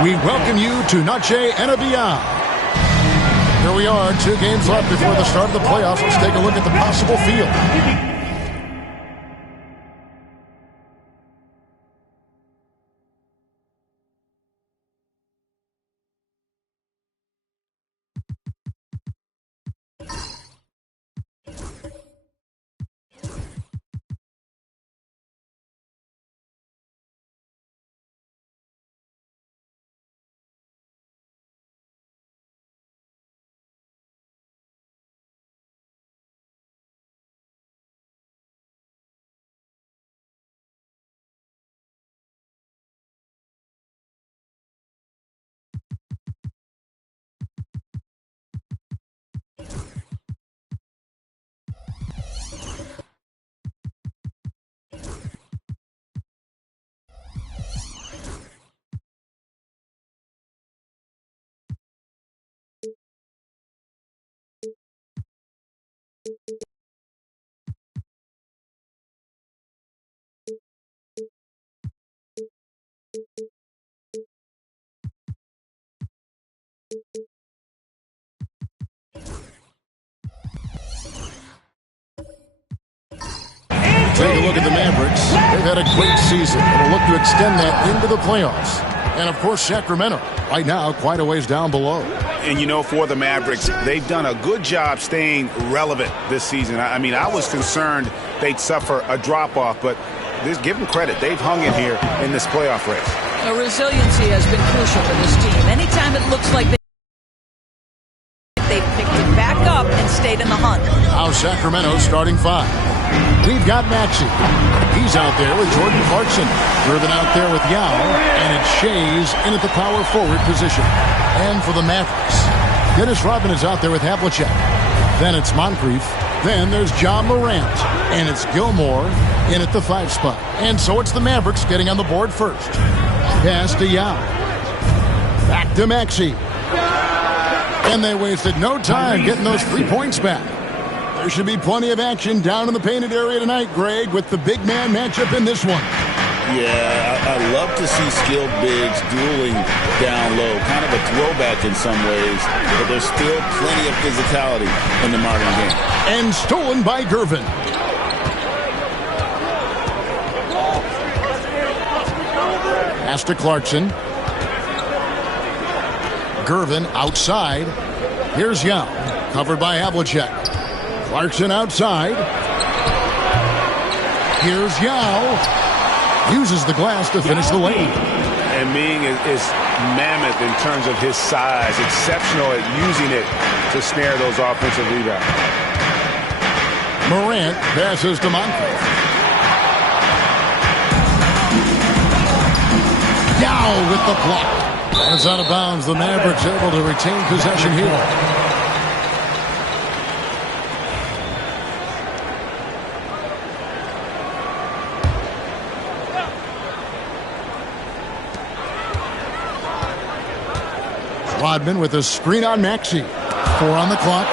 We welcome you to Noche and Beyond. Here we are, 2 games left before the start of the playoffs. Let's take a look at the possible field. Take a look at the Mavericks. They've had a great season and will look to extend that into the playoffs. And, of course, Sacramento, right now, quite a ways down below. And, you know, for the Mavericks, they've done a good job staying relevant this season. I mean, I was concerned they'd suffer a drop-off, but give them credit. They've hung in here in this playoff race. The resiliency has been crucial for this team. Anytime it looks like they've picked it back up and stayed in the hunt. Now Sacramento starting 5. We've got Maxey. He's out there with Jordan Clarkson. Irvin out there with Yao. And it's Shays in at the power forward position. And for the Mavericks, Dennis Rodman is out there with Havlicek. Then it's Moncrief. Then there's John Morant. And it's Gilmore in at the 5 spot. And so it's the Mavericks getting on the board first. Pass to Yao. Back to Maxey. And they wasted no time getting those 3 points back. There should be plenty of action down in the painted area tonight, Greg, with the big man matchup in this one. Yeah, I love to see skilled bigs dueling down low. Kind of a throwback in some ways, but there's still plenty of physicality in the modern game. And stolen by Gervin. Pass to Clarkson. Gervin outside. Here's Yao, covered by Havlicek. Clarkson outside. Here's Yao. Uses the glass to finish the lane. And Ming is mammoth in terms of his size. Exceptional at using it to snare those offensive rebounds. Morant passes to Moncrief. Yao with the block. As out of bounds, the Mavericks able to retain possession here. Rodman with a screen on Maxey. 4 on the clock.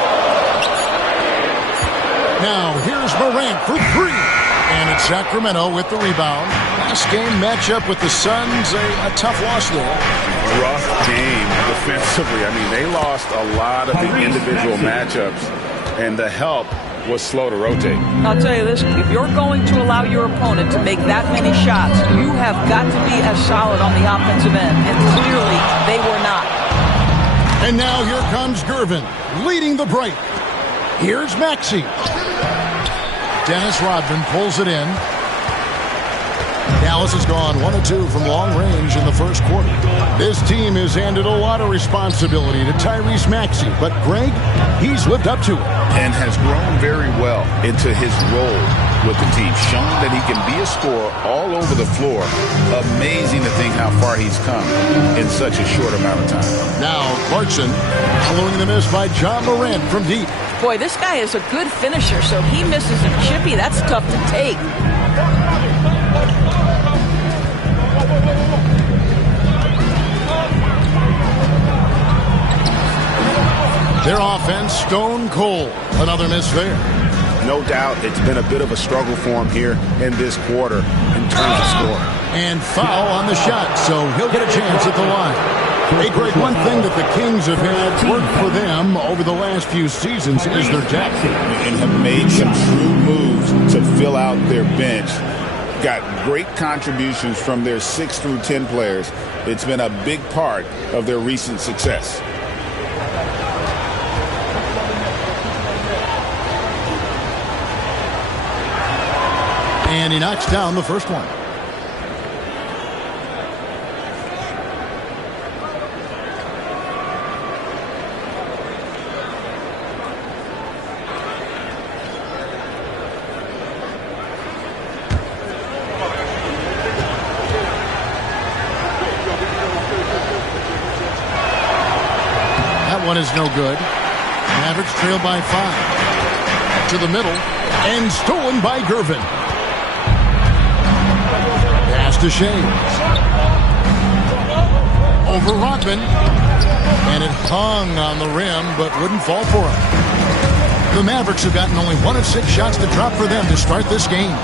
Now here's Morant for 3. And it's Sacramento with the rebound. Last game matchup with the Suns, a tough loss there. Rough game defensively. I mean, they lost a lot of the individual matchups, and the help was slow to rotate. I'll tell you this, if you're going to allow your opponent to make that many shots, you have got to be as solid on the offensive end, and clearly they were not. And now here comes Gervin, leading the break. Here's Maxey. Dennis Rodman pulls it in. Dallas has gone 1 of 2 from long range in the first quarter. This team has handed a lot of responsibility to Tyrese Maxey, but Greg, he's lived up to it. And has grown very well into his role with the team, showing that he can be a scorer all over the floor. Amazing to think how far he's come in such a short amount of time. Now Clarkson following the miss by John Morant from deep. Boy, this guy is a good finisher, so he misses a chippy. That's tough to take. Their offense stone cold. Another miss there. no doubt it's been a bit of a struggle for him here in this quarter in terms of score. And foul on the shot, so he'll get a chance at the line. Hey, Greg, one thing that the Kings have had work for them over the last few seasons is their depth. And have made some shrewd moves to fill out their bench. Got great contributions from their 6 through 10 players. It's been a big part of their recent success. And he knocks down the first one. That one is no good. Mavericks trail by 5. To the middle. And stolen by Gervin. Pass to Shays. Over Rodman. And it hung on the rim, but wouldn't fall for him. The Mavericks have gotten only 1 of 6 shots to drop for them to start this game.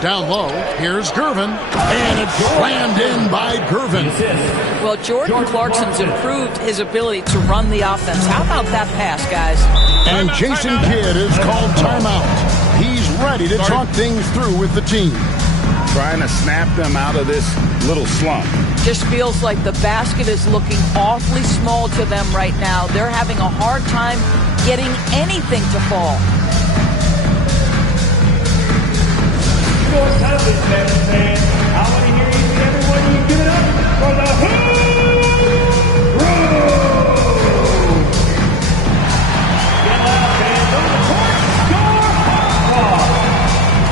Down low, here's Gervin, and it's slammed in by Gervin. Well, Jordan Clarkson's improved his ability to run the offense. How about that pass, guys? And Jason Kidd is called timeout. He's ready to talk things through with the team. Trying to snap them out of this little slump. Just feels like the basket is looking awfully small to them right now. They're having a hard time getting anything to fall. I want to hear each and every one of you give it up for the Hood Road. Get loud, fans. On the court, score hardball.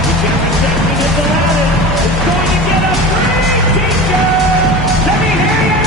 Whichever section is allowed is going to get a free t-shirt. Let me hear you.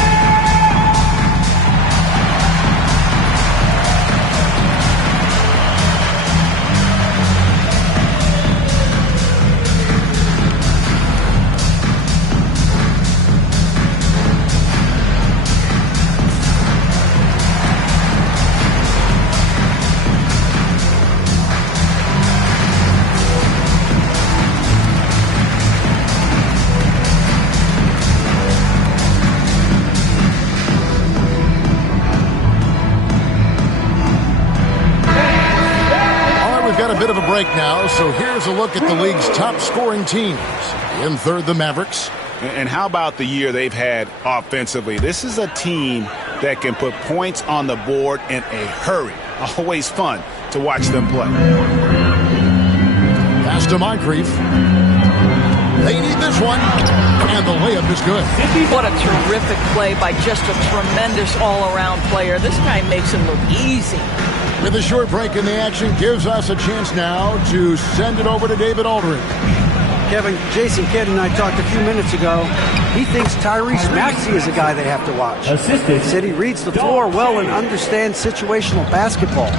Got a bit of a break now, so here's a look at the league's top scoring teams. In third, the Mavericks. And how about the year they've had offensively? This is a team that can put points on the board in a hurry. Always fun to watch them play. Pass to Moncrief. They need this one, and the layup is good. What a terrific play by just a tremendous all-around player. This guy makes it look easy. With a short break in the action, gives us a chance now to send it over to David Aldridge. Kevin, Jason Kidd and I talked a few minutes ago. He thinks Tyrese Maxey is a guy they have to watch. He said he reads the floor well and understands situational basketball.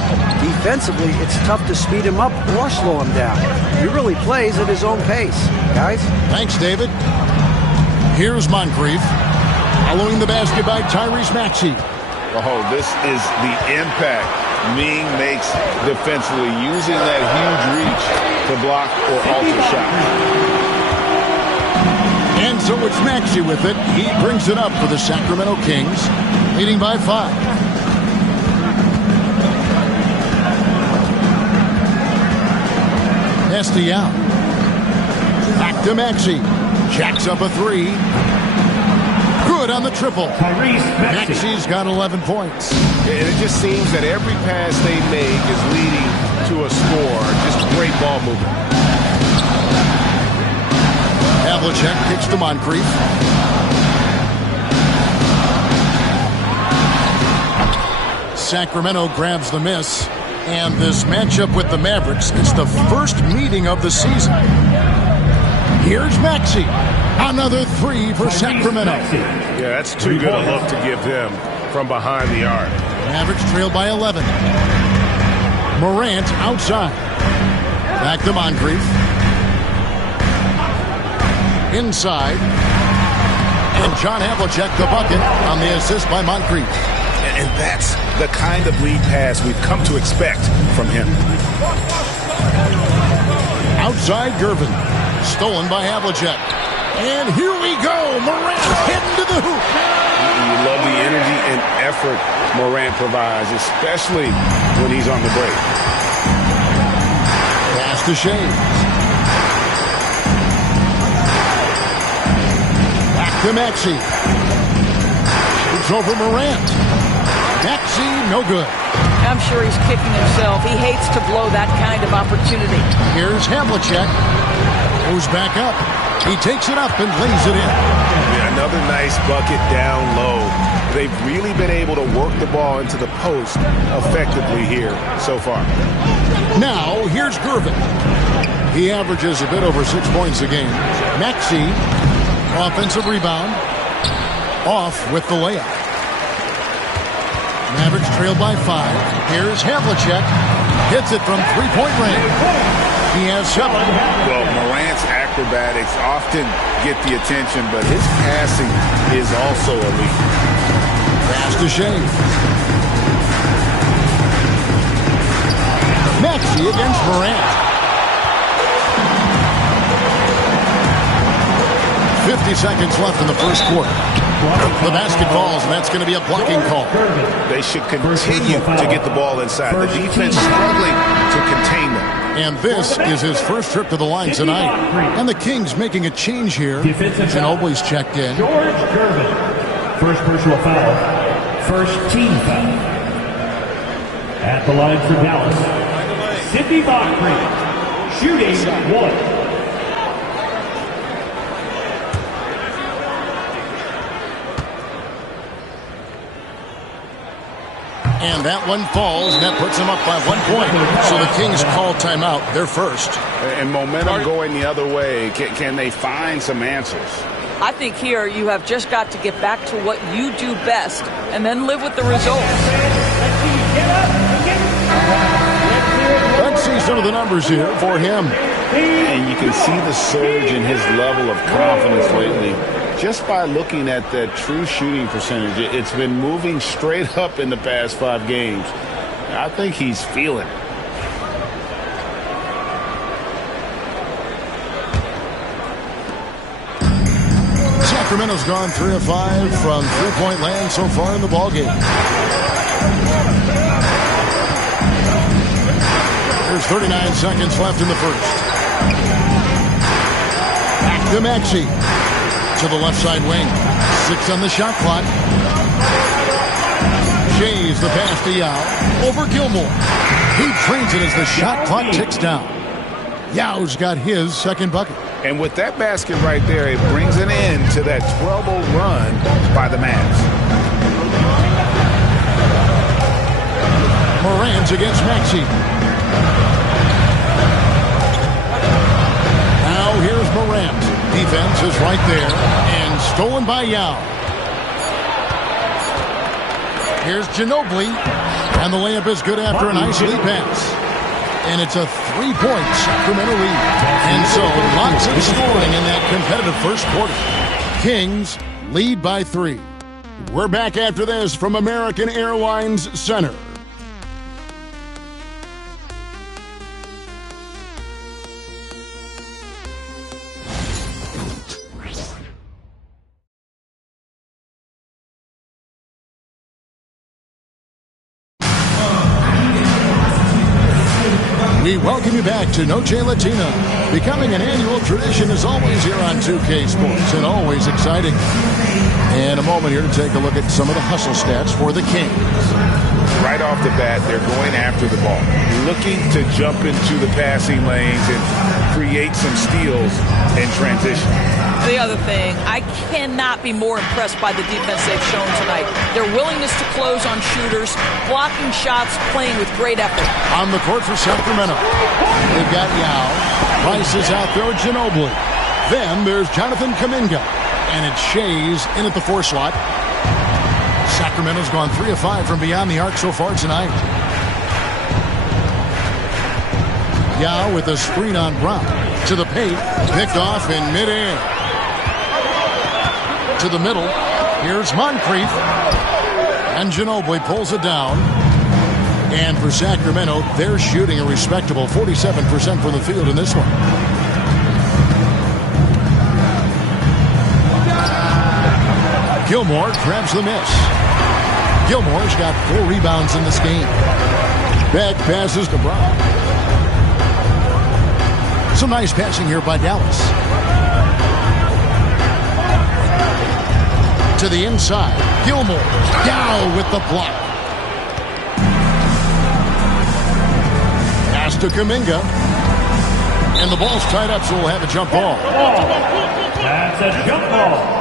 Defensively, it's tough to speed him up or slow him down. He really plays at his own pace. Guys? Thanks, David. Here's Moncrief. Following the basket by Tyrese Maxey. Oh, this is the impact Ming makes defensively, using that huge reach to block or alter shots. And so it's Maxey with it. He brings it up for the Sacramento Kings, leading by 5. Esty out. Back to Maxey. Jacks up a 3. Good on the triple. Maxey's got 11 points. And it just seems that every pass they make is leading to a score. Just great ball movement. Havlicek kicks to Moncrief. Sacramento grabs the miss. And this matchup with the Mavericks, it's the first meeting of the season. Here's Maxey. Another 3 for Sacramento. Yeah, that's too good a look to give them from behind the arc. Mavericks trail by 11. Morant outside. Back to Moncrief. Inside. And John Havlicek the bucket on the assist by Moncrief. And that's the kind of lead pass we've come to expect from him. Outside Gervin. Stolen by Havlicek. And here we go. Morant heading to the hoop. You love the energy and effort Morant provides, especially when he's on the break. Pass to Shea. Back to Maxey. Shoots over Morant. Maxey, no good. I'm sure he's kicking himself. He hates to blow that kind of opportunity. Here's Havlicek. Goes back up. He takes it up and lays it in. Yeah, another nice bucket down low. They've really been able to work the ball into the post effectively here so far. Now, here's Gervin. He averages a bit over 6 points a game. Maxey, offensive rebound. Off with the layup. Mavericks trail by 5. Here's Havlicek. Hits it from three-point range. He has 7. Well, Morant's acrobatics often get the attention, but his passing is also elite. Pass to Shea. Maxey against Morant. 50 seconds left in the first quarter. The basket falls, and that's going to be a blocking call. They should continue to get the ball inside. The defense struggling to contain them. And this is his first trip to the line tonight. And the Kings making a change here. Ginobili's checked in. George Gervin. First personal foul. First team foul. At the line for Dallas, Sidney Moncrief. Shooting 1. And that one falls, and that puts them up by 1 point. So the Kings call timeout. They're first. And momentum going the other way. Can they find some answers? I think here you have just got to get back to what you do best and then live with the results. Let's see some of the numbers here for him. And you can see the surge in his level of confidence lately. Just by looking at that true shooting percentage, it's been moving straight up in the past 5 games. I think he's feeling it. Sacramento's gone 3 of 5 from three-point land so far in the ballgame. There's 39 seconds left in the first. Back to Maxey. To the left side wing. 6 on the shot clock. Shea's the pass to Yao. Over Gilmore. He trains it as the shot clock ticks down. Yao's got his second bucket. And with that basket right there, it brings an end to that 12-0 run by the Mavs. Morant's against Maxey. Now here's Morant. Defense is right there, and stolen by Yao. Here's Ginobili, and the layup is good after a nice lead pass. And it's a 3-point Sacramento lead. And so, lots of scoring in that competitive first quarter. Kings lead by 3. We're back after this from American Airlines Center. We welcome you back to Noche Latina. Becoming an annual tradition is always here on 2K Sports and always exciting. And a moment here to take a look at some of the hustle stats for the Kings. Right off the bat, they're going after the ball, looking to jump into the passing lanes and create some steals in transition. The other thing, I cannot be more impressed by the defense they've shown tonight. Their willingness to close on shooters, blocking shots, playing with great effort. On the court for Sacramento, they've got Yao. Price is out there with Ginobili. Then there's Jonathan Kuminga. And it's Shea's in at the 4 slot. Sacramento's gone 3 of 5 from beyond the arc so far tonight. Yao with a screen on Brown. To the paint, picked off in midair. To the middle, here's Moncrief. And Ginobili pulls it down. And for Sacramento, they're shooting a respectable 47% from the field in this one. Gilmore grabs the miss. Gilmore's got 4 rebounds in this game. Back passes to Brown. Some nice passing here by Dallas. To the inside. Gilmore down with the block. Pass to Kuminga. And the ball's tied up, so we'll have a jump ball. That's a jump ball.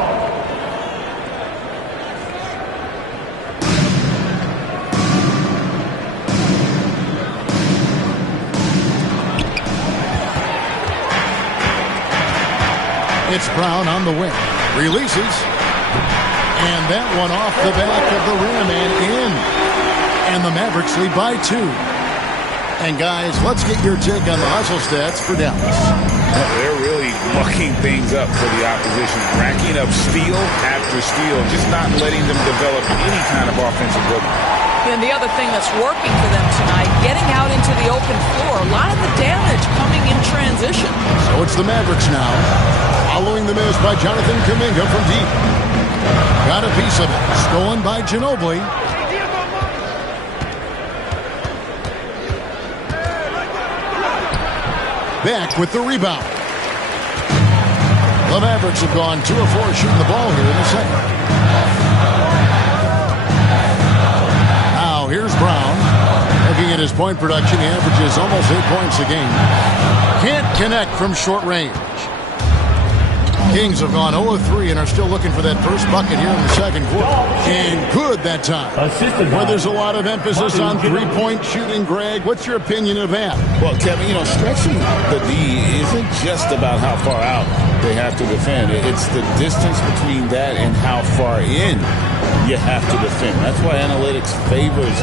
It's Brown on the wing. Releases. And that one off the back of the rim and in. And the Mavericks lead by 2. And guys, let's get your take on the hustle stats for Dallas. They're really mucking things up for the opposition. Racking up steal after steal. Just not letting them develop any kind of offensive rhythm. And the other thing that's working for them tonight, getting out into the open floor. A lot of the damage coming in transition. So it's the Mavericks now. Following the miss by Jonathan Kuminga from deep. Got a piece of it. Stolen by Ginobili. Back with the rebound. The Mavericks have gone 2 of 4 shooting the ball here in the second. Now here's Brown. Looking at his point production, he averages almost 8 points a game. Can't connect from short range. Kings have gone 0 of 3 and are still looking for that first bucket here in the second quarter. And good that time. Where there's a lot of emphasis on three-point shooting, Greg. What's your opinion of that? Well, Kevin, stretching the D isn't just about how far out they have to defend. It's the distance between that and how far in you have to defend. That's why analytics favors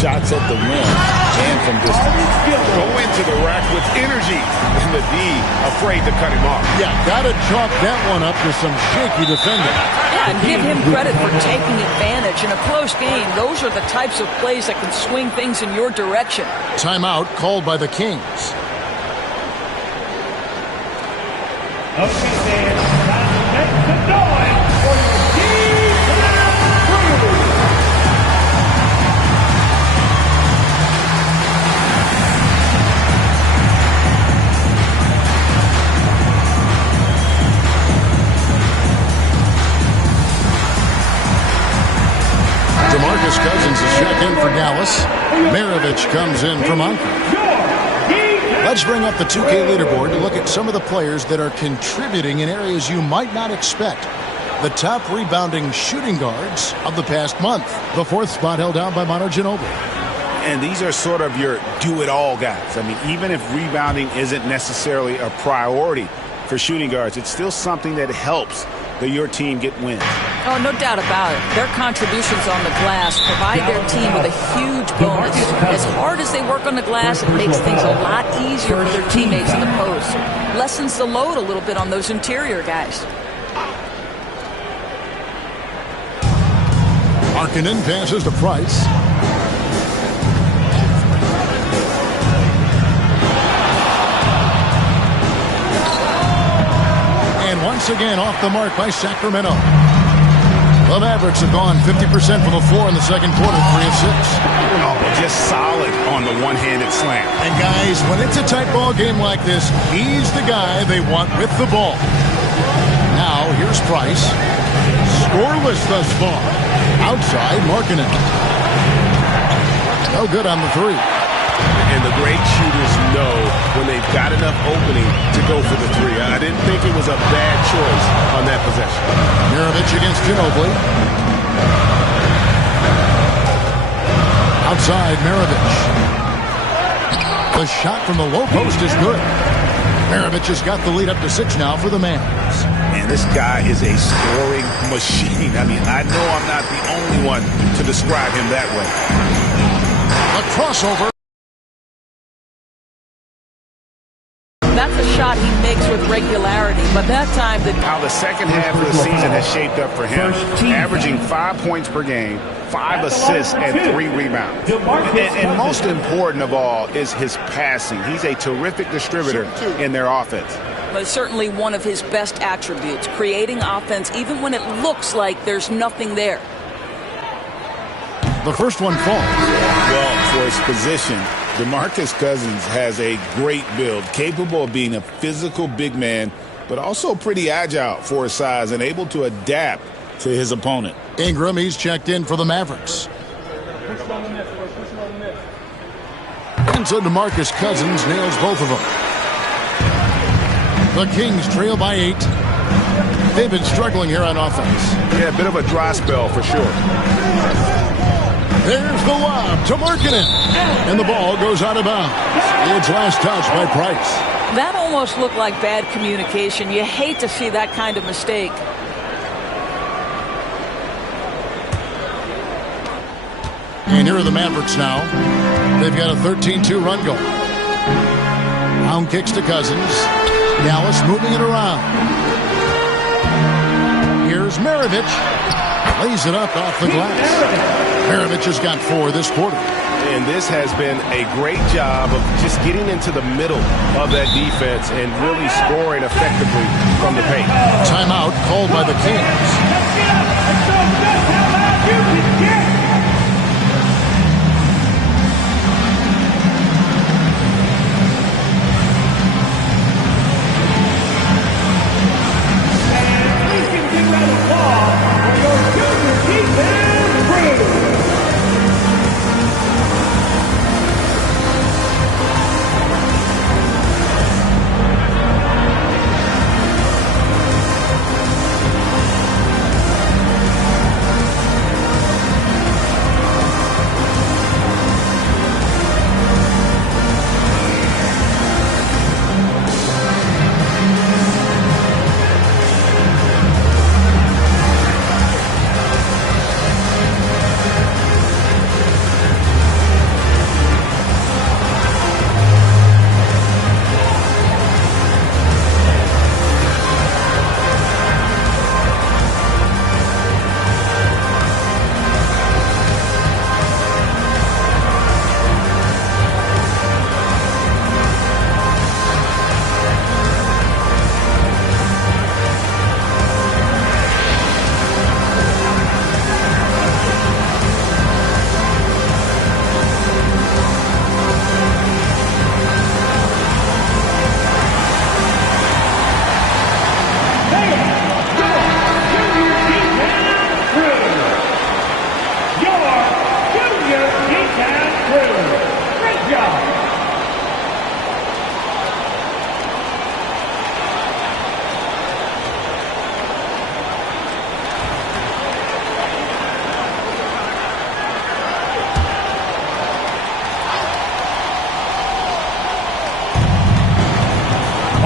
shots at the rim and from distance. Go into the rack with energy. And the D afraid to cut him off. Yeah, got to chalk that one up to some shaky defending. Yeah, and give him credit for taking advantage. In a close game, those are the types of plays that can swing things in your direction. Timeout called by the Kings. Okay, man. Time to make some noise for your defense crew. DeMarcus Cousins is checked in for Dallas. Maravich comes in from Anchor. Let's bring up the 2K leaderboard to look at some of the players that are contributing in areas you might not expect. The top rebounding shooting guards of the past month. The 4th spot held down by Manu Ginobili. And these are sort of your do-it-all guys. I mean, even if rebounding isn't necessarily a priority for shooting guards, it's still something that helps your team get wins. Oh, no doubt about it. Their contributions on the glass provide their team with a huge bonus. As hard as they work on the glass, it makes things a lot easier for their teammates in the post. Lessens the load a little bit on those interior guys. Markkanen passes to Price. And once again off the mark by Sacramento. The Mavericks have gone 50% from the floor in the second quarter, 3 of 6. Oh, just solid on the one-handed slam. And guys, when it's a tight ball game like this, he's the guy they want with the ball. Now, here's Price. Scoreless thus far. Outside, Markkanen. No good on the 3. And the great shooters know when they've got enough opening to go for the 3. I didn't think it was a bad choice on that possession. Maravich against Ginobili. Outside, Maravich. The shot from the low post is good. Maravich has got the lead up to 6 now for the Mavs. And this guy is a scoring machine. I mean, I know I'm not the only one to describe him that way. A crossover. that's a shot he makes with regularity. But that time, how the second half of the season has shaped up for him, averaging 5 points per game, 5 assists, and 3 rebounds. And most important of all is his passing. He's a terrific distributor in their offense. But certainly one of his best attributes, creating offense even when it looks like there's nothing there. The first one falls. Well, for his position, DeMarcus Cousins has a great build, capable of being a physical big man, but also pretty agile for his size and able to adapt to his opponent. Ingram, he's checked in for the Mavericks. And so DeMarcus Cousins nails both of them. The Kings trail by 8. They've been struggling here on offense. Yeah, a bit of a dry spell for sure. There's the lob to Markkanen. And the ball goes out of bounds. It's last touch by Price. That almost looked like bad communication. You hate to see that kind of mistake. And here are the Mavericks now. They've got a 13-2 run going. Brown kicks to Cousins. Dallas moving it around. Here's Maravich. Lays it up off the glass. Maravich has got 4 this quarter. And this has been a great job of just getting into the middle of that defense and really scoring effectively from the paint. Timeout called by the Kings.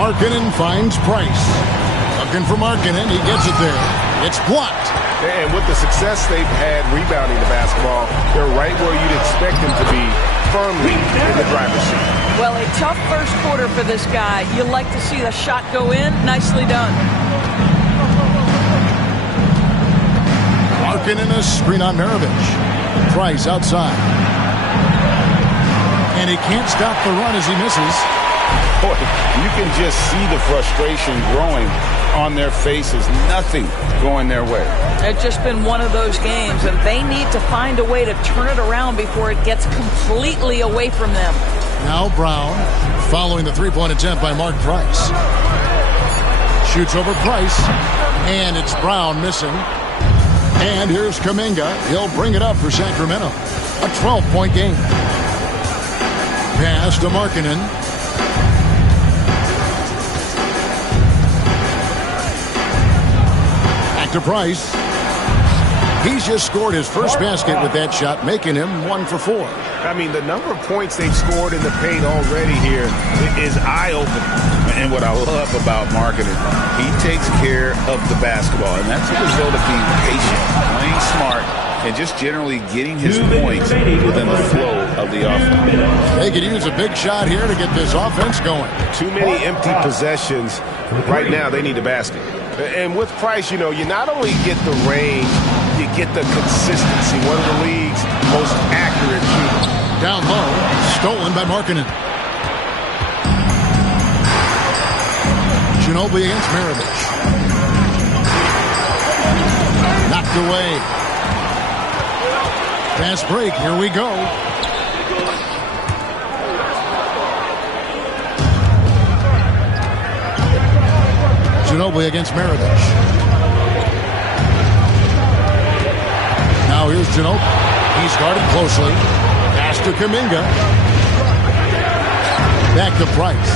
Markkanen finds Price. Looking for Markkanen. He gets it there. It's blocked. And with the success they've had rebounding the basketball, they're right where you'd expect them to be, firmly in the driver's seat. Well, a tough first quarter for this guy. You like to see the shot go in. Nicely done. Markkanen a screen on Maravich. Price outside. And he can't stop the run as he misses. Boy, you can just see the frustration growing on their faces. Nothing going their way. It's just been one of those games, and they need to find a way to turn it around before it gets completely away from them. Now Brown, following the three-point attempt by Mark Price. Shoots over Price, and it's Brown missing. And here's Kuminga. He'll bring it up for Sacramento. A 12-point game. Pass to Markkanen. To Price. He's just scored his first basket with that shot, making him 1 for 4. I mean, the number of points they've scored in the paint already here is eye-opening. And what I love about Markkanen, he takes care of the basketball, and that's a result of being patient, playing smart, and just generally getting his points within the flow of of the offense. They could use a big shot here to get this offense going. Too many empty possessions. Right now, they need a basket. And with Price, you know, you not only get the range, you get the consistency. One of the league's most accurate shooters. Down low, stolen by Markkanen. Ginobili against Maravich. Knocked away. Fast break, here we go. Ginobili against Maravich. Now here's Ginobili. He's guarded closely. Pass to Kuminga. Back to Price.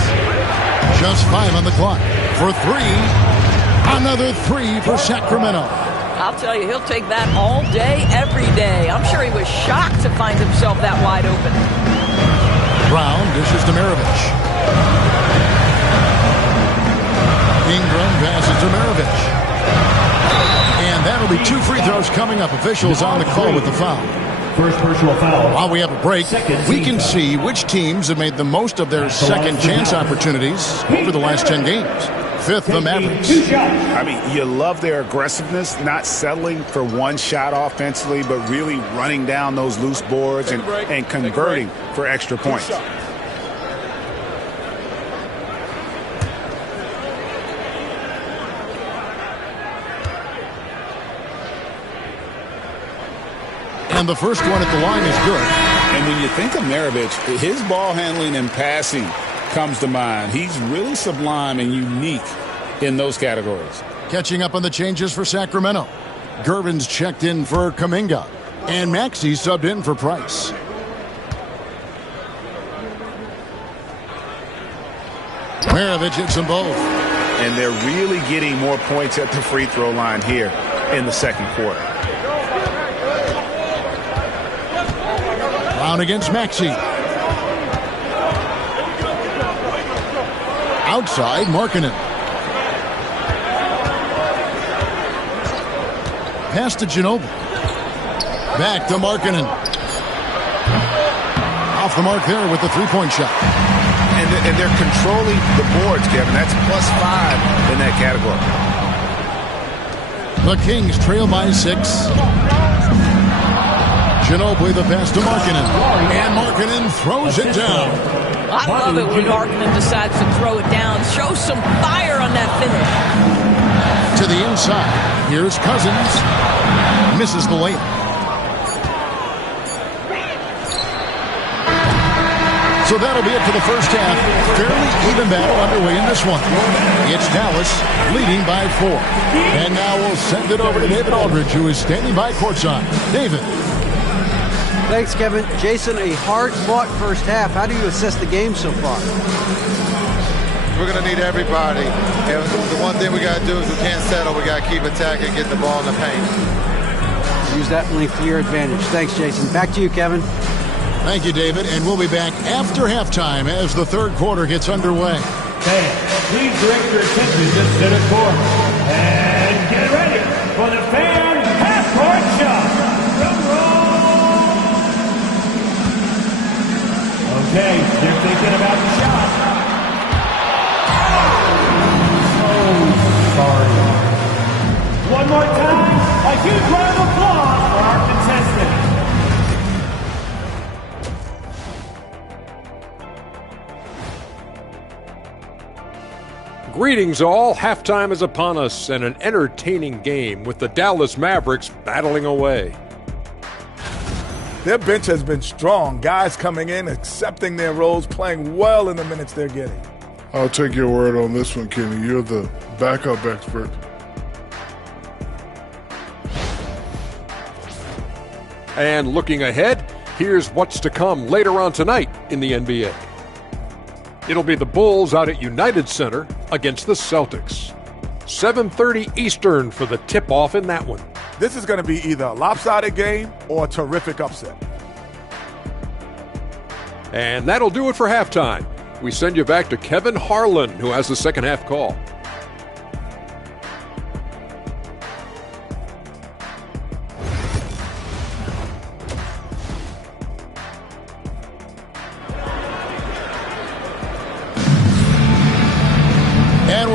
Just 5 on the clock. For 3. Another 3 for Sacramento. I'll tell you, he'll take that all day, every day. I'm sure he was shocked to find himself that wide open. Brown dishes to Maravich. Ingram passes to Maravich. And that'll be 2 free throws coming up. Officials on the call with the foul. First personal foul. While we have a break, we can see which teams have made the most of their second chance opportunities over the last 10 games. Fifth, the Mavericks. I mean, you love their aggressiveness, not settling for one shot offensively, but really running down those loose boards and converting for extra points. And the first one at the line is good. And when you think of Maravich, his ball handling and passing comes to mind. He's really sublime and unique in those categories. Catching up on the changes for Sacramento. Gervin's checked in for Kuminga. And Maxey subbed in for Price. Maravich hits them both. And they're really getting more points at the free throw line here in the second quarter. Brown against Maxey. Outside, Markkanen. Pass to Ginobili. Back to Markkanen. Off the mark there with the three-point shot. And they're controlling the boards, Kevin. That's +5 in that category. The Kings trail by 6. Ginobili the pass to Markkanen. And Markkanen throws it down. I love it when Markkanen decides to throw it down. Show some fire on that finish. To the inside. Here's Cousins. Misses the layup. So that'll be it for the first half. Fairly even battle underway in this one. It's Dallas leading by 4. And now we'll send it over to David Aldridge, who is standing by courtside. David. Thanks, Kevin. Jason, a hard-fought first half. How do you assess the game so far? We're going to need everybody. And the one thing we got to do is we can't settle. We got to keep attacking, get the ball in the paint. Use that length to your advantage. Thanks, Jason. Back to you, Kevin. Thank you, David. And we'll be back after halftime as the third quarter gets underway. Fans, please direct your attention to center court. And get ready for the fan half-court shot. Drum roll. Okay, they're thinking about the shot. Oh, sorry. One more time, a huge round of applause for our contestant. Greetings all. Halftime is upon us and an entertaining game with the Dallas Mavericks battling away. Their bench has been strong. Guys coming in, accepting their roles, playing well in the minutes they're getting. I'll take your word on this one, Kenny. You're the backup expert. And looking ahead, here's what's to come later on tonight in the NBA. It'll be the Bulls out at United Center against the Celtics. 7:30 Eastern for the tip-off in that one. This is going to be either a lopsided game or a terrific upset. And that'll do it for halftime. We send you back to Kevin Harlan, who has the second half call.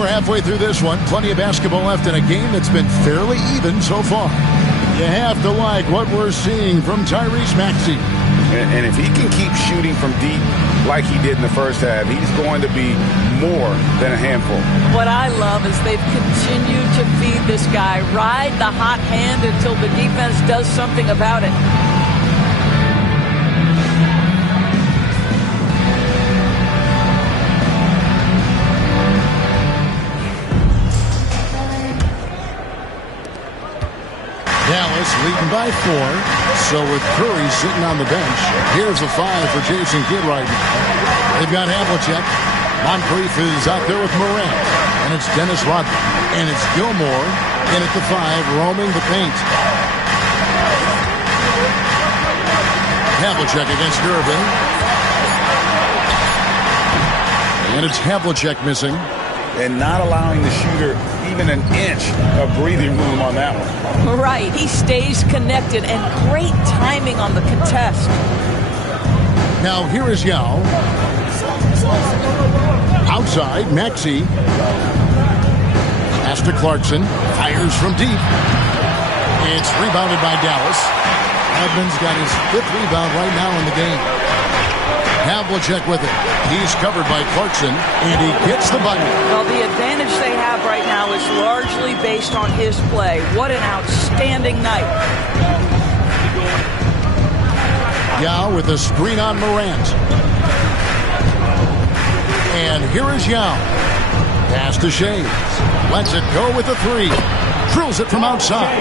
We're halfway through this one. Plenty of basketball left in a game that's been fairly even so far. You have to like what we're seeing from Tyrese Maxey. And if he can keep shooting from deep like he did in the first half, he's going to be more than a handful. What I love is they've continued to feed this guy. Ride the hot hand until the defense does something about it. Dallas leading by 4. So with Curry sitting on the bench, here's a 5 for Jason Kidd right now. They've got Havlicek. Moncrief is out there with Morant. And it's Dennis Rodman. And it's Gilmore in at the 5, roaming the paint. Havlicek against Irvin. And it's Havlicek missing. And not allowing the shooter even an inch of breathing room on that one. Right. He stays connected, and great timing on the contest. Now here is Yao. Outside, Maxey. Pass to Clarkson. Fires from deep. It's rebounded by Dallas. Edmonds got his 5th rebound right now in the game. Havlicek with it. He's covered by Clarkson, and he gets the bucket. Well, the advantage they have right now is largely based on his play. What an outstanding night. Yao with a screen on Morant. And here is Yao. Pass to Shays. Lets it go with a 3. Drills it from outside.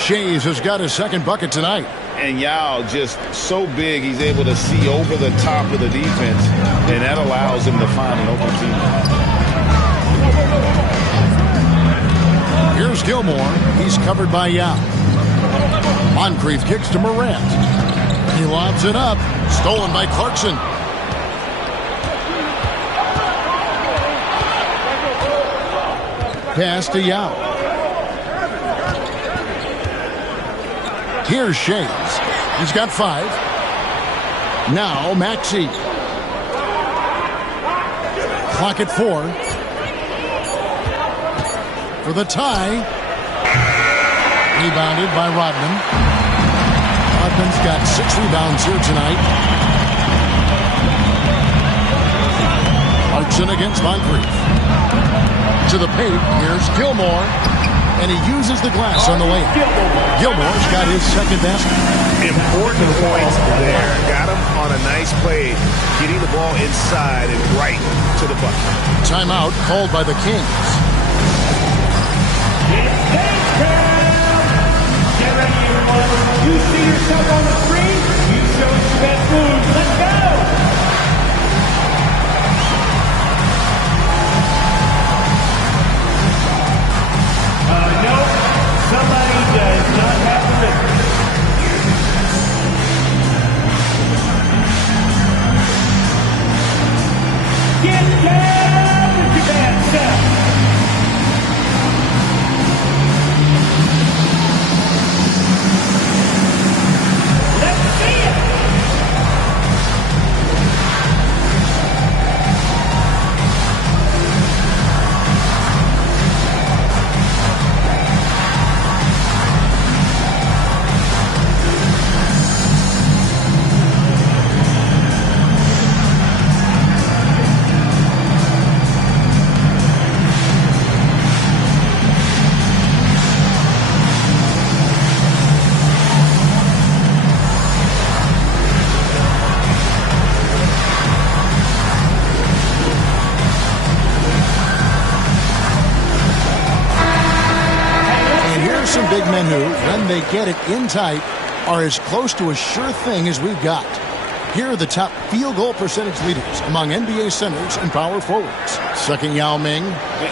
Shays has got his 2nd bucket tonight. And Yao just so big, he's able to see over the top of the defense, and that allows him to find an open teammate. Here's Gilmore. He's covered by Yao. Moncrief kicks to Morant. He lobs it up. Stolen by Clarkson. Pass to Yao. Here's Shays. He's got 5. Now Maxey. Clock at 4. For the tie. Rebounded by Rodman. Rodman's got 6 rebounds here tonight. Clarkson against Moncrief. To the paint. Here's Gilmore. And he uses the glass on the layup. Gilmore's got his 2nd basket. Important points there. Got him on a nice play, getting the ball inside and right to the bucket. Timeout called by the Kings. Get ready, everyone. You see yourself on the screen. You show us your best moves. Let's go. No, somebody does not have the rhythm. Get down with your bad stuff. Let's see it. Some big men who, when they get it in tight, are as close to a sure thing as we've got. Here are the top field goal percentage leaders among NBA centers and power forwards. Second, Yao Ming.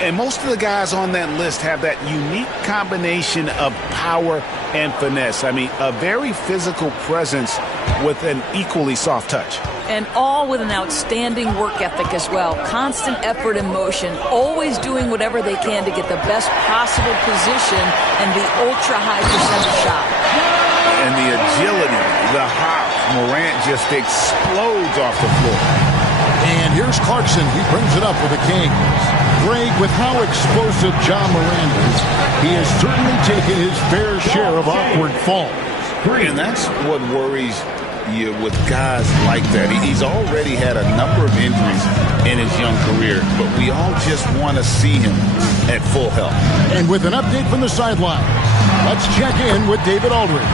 And most of the guys on that list have that unique combination of power and finesse. I mean, a very physical presence with an equally soft touch. And all with an outstanding work ethic as well. Constant effort and motion. Always doing whatever they can to get the best possible position and the ultra-high percentage shot. And the agility, the hop. Morant just explodes off the floor. And here's Clarkson. He brings it up for the Kings. Greg, with how explosive John Morant is, he has certainly taken his fair share of awkward falls. And that's what worries you with guys like that. He's already had a number of injuries in his young career, but we all just want to see him at full health. And with an update from the sideline, let's check in with David Aldridge.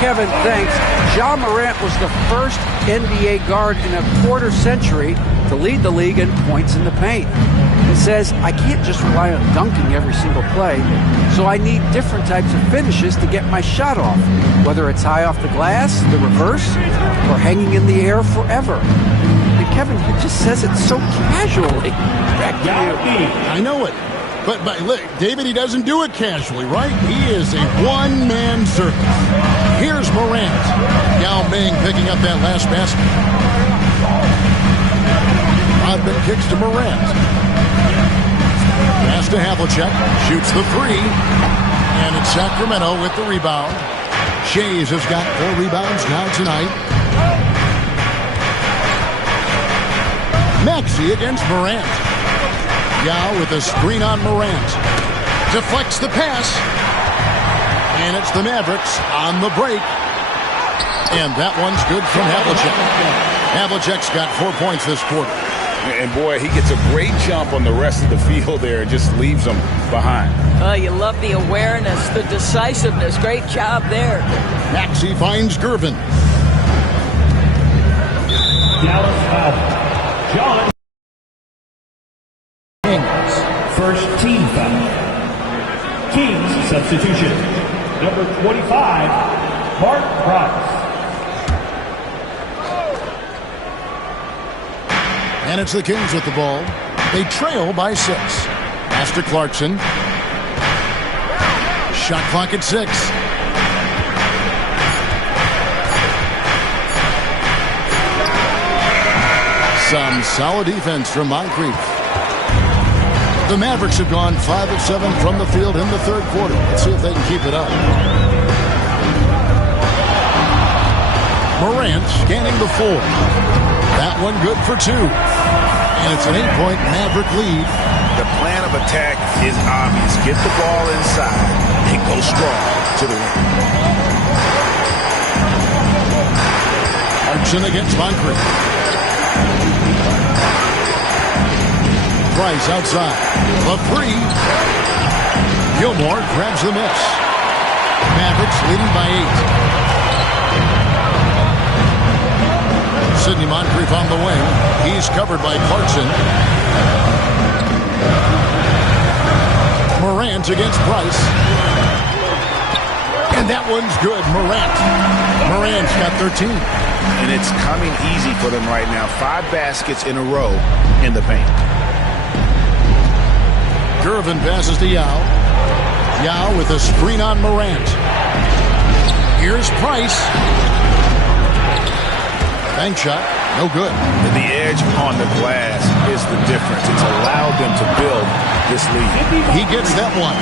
Kevin, thanks. Ja Morant was the first NBA guard in a quarter century to lead the league in points in the paint. He says, I can't just rely on dunking every single play, so I need different types of finishes to get my shot off, whether it's high off the glass, the reverse, or hanging in the air forever. And Kevin, he just says it so casually. Back to you. I know it. But look, David, he doesn't do it casually, right? He is a one-man circus. Here's Morant. Yao Ming picking up that last basket. Rodman kicks to Morant. Pass to Havlicek. Shoots the three. And it's Sacramento with the rebound. Shays has got 4 rebounds now tonight. Maxey against Morant. Yao with a screen on Morant. Deflects the pass. And it's the Mavericks on the break. And that one's good from Havlicek. Havlicek's got 4 points this quarter. And boy, he gets a great jump on the rest of the field there and just leaves them behind. Oh, you love the awareness, the decisiveness. Great job there. Maxey finds Gervin. Dallas foul. John. Kings, first team foul. Kings substitution. Number 25, Mark Price. And it's the Kings with the ball. They trail by 6. Pass to Clarkson. Shot clock at 6. Some solid defense from Moncrief. The Mavericks have gone 5 of 7 from the field in the third quarter. Let's see if they can keep it up. Morant scanning the floor. That one good for 2. And it's an 8-point Maverick lead. The plan of attack is obvious. Get the ball inside and go strong to the rim. Clarkson against Moncrief. Price outside. The 3. Gilmore grabs the miss. Mavericks leading by 8. Sidney Moncrief on the wing. He's covered by Clarkson. Morant against Price. And that one's good. Morant's got 13. And it's coming easy for them right now. 5 baskets in a row in the paint. Gervin passes to Yao. Yao with a screen on Morant. Here's Price. Bank shot, no good. The edge on the glass is the difference. It's allowed them to build this lead. He gets that one.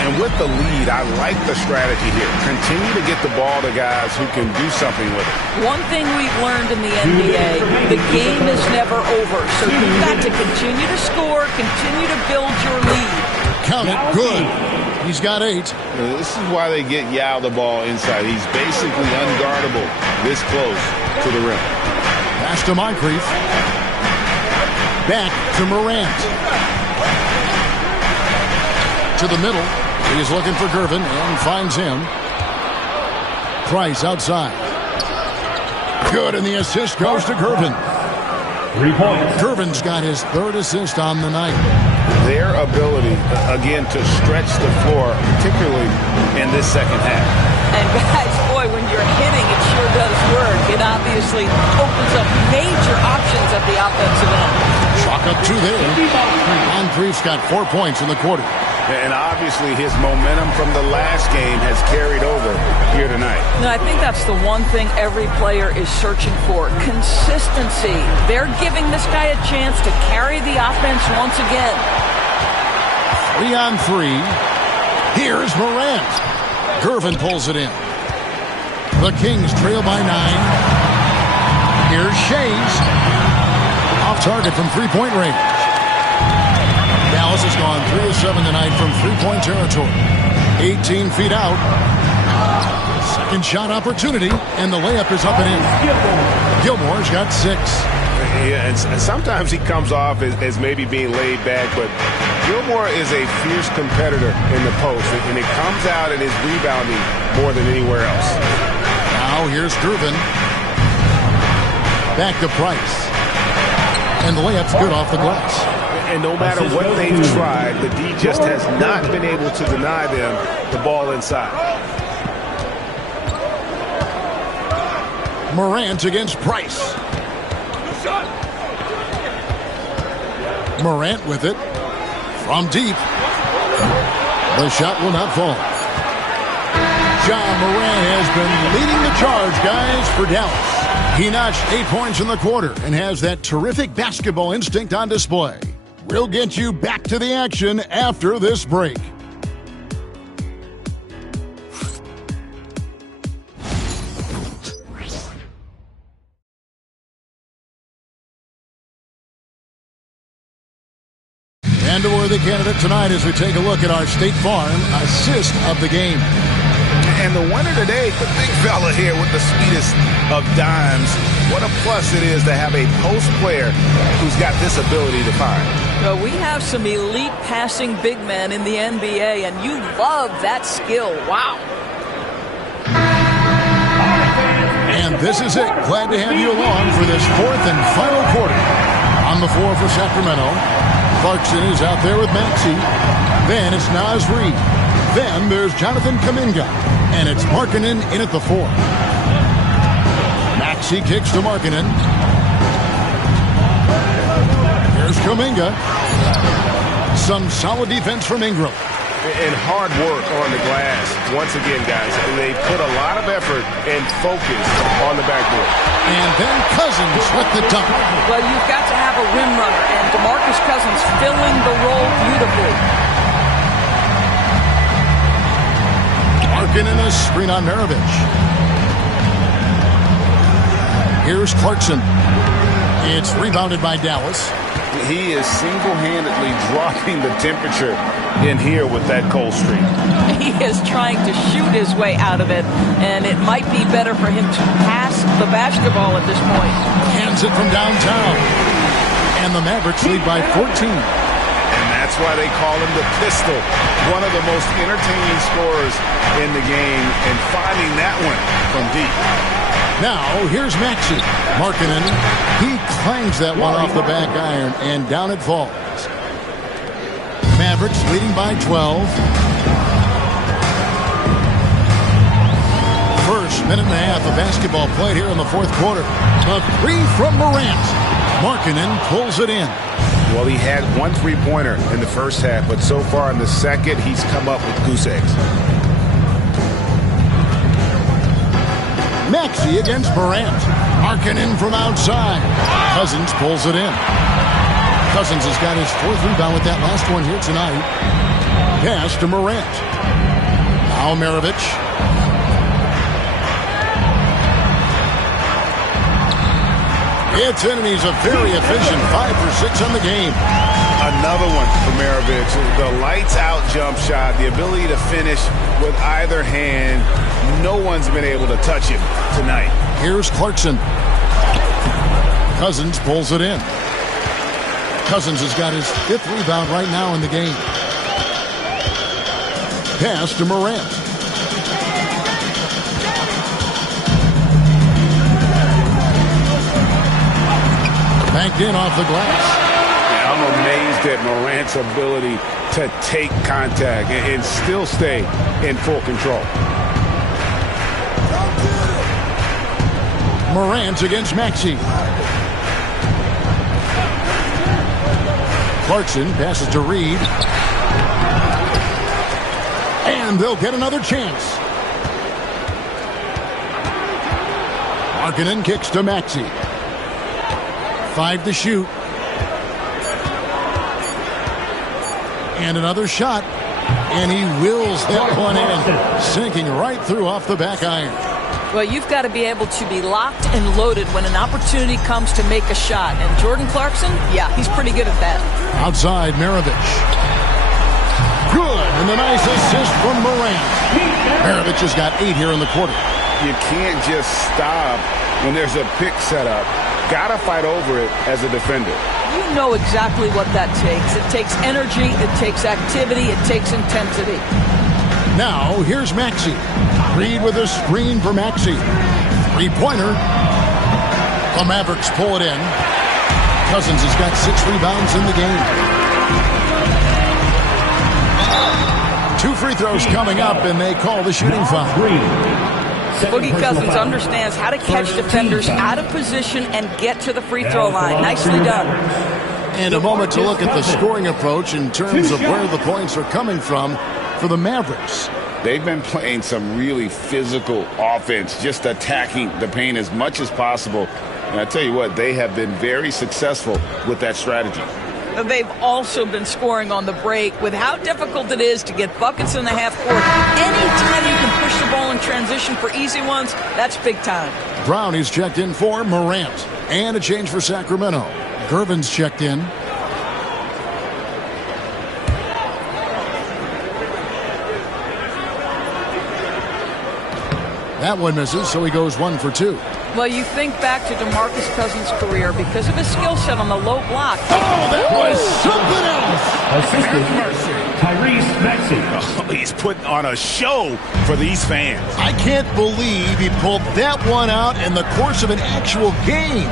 And with the lead, I like the strategy here. Continue to get the ball to guys who can do something with it. One thing we've learned in the NBA, the game is never over. So you've got to continue to score, continue to build your lead. Count it, good. He's got 8. This is why they get Yao the ball inside. He's basically unguardable this close to the rim. Pass to Moncrief. Back to Morant. To the middle. He's looking for Gervin and finds him. Price outside. Good, and the assist goes to Gervin. 3 points. Gervin's got his 3rd assist on the night. Their ability, again, to stretch the floor, particularly in this second half. And guys, boy, when you're hitting, it sure does work. It obviously opens up major options at the offensive end. Chalk up 2 there. Moncrief's got 4 points in the quarter. And obviously his momentum from the last game has carried over here tonight. No, I think that's the one thing every player is searching for. Consistency. They're giving this guy a chance to carry the offense once again. 3 on 3. Here's Morant. Gervin pulls it in. The Kings trail by 9. Here's Shays. Off target from 3-point range. Dallas has gone 3 of 7 tonight from three-point territory. 18 feet out. Second shot opportunity, and the layup is up and in. Gilmore's got 6. Yeah, and sometimes he comes off as maybe being laid back, but Gilmore is a fierce competitor in the post, and it comes out in his rebounding more than anywhere else. Now here's Gervin. Back to Price. And the layup's good off the glass. And no matter what they've tried, the D just has not been able to deny them the ball inside. Morant against Price. Morant with it from deep. The shot will not fall. John Morant has been leading the charge, guys, for Dallas. He notched 8 points in the quarter and has that terrific basketball instinct on display. We'll get you back to the action after this break. And a worthy candidate tonight as we take a look at our State Farm assist of the game. And the winner today, the big fella here with the sweetest of dimes. What a plus it is to have a post player who's got this ability to find. Well, we have some elite passing big men in the NBA, and you love that skill. Wow. And this is it. Glad to have you along for this fourth and final quarter. On the floor for Sacramento, Clarkson is out there with Maxey. Then it's Naz Reid. Then there's Jonathan Kuminga. And it's Markkanen in at the 4. Maxey kicks to Markkanen. Here's Kuminga. Some solid defense from Ingram. And hard work on the glass. Once again, guys, they put a lot of effort and focus on the backboard. And then Cousins with the dunk. Well, you've got to have a rim runner, and DeMarcus Cousins filling the role beautifully. Markkanen a screen on Maravich. Here's Clarkson. It's rebounded by Dallas. He is single-handedly dropping the temperature in here with that cold streak. He is trying to shoot his way out of it, and it might be better for him to pass the basketball at this point. Hands it from downtown. And the Mavericks lead by 14. And that's why they call him the Pistol. One of the most entertaining scorers in the game, and finding that one from deep. Now, here's Maxey. Markkanen, he clangs that one off the back iron, and down it falls. Mavericks leading by 12. First minute and a half of basketball played here in the fourth quarter. A 3 from Morant. Markkanen pulls it in. Well, he had 1 3-pointer in the first half, but so far in the second, he's come up with goose eggs. Maxey against Morant. Markkanen from outside. Cousins pulls it in. Cousins has got his 4th rebound with that last one here tonight. Pass to Morant. Now Maravich. It's in, and he's a very efficient 5 for 6 on the game. Another one for Maravich. The lights-out jump shot, the ability to finish with either hand. No one's been able to touch him tonight. Here's Clarkson. Cousins pulls it in. Cousins has got his 5th rebound right now in the game. Pass to Morant. Banked in off the glass. Yeah, I'm amazed at Morant's ability to take contact and still stay in full control. Morant against Maxey. Clarkson passes to Reid. And they'll get another chance. Markkanen kicks to Maxey. 5 to shoot. And another shot. And he wills that one in. Sinking right through off the back iron. Well, you've got to be able to be locked and loaded when an opportunity comes to make a shot. And Jordan Clarkson, yeah, he's pretty good at that. Outside, Maravich. good. And the nice assist from Morant. Maravich has got 8 here in the quarter. You can't just stop when there's a pick set up. Gotta fight over it as a defender. You know exactly what that takes. It takes energy, it takes activity, it takes intensity. Now, here's Maxey. Reed with a screen for Maxey. Three-pointer. The Mavericks pull it in. Cousins has got 6 rebounds in the game. 2 free throws coming up, and they call the shooting foul. Boogie Cousins understands how to catch defenders out of position and get to the free throw line. Nicely done. And a moment to look at the scoring approach in terms of where the points are coming from for the Mavericks. They've been playing some really physical offense, just attacking the paint as much as possible. And I tell you what, they have been very successful with that strategy. They've also been scoring on the break. With how difficult it is to get buckets in the half court, anytime you can push the ball in transition for easy ones, that's big time. Brown is checked in for Morant. And a change for Sacramento. Gervin's checked in. That one misses, so he goes 1 for 2. Well, you think back to DeMarcus Cousins' career because of his skill set on the low block. Oh, that was something else. Tyrese Maxey. Oh, he's putting on a show for these fans. I can't believe he pulled that one out in the course of an actual game.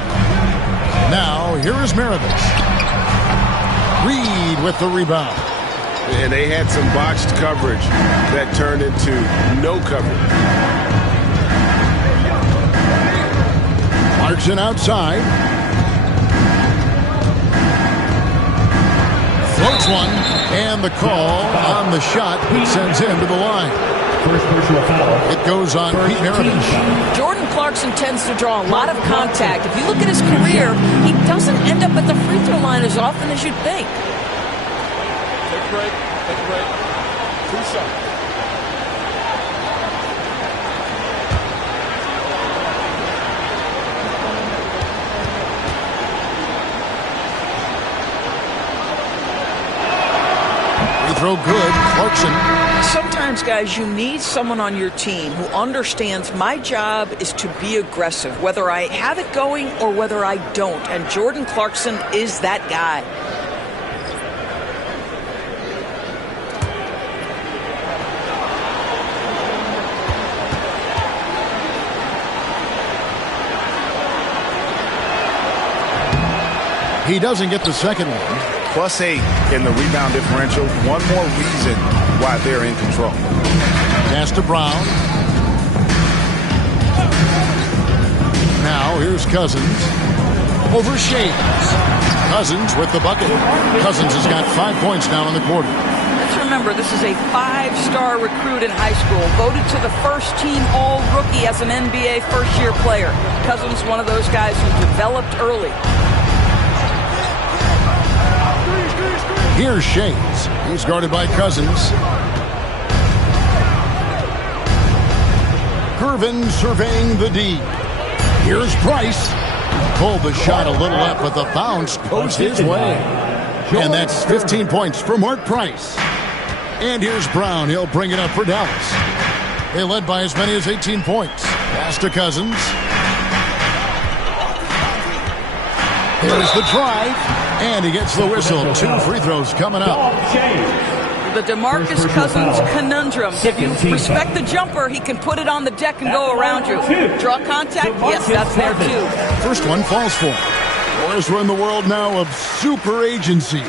Now, here is Maravich. Reed with the rebound. And they had some botched coverage that turned into no coverage. Clarkson outside. Floats one. And the call on the shot sends him to the line. First personal foul. It goes on Pete Maravich. Jordan Clarkson tends to draw a lot of contact. If you look at his career, he doesn't end up at the free throw line as often as you'd think. Take a break. Take a break. 2 shots. Throw good. Clarkson. Sometimes, guys, you need someone on your team who understands my job is to be aggressive, whether I have it going or whether I don't. And Jordan Clarkson is that guy. He doesn't get the second one. +8 in the rebound differential. One more reason why they're in control. Pass to Brown. Now here's Cousins. Over Shades. Cousins with the bucket. Cousins has got 5 points now in the quarter. Let's remember, this is a 5-star recruit in high school, voted to the first team All-Rookie as an NBA first-year player. Cousins, one of those guys who developed early. Here's Shades. He's guarded by Cousins. Gervin surveying the D. Here's Price. Pulled the shot a little up, but the bounce goes his way. And that's 15 points for Mark Price. And here's Brown. He'll bring it up for Dallas. They led by as many as 18 points. Pass to Cousins. Here's the drive. And he gets the whistle. 2 free throws coming up. The DeMarcus Cousins conundrum. If you respect the jumper, he can put it on the deck and go around you. Draw contact? Yes, that's there too. First one falls for him. Boys, we're in the world now of super agencies,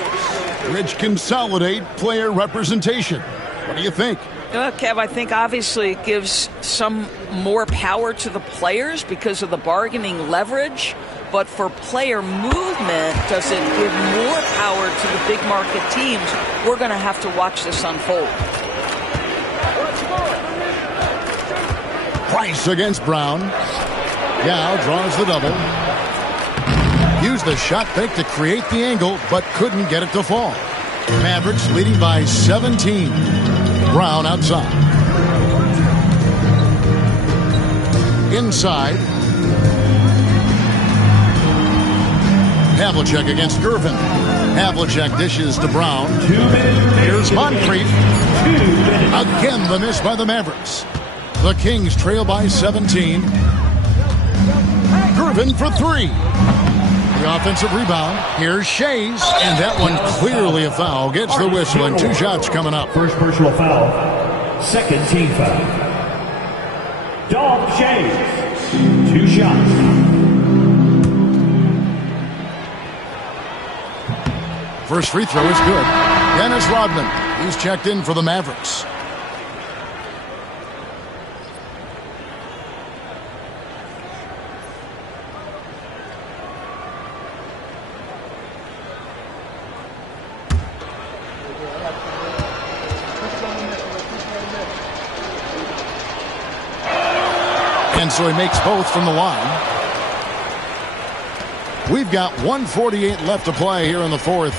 which consolidate player representation. What do you think? Kev, I think obviously it gives some more power to the players because of the bargaining leverage. But for player movement, does it give more power to the big market teams? We're going to have to watch this unfold. Price against Brown. Yao draws the double. Used the shot fake to create the angle, but couldn't get it to fall. Mavericks leading by 17. Brown outside. Inside. Havlicek against Gervin. Havlicek dishes to Brown. Here's Moncrief. Again, the miss by the Mavericks. The Kings trail by 17. Gervin for 3. The offensive rebound. Here's Shays, and that one clearly a foul. Gets the whistle, and 2 shots coming up. First personal foul. Second team foul. Dog Shays. 2 shots. First free throw is good. Dennis Rodman. He's checked in for the Mavericks. And so he makes both from the line. We've got 1:48 left to play here in the fourth.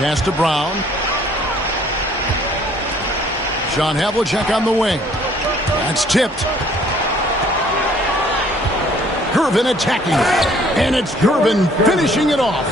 Pass to Brown. John Havlicek on the wing. That's tipped. Gervin attacking. And it's Gervin finishing it off.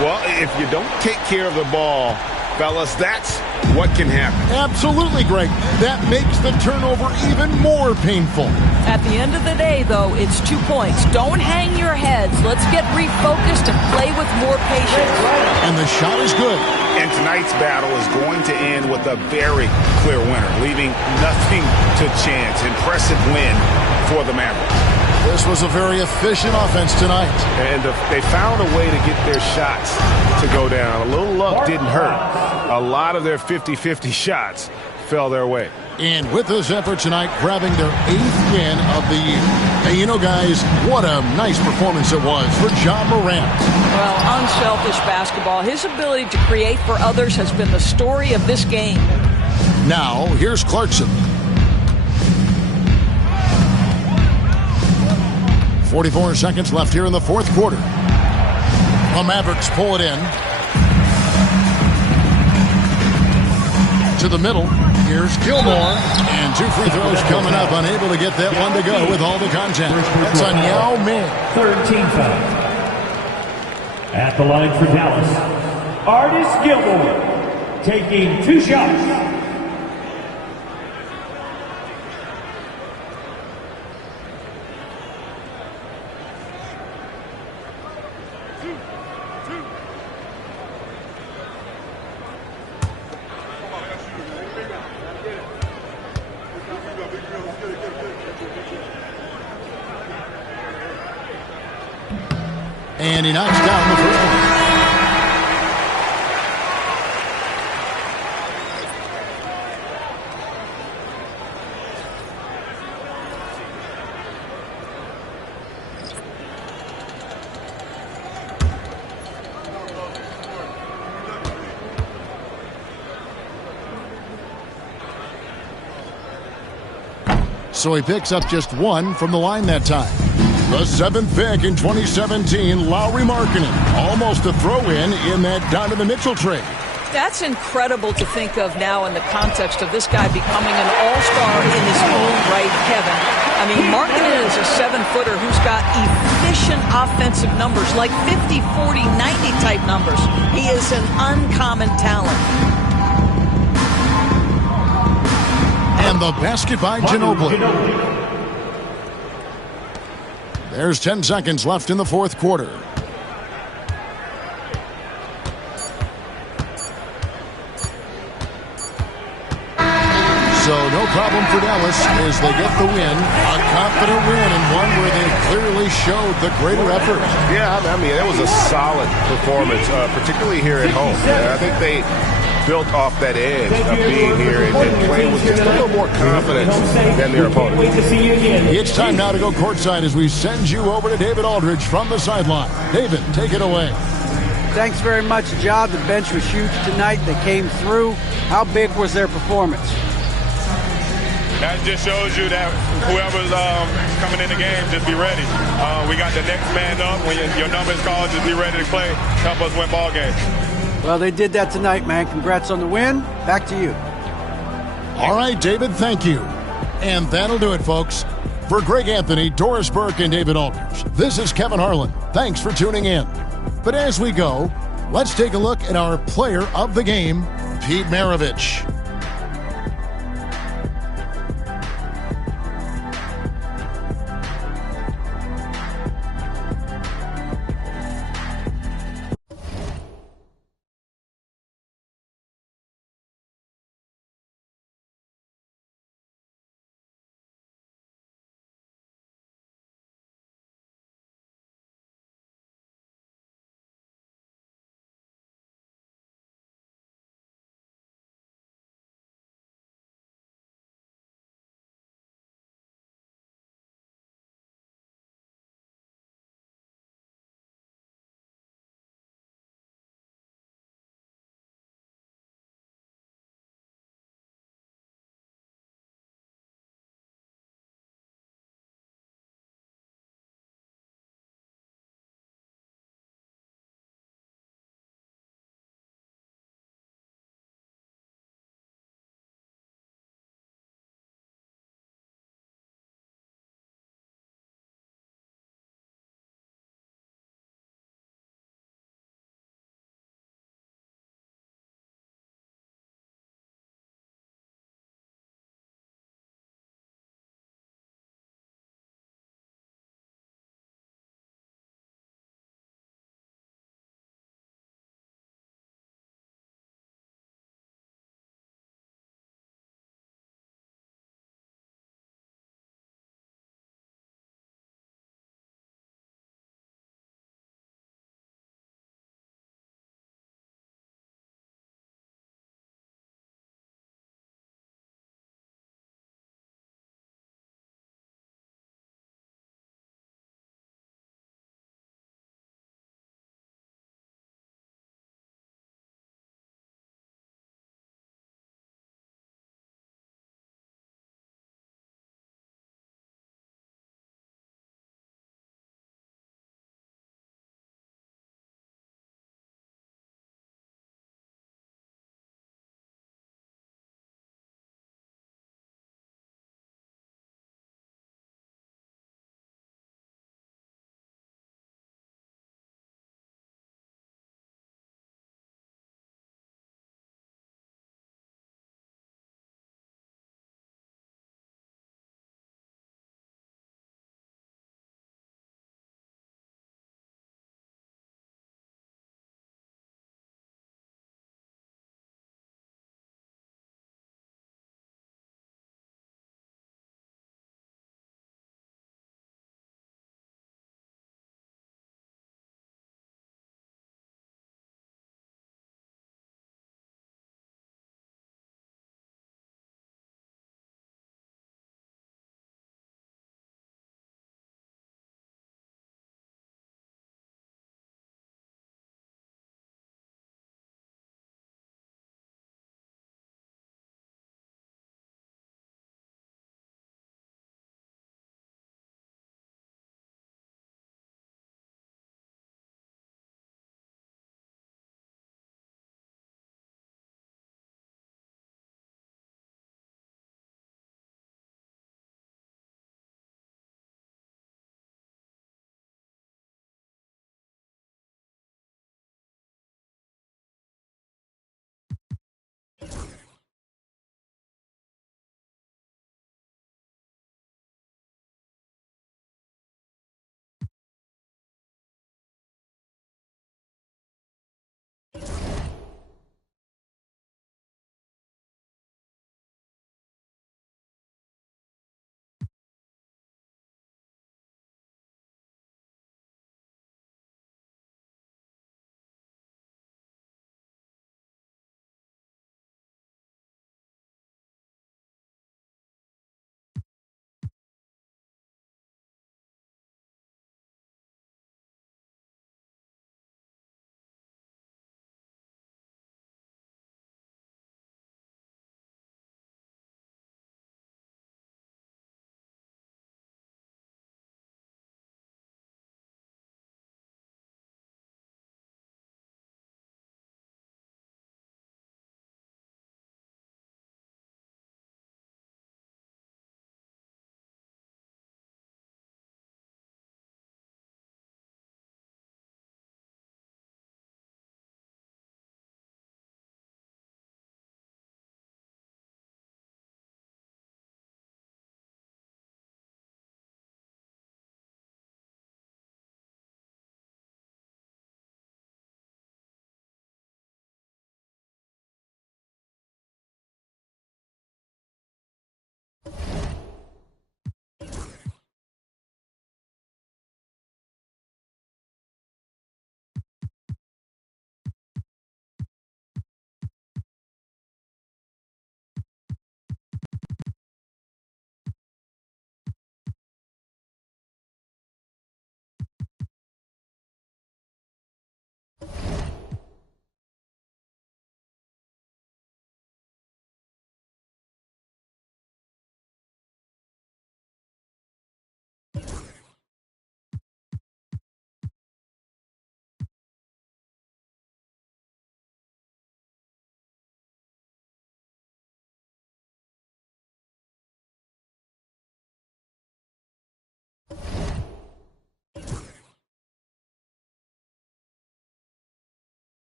Well, if you don't take care of the ball, fellas, that's what can happen. Absolutely, Greg. That makes the turnover even more painful. At the end of the day, though, it's 2 points. Don't hang your heads. Let's get refocused and play with more patience. And the shot is good. And tonight's battle is going to end with a very clear winner, leaving nothing to chance. Impressive win for the Mavericks. This was a very efficient offense tonight. And they found a way to get their shots to go down. A little luck didn't hurt. A lot of their 50-50 shots fell their way. And with this effort tonight, grabbing their 8th win of the year. And you know, guys, what a nice performance it was for John Morant. Well, unselfish basketball. His ability to create for others has been the story of this game. Now, here's Clarkson. 44 seconds left here in the fourth quarter. The Mavericks pull it in. To the middle. Here's Gilmore. And 2 free throws coming up. Unable to get that one to go with all the contact. That's on Yao Ming. Third team foul. At the line for Dallas, Artis Gilmore taking 2 shots. And he knocks down the first one. So he picks up just 1 from the line that time. The 7th pick in 2017, Lauri Markkanen. Almost a throw-in that Donovan Mitchell trade. That's incredible to think of now in the context of this guy becoming an all-star in his own right, Kevin. I mean, Markkanen is a 7-footer who's got efficient offensive numbers, like 50, 40, 90 type numbers. He is an uncommon talent. And the basket by Ginobili. There's 10 seconds left in the fourth quarter. So no problem for Dallas as they get the win. A confident win and one where they clearly showed the greater effort. Yeah, I mean, it was a solid performance, particularly here at home. I think they built off that edge of being here and playing with just a little more confidence than their opponent. It's time now to go courtside as we send you over to David Aldridge from the sideline. David, take it away. Thanks very much, John. The bench was huge tonight. They came through. How big was their performance? That just shows you that whoever's coming in the game, just be ready. We got the next man up. When your number is called, just be ready to play. Help us win ball games. Well, they did that tonight, man. Congrats on the win. Back to you. All right, David, thank you. And that'll do it, folks. For Greg Anthony, Doris Burke, and David Aldridge, this is Kevin Harlan. Thanks for tuning in. But as we go, let's take a look at our player of the game, Pete Maravich.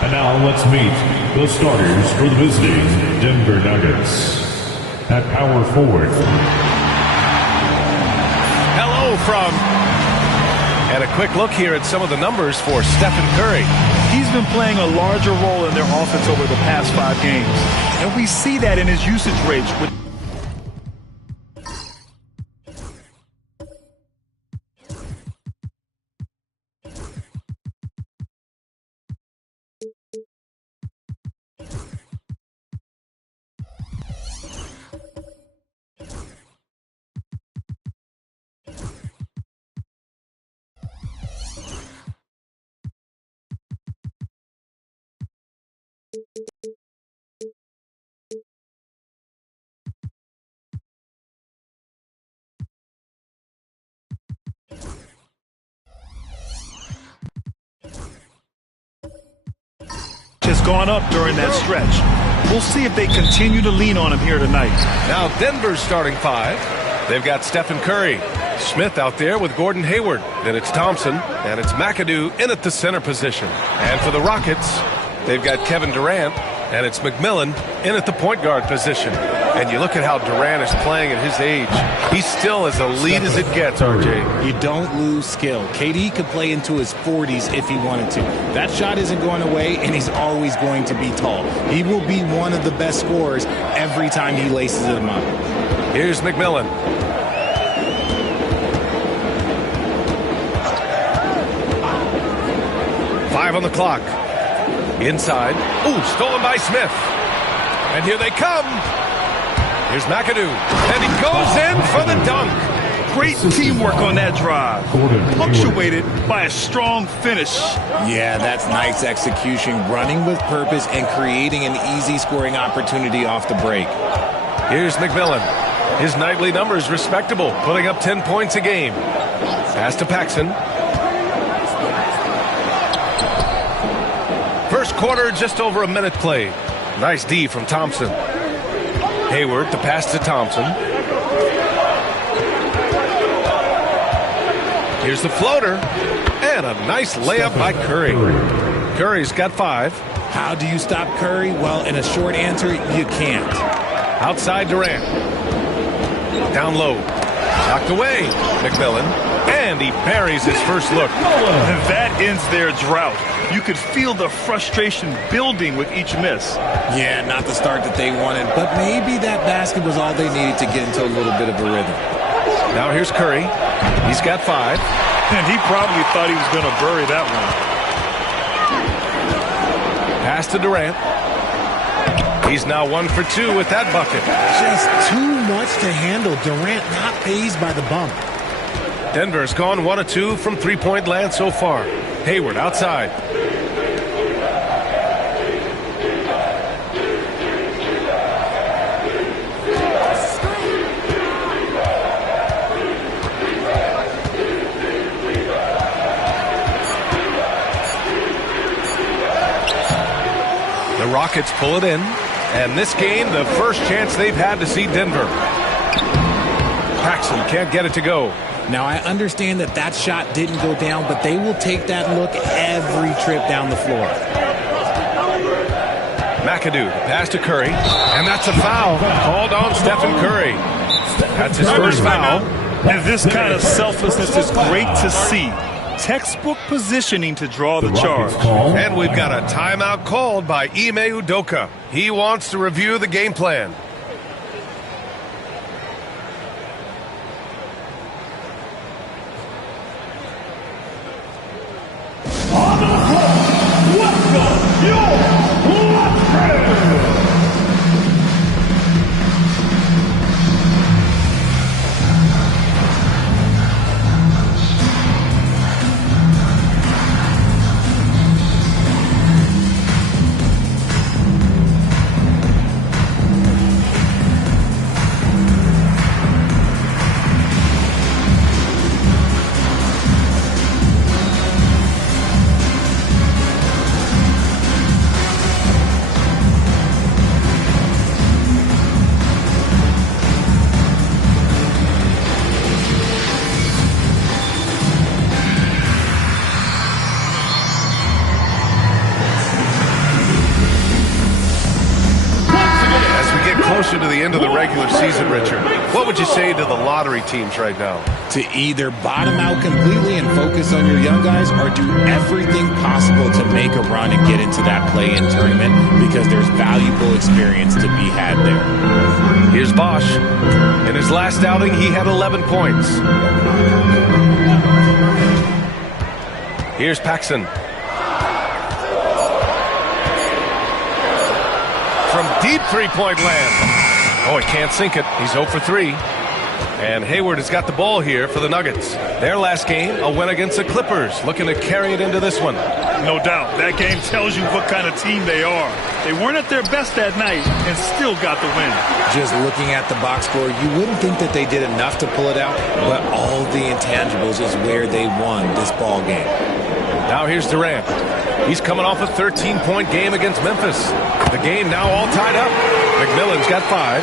And now let's meet the starters for the visiting Denver Nuggets. At power forward. Hello from... And a quick look here at some of the numbers for Stephen Curry. He's been playing a larger role in their offense over the past 5 games. And we see that in his usage rates. Has gone up during that stretch. We'll see if they continue to lean on him here tonight. Now Denver's starting 5. They've got Stephen Curry. Smith out there with Gordon Hayward. Then it's Thompson, and it's McAdoo in at the center position. And for the Rockets, they've got Kevin Durant, and it's McMillan in at the point guard position. And you look at how Durant is playing at his age. He's still as elite as it gets, RJ. You don't lose skill. KD could play into his 40s if he wanted to. That shot isn't going away, and he's always going to be tall. He will be one of the best scorers every time he laces them up. Here's McMillan. Five on the clock. Inside. Ooh, stolen by Smith. And here they come. Here's McAdoo. And he goes in for the dunk. Great teamwork on that drive. Punctuated by a strong finish. Yeah, that's nice execution. Running with purpose and creating an easy scoring opportunity off the break. Here's McMillan. His nightly numbers respectable, putting up 10 points a game. Pass to Paxson. First quarter, just over a minute played. Nice D from Thompson. Hayward, the pass to Thompson. Here's the floater. And a nice layup by Curry. Curry's got 5. How do you stop Curry? Well, in a short answer, you can't. Outside Durant. Down low. Knocked away. McMillan. And he buries his first look. And that ends their drought. You could feel the frustration building with each miss. Yeah, not the start that they wanted, but maybe that basket was all they needed to get into a little bit of a rhythm. Now here's Curry. He's got 5. And he probably thought he was going to bury that one. Pass to Durant. He's now 1 for 2 with that bucket. Just too much to handle. Durant not fazed by the bump. Denver's gone 1 of 2 from three-point land so far. Hayward outside. The Rockets pull it in. And this game, the first chance they've had to see Denver. Paxson can't get it to go. Now, I understand that that shot didn't go down, but they will take that look every trip down the floor. McAdoo, pass to Curry, and that's a foul called on Stephen Curry. That's his first foul. And this kind of selflessness is great to see. Textbook positioning to draw the charge. And we've got a timeout called by Ime Udoka. He wants to review the game plan. On the court, welcome your Lakers. Closer to the end of the regular season, Richard, what would you say to the lottery teams right now? To either bottom out completely and focus on your young guys, or do everything possible to make a run and get into that play-in tournament, because there's valuable experience to be had there. Here's Bosch. In his last outing, he had 11 points. Here's Paxson. From deep three-point land. Oh, he can't sink it. He's 0 for 3. And Hayward has got the ball here for the Nuggets. Their last game, a win against the Clippers, looking to carry it into this one. No doubt. That game tells you what kind of team they are. They weren't at their best that night and still got the win. Just looking at the box score, you wouldn't think that they did enough to pull it out, but all the intangibles is where they won this ball game. Now here's Durant. He's coming off a 13-point game against Memphis. The game now all tied up. McMillan's got 5.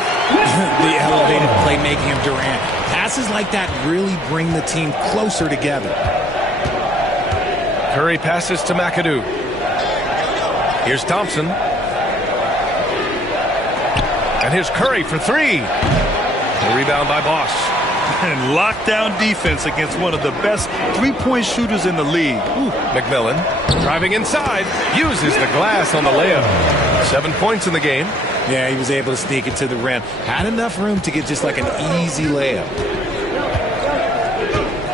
The elevated playmaking of Durant. Passes like that really bring the team closer together. Curry passes to McAdoo. Here's Thompson. And here's Curry for 3. A rebound by Bosch. And lockdown defense against one of the best three-point shooters in the league. Ooh. McMillan driving inside, uses the glass on the layup. 7 points in the game. Yeah, he was able to sneak it to the rim. Had enough room to get just like an easy layup.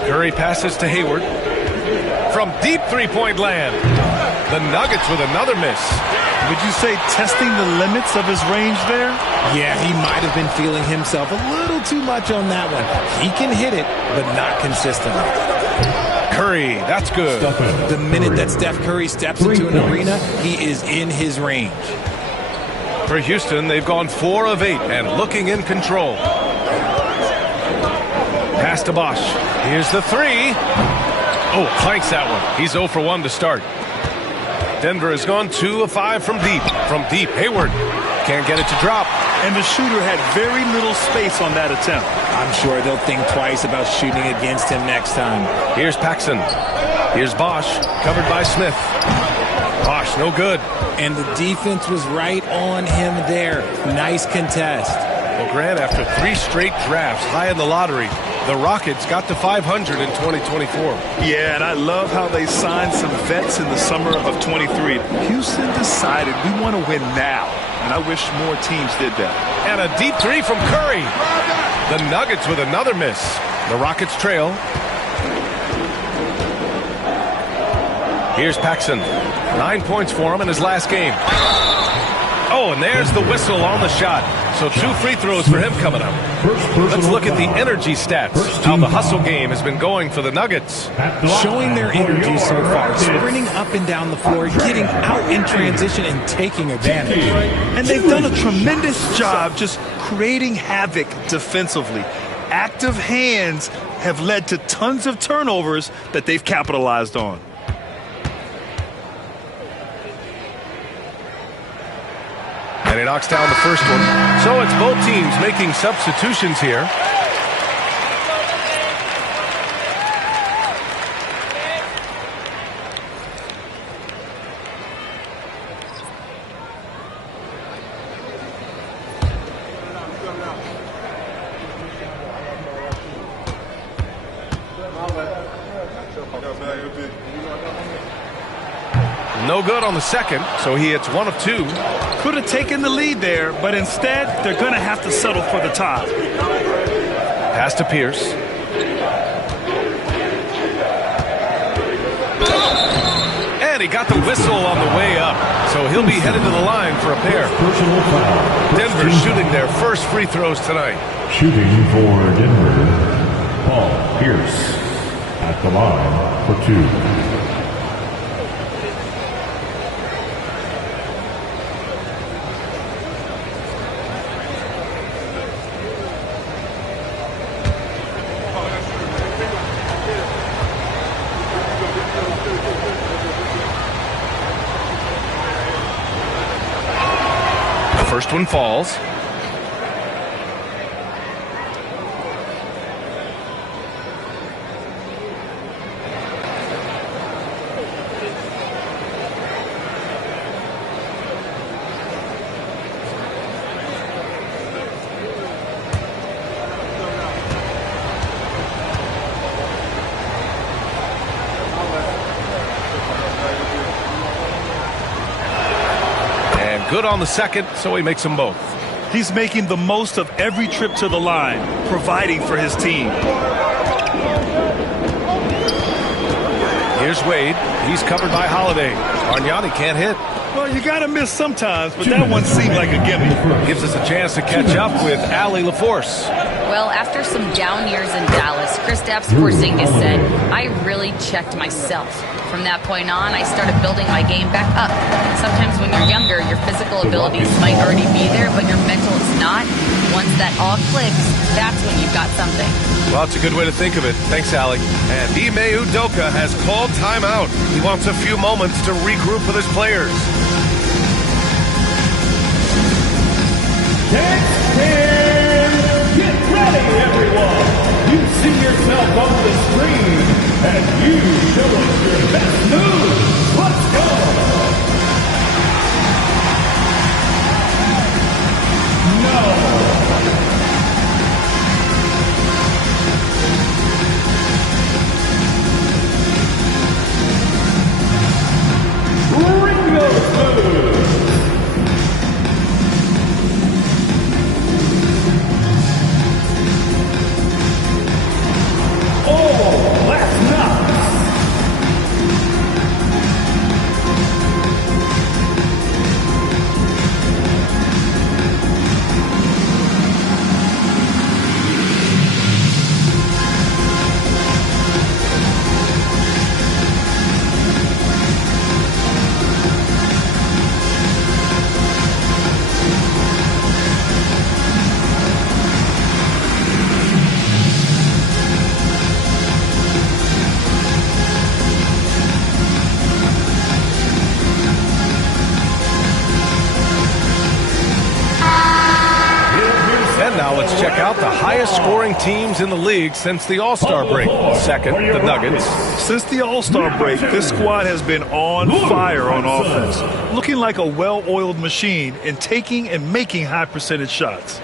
Curry passes to Hayward. From deep three-point land. The Nuggets with another miss. Would you say testing the limits of his range there? Yeah, he might have been feeling himself a little too much on that one. He can hit it, but not consistently. Curry, that's good. The minute that Steph Curry steps into an arena, he is in his range. For Houston, they've gone 4 of 8 and looking in control. Pass to Bosch. Here's the 3. Oh, clanks that one. He's 0 for 1 to start. Denver has gone 2 of 5 from deep. From deep, Hayward can't get it to drop. And the shooter had very little space on that attempt. I'm sure they'll think twice about shooting against him next time. Here's Paxson. Here's Bosch, covered by Smith. Bosch, no good. And the defense was right on him there. Nice contest. Well, Grant, after 3 straight drafts high in the lottery, the Rockets got to 500 in 2024. Yeah, and I love how they signed some vets in the summer of 23. Houston decided we want to win now, and I wish more teams did that. And a deep 3 from Curry. The Nuggets with another miss. The Rockets trail. Here's Paxson. 9 points for him in his last game. Oh, and there's the whistle on the shot. So 2 free throws for him coming up. Let's look at the energy stats. How the hustle game has been going for the Nuggets. Showing their energy so far. Sprinting up and down the floor, getting out in transition and taking advantage. And they've done a tremendous job just creating havoc defensively. Active hands have led to tons of turnovers that they've capitalized on. And he knocks down the first one. So it's both teams making substitutions here. No good on the second, so he hits 1 of 2. Could have taken the lead there, but instead they're going to have to settle for the tie. Pass to Pierce. And he got the whistle on the way up, so he'll be headed to the line for a pair. Denver shooting their first free throws tonight. Shooting for Denver, Paul Pierce at the line for 2. First one falls. Good on the second, so he makes them both. He's making the most of every trip to the line, providing for his team. Here's Wade. He's covered by Holiday. Bargnani can't hit. Well, you got to miss sometimes, but that one seemed like a gimme. Gives us a chance to catch up with Allie LaForce. Well, after some down years in Dallas, Kristaps Porzingis said, "I really checked myself. From that point on, I started building my game back up. Sometimes when you're younger, your physical abilities might already be there, but your mental is not. Once that all clicks, that's when you've got something." Well, it's a good way to think of it. Thanks, Allie. And Ime Udoka has called timeout. He wants a few moments to regroup with his players. Get ready, everyone. You see yourself on the screen as you show us your best moves. Let's go. Ringo Smooth. Oh, last knock. Now let's check out the highest scoring teams in the league since the All-Star break. Second, the Nuggets. Since the All-Star break, this squad has been on fire on offense, looking like a well-oiled machine in taking and making high percentage shots.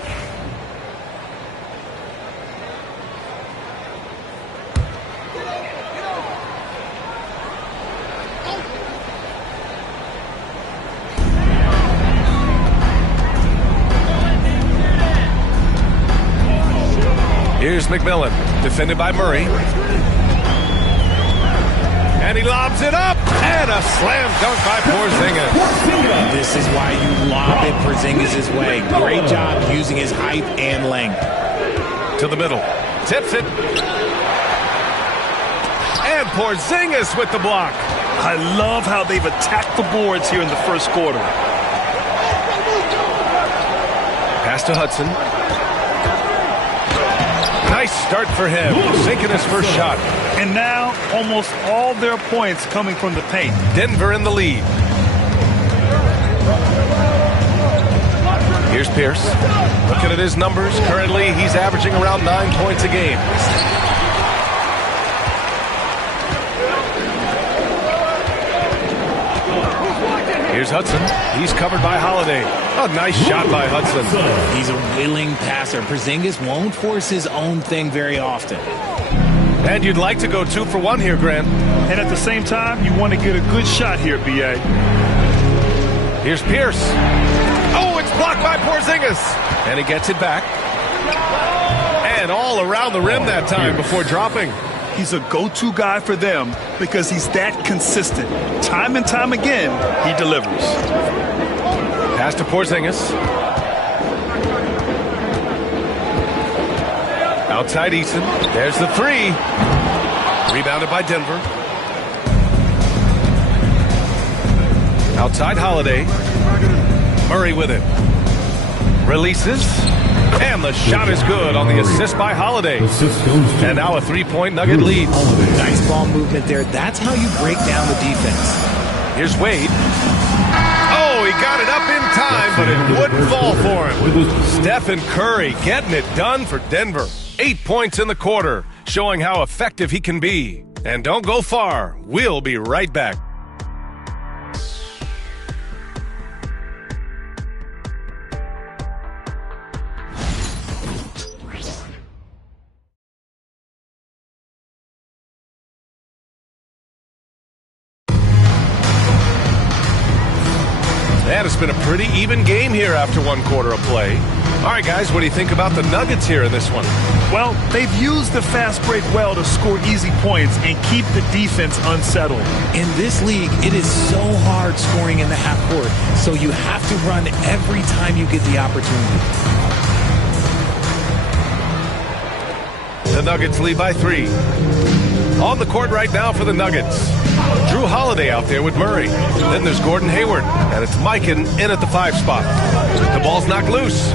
Here's McMillan, defended by Murray. And he lobs it up, and a slam dunk by Porzingis. This is why you lob it Porzingis' way. Great job using his height and length. To the middle, tips it. And Porzingis with the block. I love how they've attacked the boards here in the first quarter. Pass to Hudson. Nice start for him, sinking his first shot. And now, almost all their points coming from the paint. Denver in the lead. Here's Pierce. Looking at his numbers, currently he's averaging around 9 points a game. Here's Hudson. He's covered by Holiday. A nice shot by Hudson. He's a willing passer. Porzingis won't force his own thing very often. And you'd like to go 2 for 1 here, Grant. And at the same time, you want to get a good shot here, B.A. Here's Pierce. Oh, it's blocked by Porzingis. And he gets it back. And all around the rim that time before dropping. He's a go-to guy for them because he's that consistent. Time and time again, he delivers. Pass to Porzingis. Outside Eason. There's the 3. Rebounded by Denver. Outside Holiday. Murray with it. Releases. And the shot is good on the assist by Holiday. And now a 3-point Nugget lead. Nice ball movement there. That's how you break down the defense. Here's Wade. Oh, he got it up in time, but it wouldn't fall for him. Stephen Curry getting it done for Denver. 8 points in the quarter, showing how effective he can be. And don't go far. We'll be right back. And it's been a pretty even game here after 1 quarter of play. All right, guys, what do you think about the Nuggets here in this one? Well, they've used the fast break well to score easy points and keep the defense unsettled. In this league, it is so hard scoring in the half court, so you have to run every time you get the opportunity. The Nuggets lead by 3. On the court right now for the Nuggets. Drew Holiday out there with Murray. Then there's Gordon Hayward, and it's Mikan in at the 5 spot. The ball's knocked loose.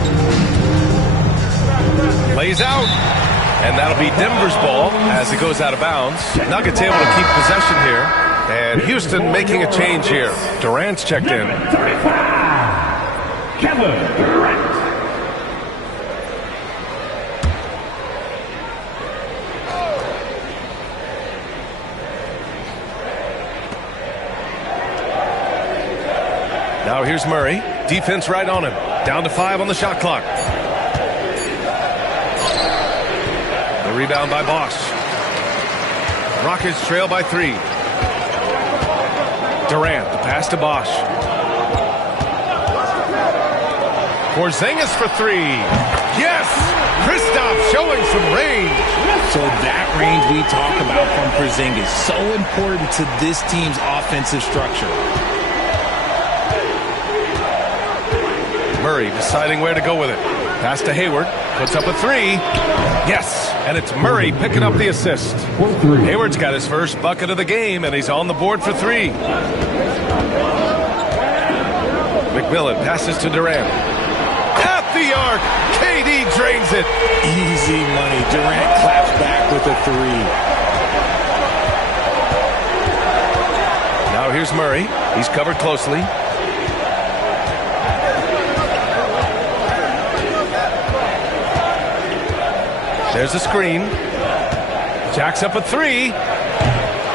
Lays out, and that'll be Denver's ball as it goes out of bounds. Nuggets able to keep possession here, and Houston making a change here. Durant's checked in. Kevin Durant. Now here's Murray. Defense right on him. Down to 5 on the shot clock. The rebound by Bosch. Rockets trail by 3. Durant, the pass to Bosch. Porzingis for 3. Yes! Kristaps showing some range. So that range we talk about from Porzingis, so important to this team's offensive structure. Murray deciding where to go with it. Pass to Hayward. Puts up a 3. Yes, and it's Murray picking up the assist. Hayward's got his first bucket of the game, and he's on the board for 3. McMillan passes to Durant. At the arc, KD drains it. Easy money. Durant claps back with a 3. Now here's Murray. He's covered closely. There's a screen. Jacks up a 3.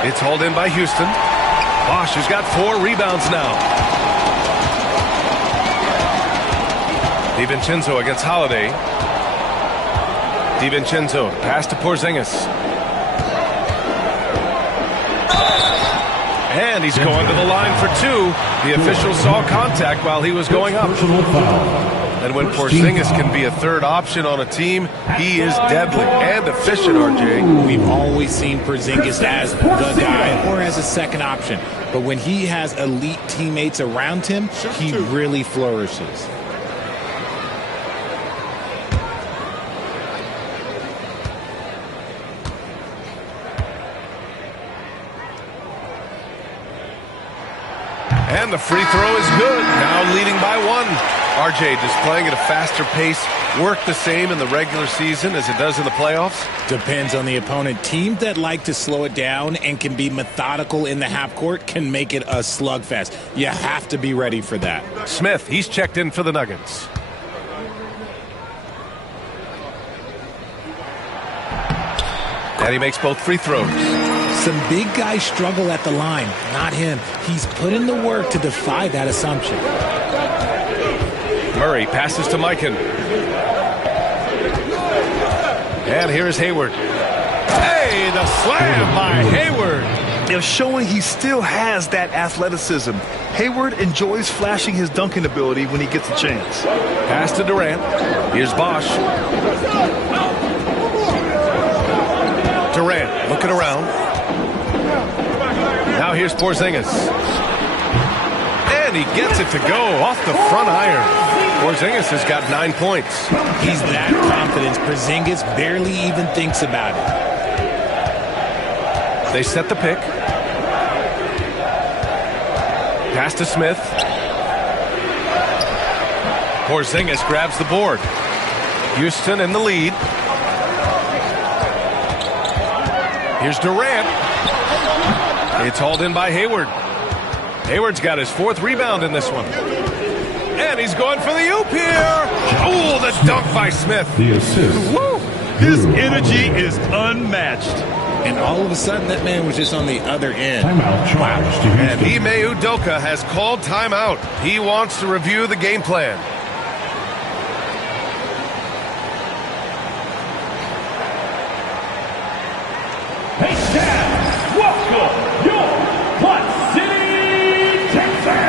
It's hauled in by Houston. Bosch has got 4 rebounds now. DiVincenzo against Holiday. DiVincenzo, pass to Porzingis. And he's going to the line for 2. The official saw contact while he was going up. And when Porzingis can be a third option on a team, he is deadly and efficient, RJ. We've always seen Porzingis as the guy or as a second option. But when he has elite teammates around him, he really flourishes. And the free throw is good. Now leading by 1. RJ, does playing at a faster pace work the same in the regular season as it does in the playoffs? Depends on the opponent. Teams that like to slow it down and can be methodical in the half court can make it a slugfest. You have to be ready for that. Smith, he's checked in for the Nuggets. And he makes both free throws. Some big guys struggle at the line. Not him. He's put in the work to defy that assumption. Murray passes to Mikan. And here's Hayward. Hey, the slam by Hayward. They're showing he still has that athleticism. Hayward enjoys flashing his dunking ability when he gets a chance. Pass to Durant. Here's Bosch. Durant looking around. Now here's Porzingis. And he gets it to go off the front iron. Porzingis has got 9 points. He's that confident. Porzingis barely even thinks about it. They set the pick. Pass to Smith. Porzingis grabs the board. Houston in the lead. Here's Durant. It's hauled in by Hayward. Hayward's got his 4th rebound in this one. And he's going for the oop here. Oh, the dunk by Smith. The assist. Woo! His energy is unmatched. And all of a sudden, that man was just on the other end. Timeout charged to Houston. And Ime Udoka has called timeout. He wants to review the game plan. Hey, Stan, welcome your Plot City, Texas.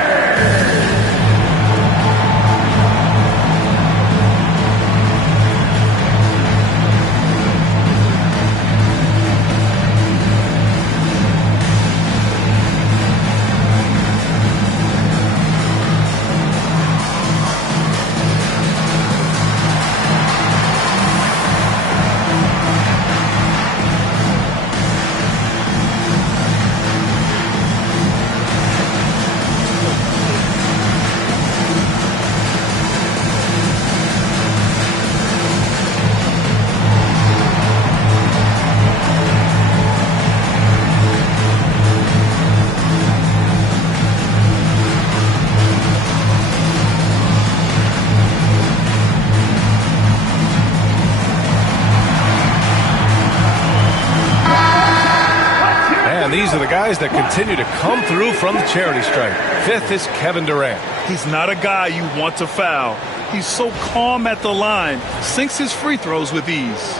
These are the guys that continue to come through from the charity stripe. 5th is Kevin Durant. He's not a guy you want to foul. He's so calm at the line, sinks his free throws with ease.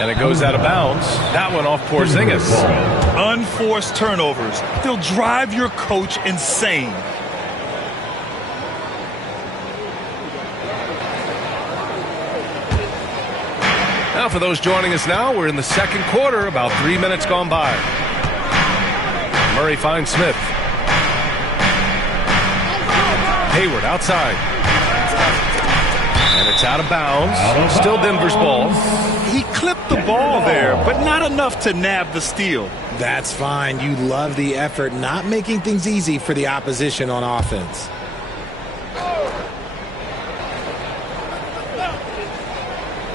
And it goes out of bounds. That one off Porzingis. Unforced turnovers. They'll drive your coach insane. Now for those joining us now, we're in the 2nd quarter, about 3 minutes gone by. Murray finds Smith. Hayward outside. And it's out of bounds. Still Denver's ball. He clipped the ball there, but not enough to nab the steal. That's fine. You love the effort, not making things easy for the opposition on offense.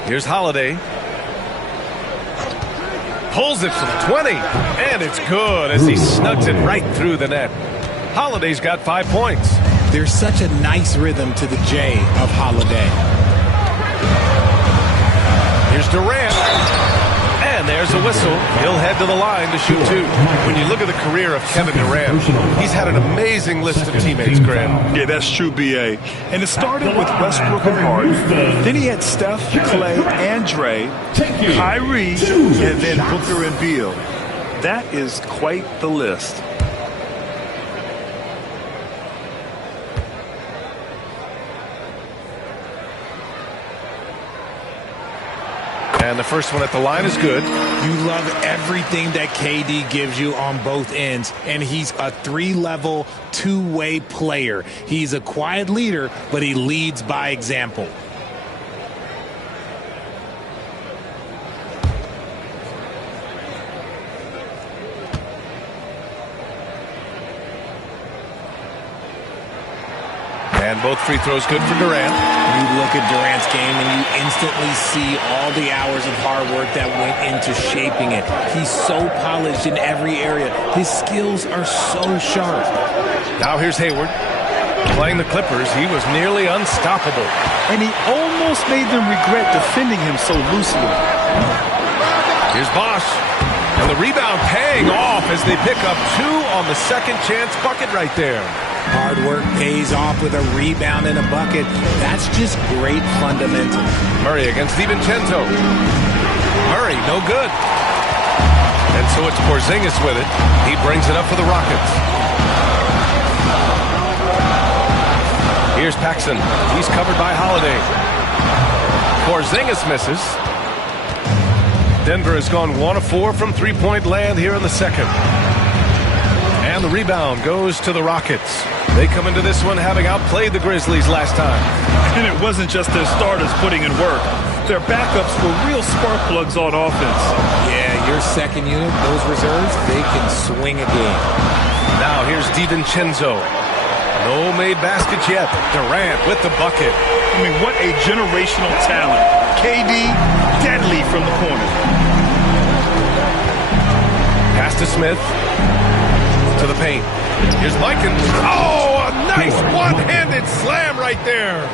Here's Holiday. Pulls it from 20, and it's good as he snugs it right through the net. Holiday's got 5 points. There's such a nice rhythm to the J of Holiday. Here's Durant. And there's a whistle. He'll head to the line to shoot 2. When you look at the career of Kevin Durant, he's had an amazing list of teammates, Graham. Yeah, that's true, B.A. And it started with Westbrook and Harden. Then he had Steph, Clay, and Dre, Kyrie, and then Booker and Beal. That is quite the list. And the first one at the line is good. You love everything that KD gives you on both ends, and he's a 3-level, 2-way player. He's a quiet leader, but he leads by example. And both free throws good for Durant. You look at Durant's game and you instantly see all the hours of hard work that went into shaping it. He's so polished in every area. His skills are so sharp. Now here's Hayward. Playing the Clippers, he was nearly unstoppable. And he almost made them regret defending him so loosely. Here's Bosch. And the rebound paying off as they pick up 2 on the second chance bucket right there. Hard work pays off with a rebound and a bucket. That's just great fundamentals. Murray against DiVincenzo. Murray, no good. And so it's Porzingis with it. He brings it up for the Rockets. Here's Paxson. He's covered by Holiday. Porzingis misses. Denver has gone 1 of 4 from three-point land here in the second. And the rebound goes to the Rockets. They come into this one having outplayed the Grizzlies last time. And it wasn't just their starters putting in work. Their backups were real spark plugs on offense. Yeah, your second unit, those reserves, they can swing a game. Now here's DiVincenzo. No made baskets yet. Durant with the bucket. I mean, what a generational talent. KD, deadly from the corner. Pass to Smith. To the paint. Here's Mikan. Oh, a nice one-handed slam right there.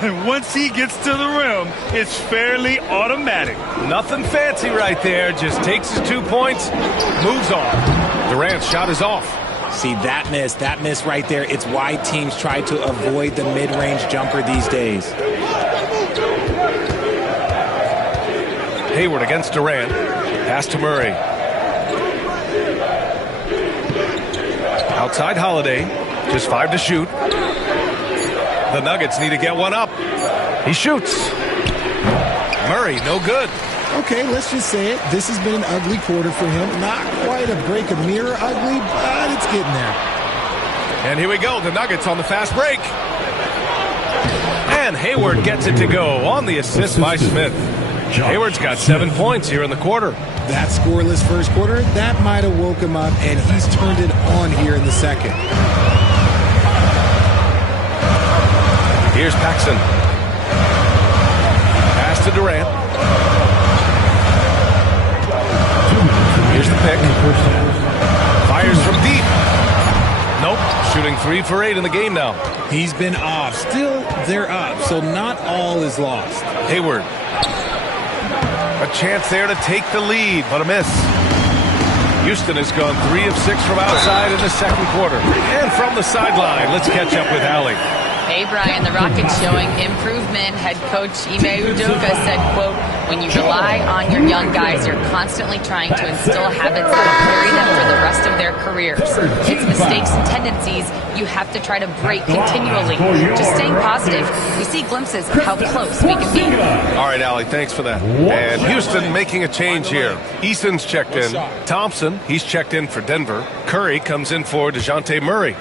And once he gets to the rim, it's fairly automatic. Nothing fancy right there. Just takes his 2 points, moves on. Durant's shot is off. See, that miss right there, it's why teams try to avoid the mid-range jumper these days. Hayward against Durant. Pass to Murray. Outside Holiday. Just 5 to shoot. The Nuggets need to get one up. He shoots. Murray, no good. Okay, let's just say it. This has been an ugly quarter for him. Not quite a break a mirror ugly, but it's getting there. And here we go. The Nuggets on the fast break. And Hayward gets it to go on the assist by Smith. Hayward's got 7 points here in the quarter. That scoreless first quarter, that might have woke him up, and he's turned it on here in the second. Here's Paxson. Pass to Durant. Here's the pick. Fires from deep. Nope. Shooting 3 for 8 in the game now. He's been off. Still, they're up, so not all is lost. Hayward. A chance there to take the lead, but a miss. Houston has gone 3 of 6 from outside in the second quarter. And from the sideline, let's catch up with Allie. Hey, Brian, the Rockets showing improvement. Head coach Ime Udoka said, quote, when you rely on your young guys, you're constantly trying to instill habits that will carry them for the rest of their careers. It's mistakes and tendencies you have to try to break continually. Just staying positive. We see glimpses of how close we can be. All right, Allie, thanks for that. And Houston making a change here. Eason's checked in. Thompson, he's checked in for Denver. Curry comes in for DeJounte Murray.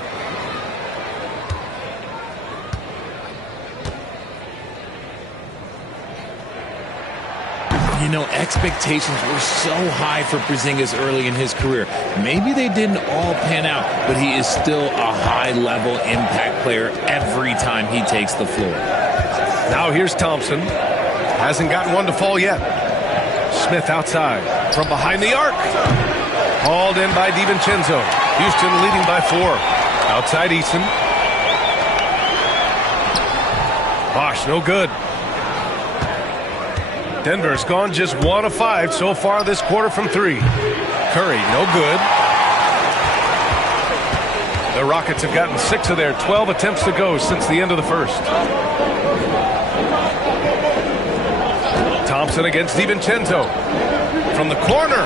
You know, expectations were so high for Porzingis early in his career. Maybe they didn't all pan out, but he is still a high-level impact player every time he takes the floor. Now here's Thompson. Hasn't gotten one to fall yet. Smith outside from behind the arc. Hauled in by DiVincenzo. Houston leading by 4. Outside Eason. Bosh, no good. Denver's gone just 1 of 5 so far this quarter from 3. Curry, no good. The Rockets have gotten 6 of their 12 attempts to go since the end of the first. Thompson against DiVincenzo. From the corner.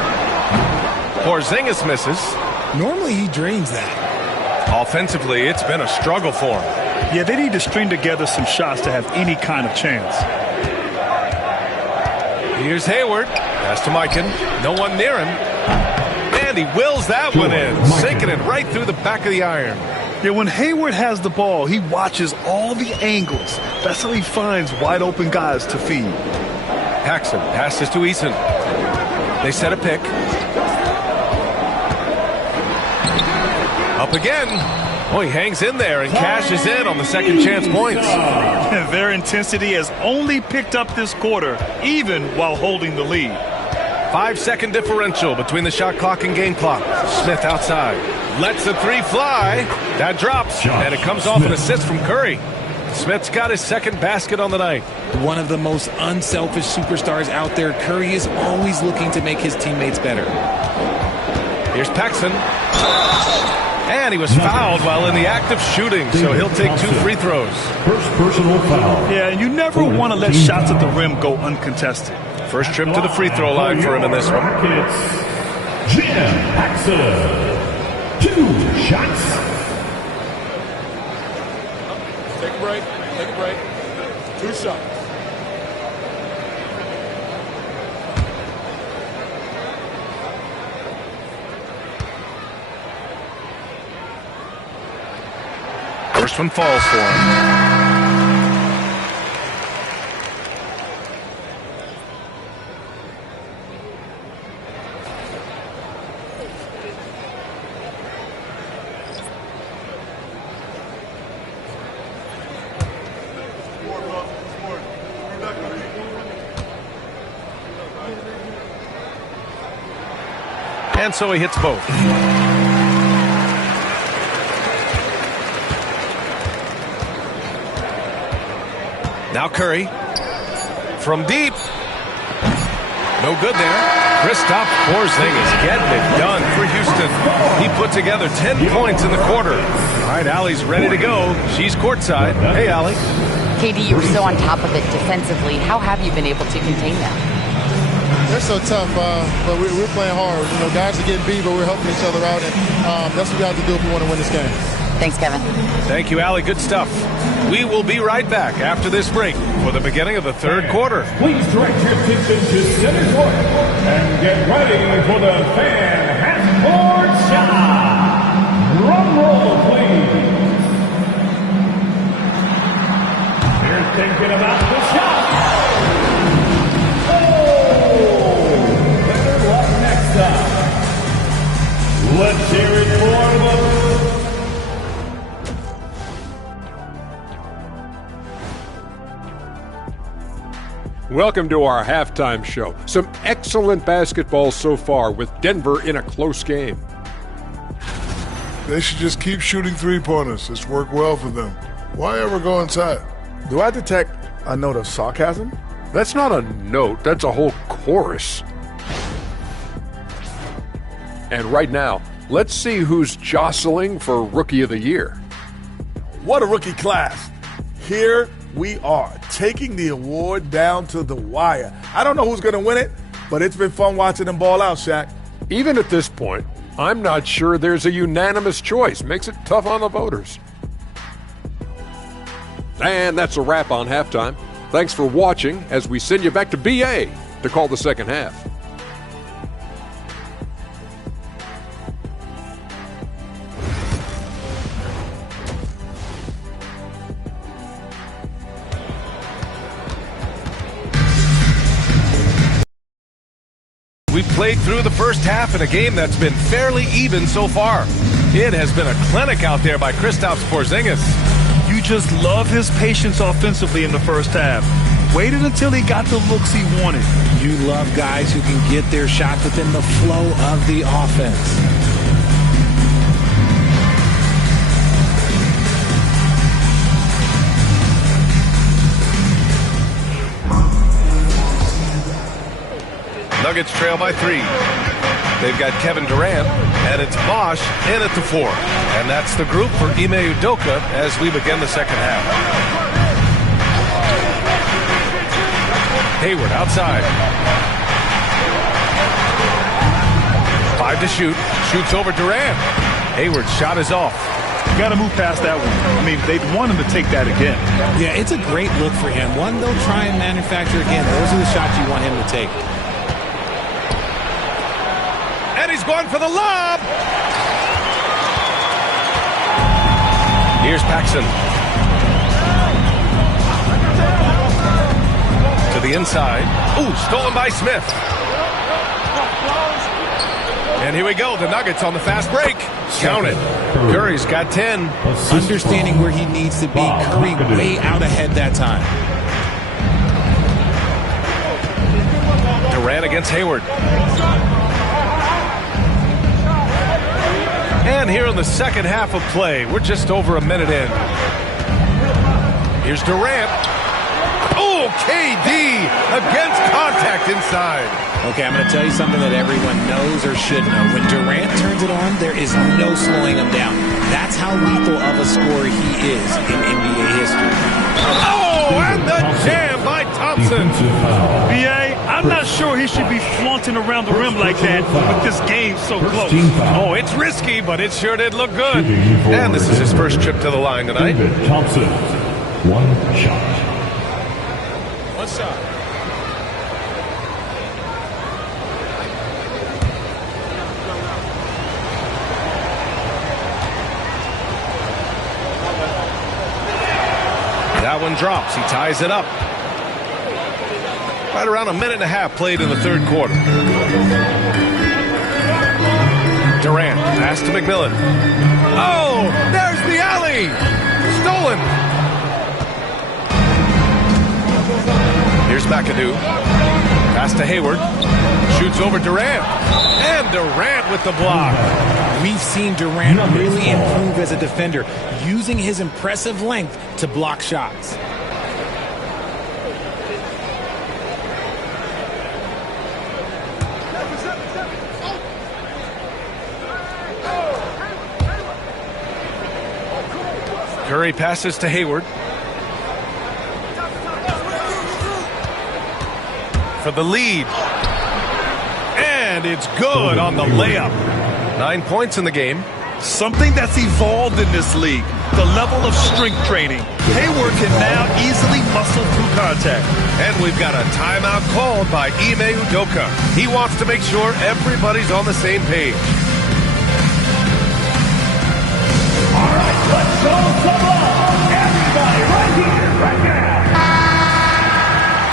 Porzingis misses. Normally he drains that. Offensively, it's been a struggle for him. Yeah, they need to string together some shots to have any kind of chance. Here's Hayward. Pass to Mikan. No one near him. And he wills that one in. Sinking it right through the back of the iron. Yeah, when Hayward has the ball, he watches all the angles. That's how he finds wide open guys to feed. Paxson passes to Eason. They set a pick. Up again. Oh, he hangs in there and cashes in on the second chance points. Their intensity has only picked up this quarter, even while holding the lead. 5-second differential between the shot clock and game clock. Smith outside. Lets the 3 fly. That drops, and it comes off an assist from Curry. Smith's got his second basket on the night. One of the most unselfish superstars out there, Curry is always looking to make his teammates better. Here's Paxson. And he was fouled while in the act of shooting, so he'll take 2 free throws. First personal foul. Yeah, and you never want to let shots at the rim go uncontested. First trip to the free throw line for him in this one. Jim Paxson. 2 shots. Take a break. Take a break. 2 shots. First one falls for him. And so he hits both. Now Curry from deep. No good there. Kristaps Porzingis getting it done for Houston. He put together 10 points in the quarter. All right, Allie's ready to go. She's courtside. Hey, Allie. KD, you were so on top of it defensively. How have you been able to contain them? They're so tough, but we're playing hard. You know, guys are getting beat, but we're helping each other out, and that's what we have to do if we want to win this game. Thanks, Kevin. Thank you, Allie. Good stuff. We will be right back after this break for the beginning of the third quarter. Please direct your attention to center court and get ready for the fan half-court shot. Drum roll, please. They're thinking about the shot. Oh, better luck next time. Let's hear it for the Welcome to our halftime show. Some excellent basketball so far with Denver in a close game. They should just keep shooting three-pointers. It's worked well for them. Why ever go inside? Do I detect a note of sarcasm? That's not a note. That's a whole chorus. And right now, let's see who's jostling for Rookie of the Year. What a rookie class. Here we are, taking the award down to the wire. I don't know who's going to win it, but it's been fun watching them ball out, Shaq. Even at this point, I'm not sure there's a unanimous choice. Makes it tough on the voters. And that's a wrap on halftime. Thanks for watching as we send you back to BA to call the second half. We played through the first half in a game that's been fairly even so far. It has been a clinic out there by Kristaps Porzingis. You just love his patience offensively in the first half. Waited until he got the looks he wanted. You love guys who can get their shot within the flow of the offense. Nuggets trail by 3. They've got Kevin Durant, and it's Bosch in at the 4. And that's the group for Ime Udoka as we begin the second half. Hayward outside. 5 to shoot. Shoots over Durant. Hayward's shot is off. You got to move past that one. I mean, they'd want him to take that again. Yeah, it's a great look for him. One they'll try and manufacture again. Those are the shots you want him to take. And he's going for the lob. Here's Paxson. To the inside. Ooh, stolen by Smith. And here we go. The Nuggets on the fast break. Count it. Curry's got 10. Understanding where he needs to be. Curry way out ahead that time. Durant against Hayward. And here in the second half of play, we're just over a minute in. Here's Durant. Oh, KD against contact inside. Okay, I'm going to tell you something that everyone knows or should know. When Durant turns it on, there is no slowing him down. That's how lethal of a scorer he is in NBA history. Oh, and the jam by Thompson. B.A., I'm not sure he should be flaunting around the rim like that with this game so close. Oh, it's risky, but it sure did look good. And this is his first trip to the line tonight. Thompson, one shot. One shot. That one drops. He ties it up. Right around a minute and a half played in the third quarter. Durant, pass to McMillan. Oh, there's the alley. Stolen. Here's McAdoo. Pass to Hayward. Shoots over Durant. And Durant with the block. We've seen Durant really improve as a defender, using his impressive length to block shots. Curry passes to Hayward. For the lead. And it's good on the layup. 9 points in the game. Something that's evolved in this league, the level of strength training. Hayward can now easily muscle through contact. And we've got a timeout called by Ime Udoka. He wants to make sure everybody's on the same page. All right, let's show some love. Everybody right here, right now.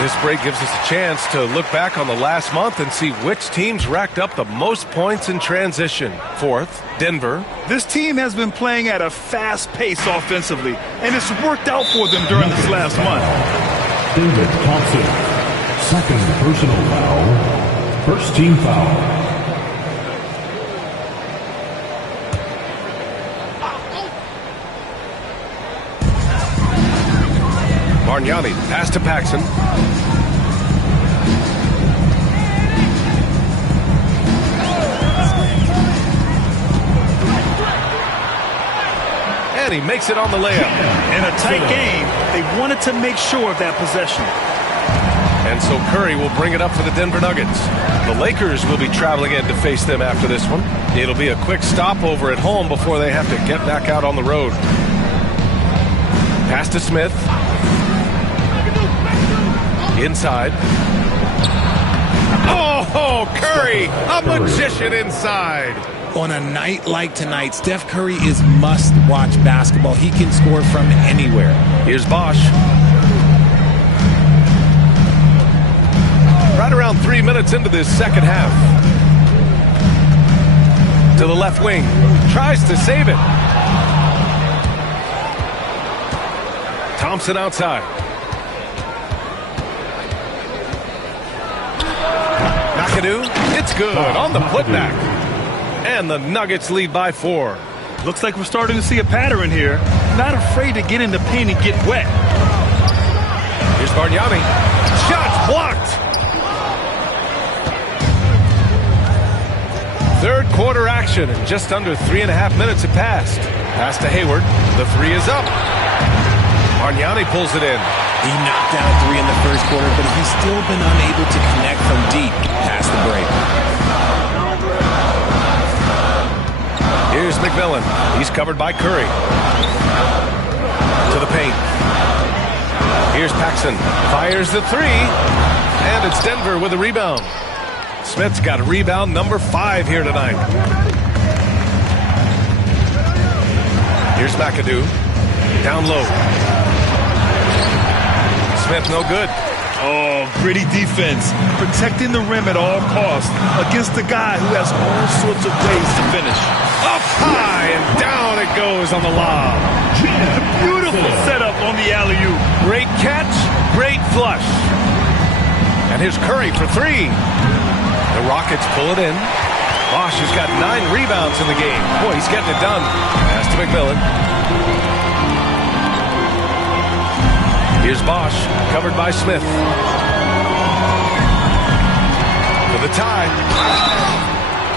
This break gives us a chance to look back on the last month and see which teams racked up the most points in transition. Fourth, Denver. This team has been playing at a fast pace offensively, and it's worked out for them during this last month. David Thompson, second personal foul, first team foul. Bargnani, pass to Paxson. And he makes it on the layup. In a tight game, they wanted to make sure of that possession. And so Curry will bring it up for the Denver Nuggets. The Lakers will be traveling in to face them after this one. It'll be a quick stopover at home before they have to get back out on the road. Pass to Smith. Inside. Oh, Curry, a magician inside. On a night like tonight, Steph Curry is must-watch basketball. He can score from anywhere. Here's Bosch. Right around 3 minutes into this second half. To the left wing. Tries to save it. Thompson outside. McAdoo, it's good on the putback. And the Nuggets lead by 4. Looks like we're starting to see a pattern here. Not afraid to get in the paint and get wet. Here's Bargnani. Shots blocked. Third quarter action, and just under 3.5 minutes have passed. Pass to Hayward. The three is up. Bargnani pulls it in. He knocked down a three in the first quarter, but he's still been unable to connect from deep past the break. Here's McMillan. He's covered by Curry. To the paint. Here's Paxson. Fires the three. And it's Denver with a rebound. Smith's got a rebound number 5 here tonight. Here's McAdoo. Down low. Smith no good. Oh, gritty defense. Protecting the rim at all costs against a guy who has all sorts of ways to finish. Up high and down it goes on the lob. Beautiful setup on the alley-oop. Great catch, great flush. And here's Curry for 3. The Rockets pull it in. Bosch has got 9 rebounds in the game. Boy, he's getting it done. Pass to McMillan. Here's Bosch, covered by Smith. To the tie.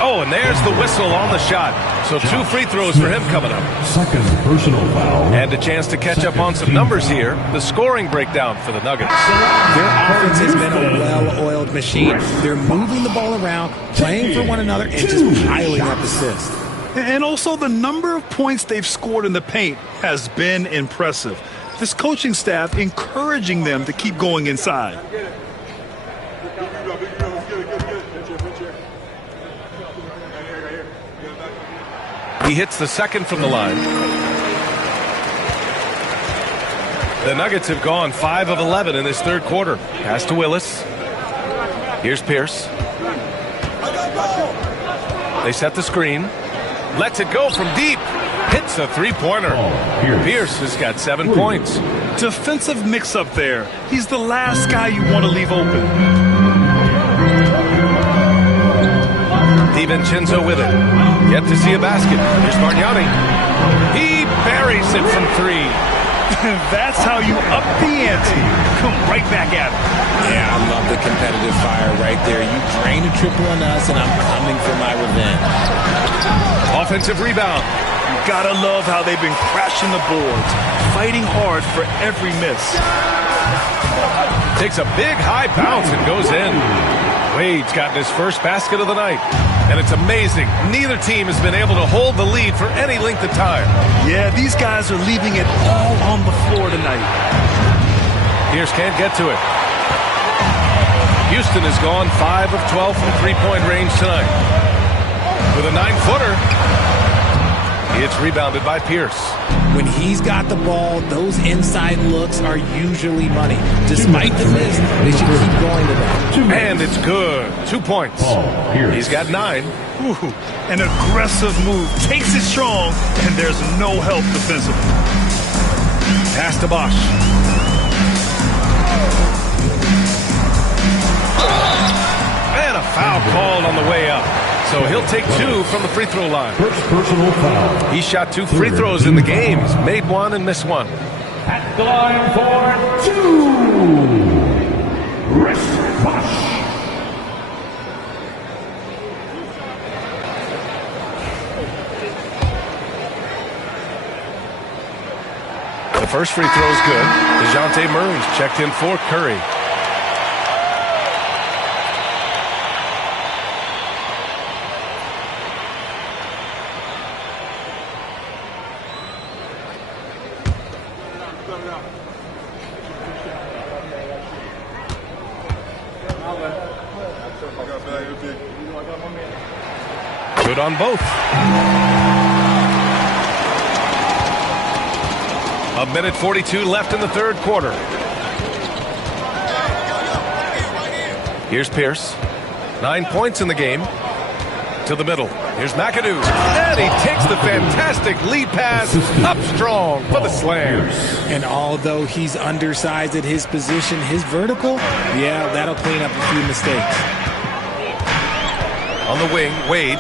Oh, and there's the whistle on the shot. So 2 free throws for him coming up. Second personal foul. And a chance to catch up on some numbers here. The scoring breakdown for the Nuggets. Their offense has been a well-oiled machine. They're moving the ball around, playing for one another, and just piling up assists. And also the number of points they've scored in the paint has been impressive. This coaching staff encouraging them to keep going inside. He hits the second from the line. The Nuggets have gone 5 of 11 in this third quarter. Pass to Willis. Here's Pierce. They set the screen. Lets it go from deep. Hits a three-pointer. Pierce has got 7 points. Defensive mix-up there. He's the last guy you want to leave open. DiVincenzo with it. Yet to see a basket. Here's Bargnani. He buries it from 3. That's how you up the ante. Come right back at him. Yeah, I love the competitive fire right there. You drain a triple on us, and I'm coming for my revenge. Offensive rebound. You gotta love how they've been crashing the boards, fighting hard for every miss. Takes a big high bounce and goes in. Wade's gotten his first basket of the night. And it's amazing. Neither team has been able to hold the lead for any length of time. Yeah, these guys are leaving it all on the floor tonight. Pierce can't get to it. Houston has gone 5 of 12 from three-point range tonight. With a 9-footer, it's rebounded by Pierce. When he's got the ball, those inside looks are usually money. Despite the miss, they should keep going to that. And it's good. 2 points. He's got 9. Ooh, an aggressive move. Takes it strong, and there's no help defensively. Pass to Bosch. And a foul called on the way up. So he'll take 2 from the free throw line. First personal foul. He shot 2 free throws in the game. He's made 1 and missed 1. At the line for 2. Chris Bosh. The first free throw is good. DeJounte Murray's checked in for Curry. Good on both. A minute 42 left in the third quarter. Here's Pierce. 9 points in the game. To the middle. Here's McAdoo. And he takes the fantastic lead pass up strong for the slam. And although he's undersized at his position, his vertical, yeah, that'll clean up a few mistakes. On the wing, Wade.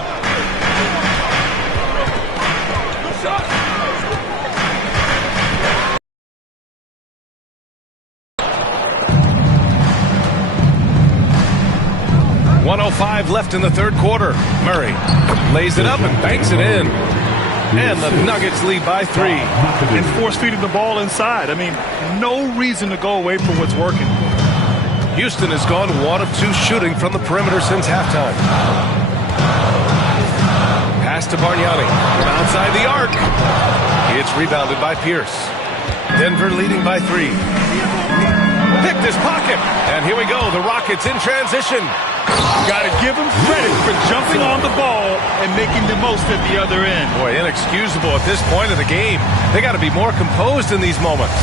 .105 left in the third quarter. Murray lays it up and banks it in. And the Nuggets lead by 3. And force-feeding the ball inside. I mean, no reason to go away from what's working. Houston has gone 1 of 2 shooting from the perimeter since halftime. Pass to Bargnani from outside the arc. It's rebounded by Pierce. Denver leading by 3. Picked his pocket. And here we go. The Rockets in transition. Got to give him credit for jumping on the ball and making the most at the other end. Boy, inexcusable at this point of the game. They got to be more composed in these moments.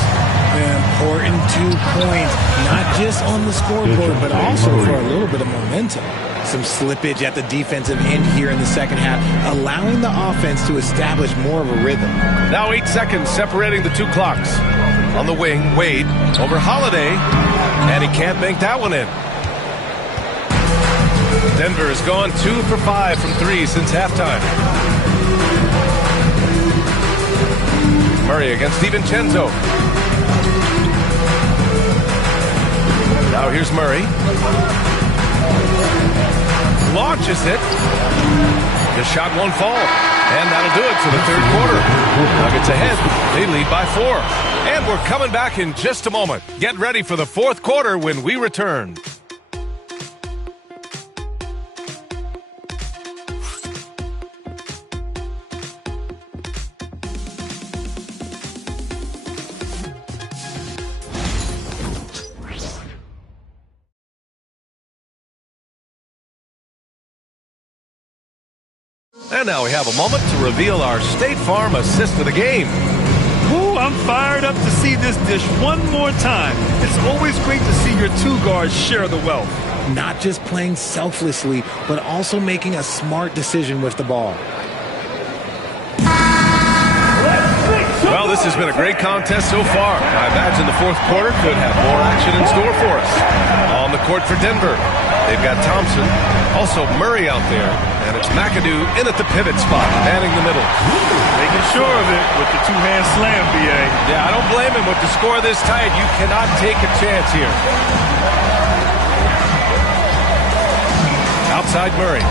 Important 2 points, not just on the scoreboard, but also for a little bit of momentum. Some slippage at the defensive end here in the second half, allowing the offense to establish more of a rhythm. Now 8 seconds separating the 2 clocks. On the wing, Wade over Holiday, and he can't bank that one in. Denver has gone 2 for 5 from 3 since halftime. Murray against DiVincenzo. Now here's Murray. launches it. The shot won't fall. And that'll do it for the third quarter. Nuggets ahead. They lead by 4. And we're coming back in just a moment. Get ready for the fourth quarter when we return. And now we have a moment to reveal our State Farm assist of the game. Ooh, I'm fired up to see this dish one more time. It's always great to see your two guards share the wealth. Not just playing selflessly, but also making a smart decision with the ball. Well, this has been a great contest so far. I imagine the fourth quarter could have more action in store for us. On the court for Denver, they've got Thompson, also Murray out there, and it's McAdoo in at the pivot spot, manning the middle. Making sure of it with the two-hand slam, B.A. Yeah, I don't blame him. With the score this tight, you cannot take a chance here. Outside Murray.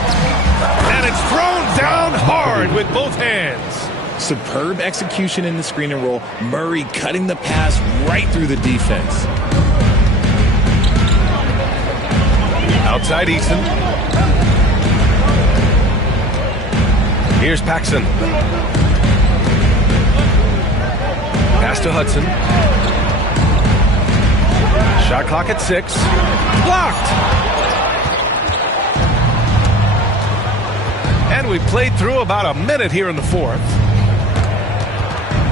And it's thrown down hard with both hands. Superb execution in the screen and roll. Murray cutting the pass right through the defense. Outside Eason. Here's Paxson. Pass to Hudson. Shot clock at 6. Blocked! And we played through about a minute here in the fourth.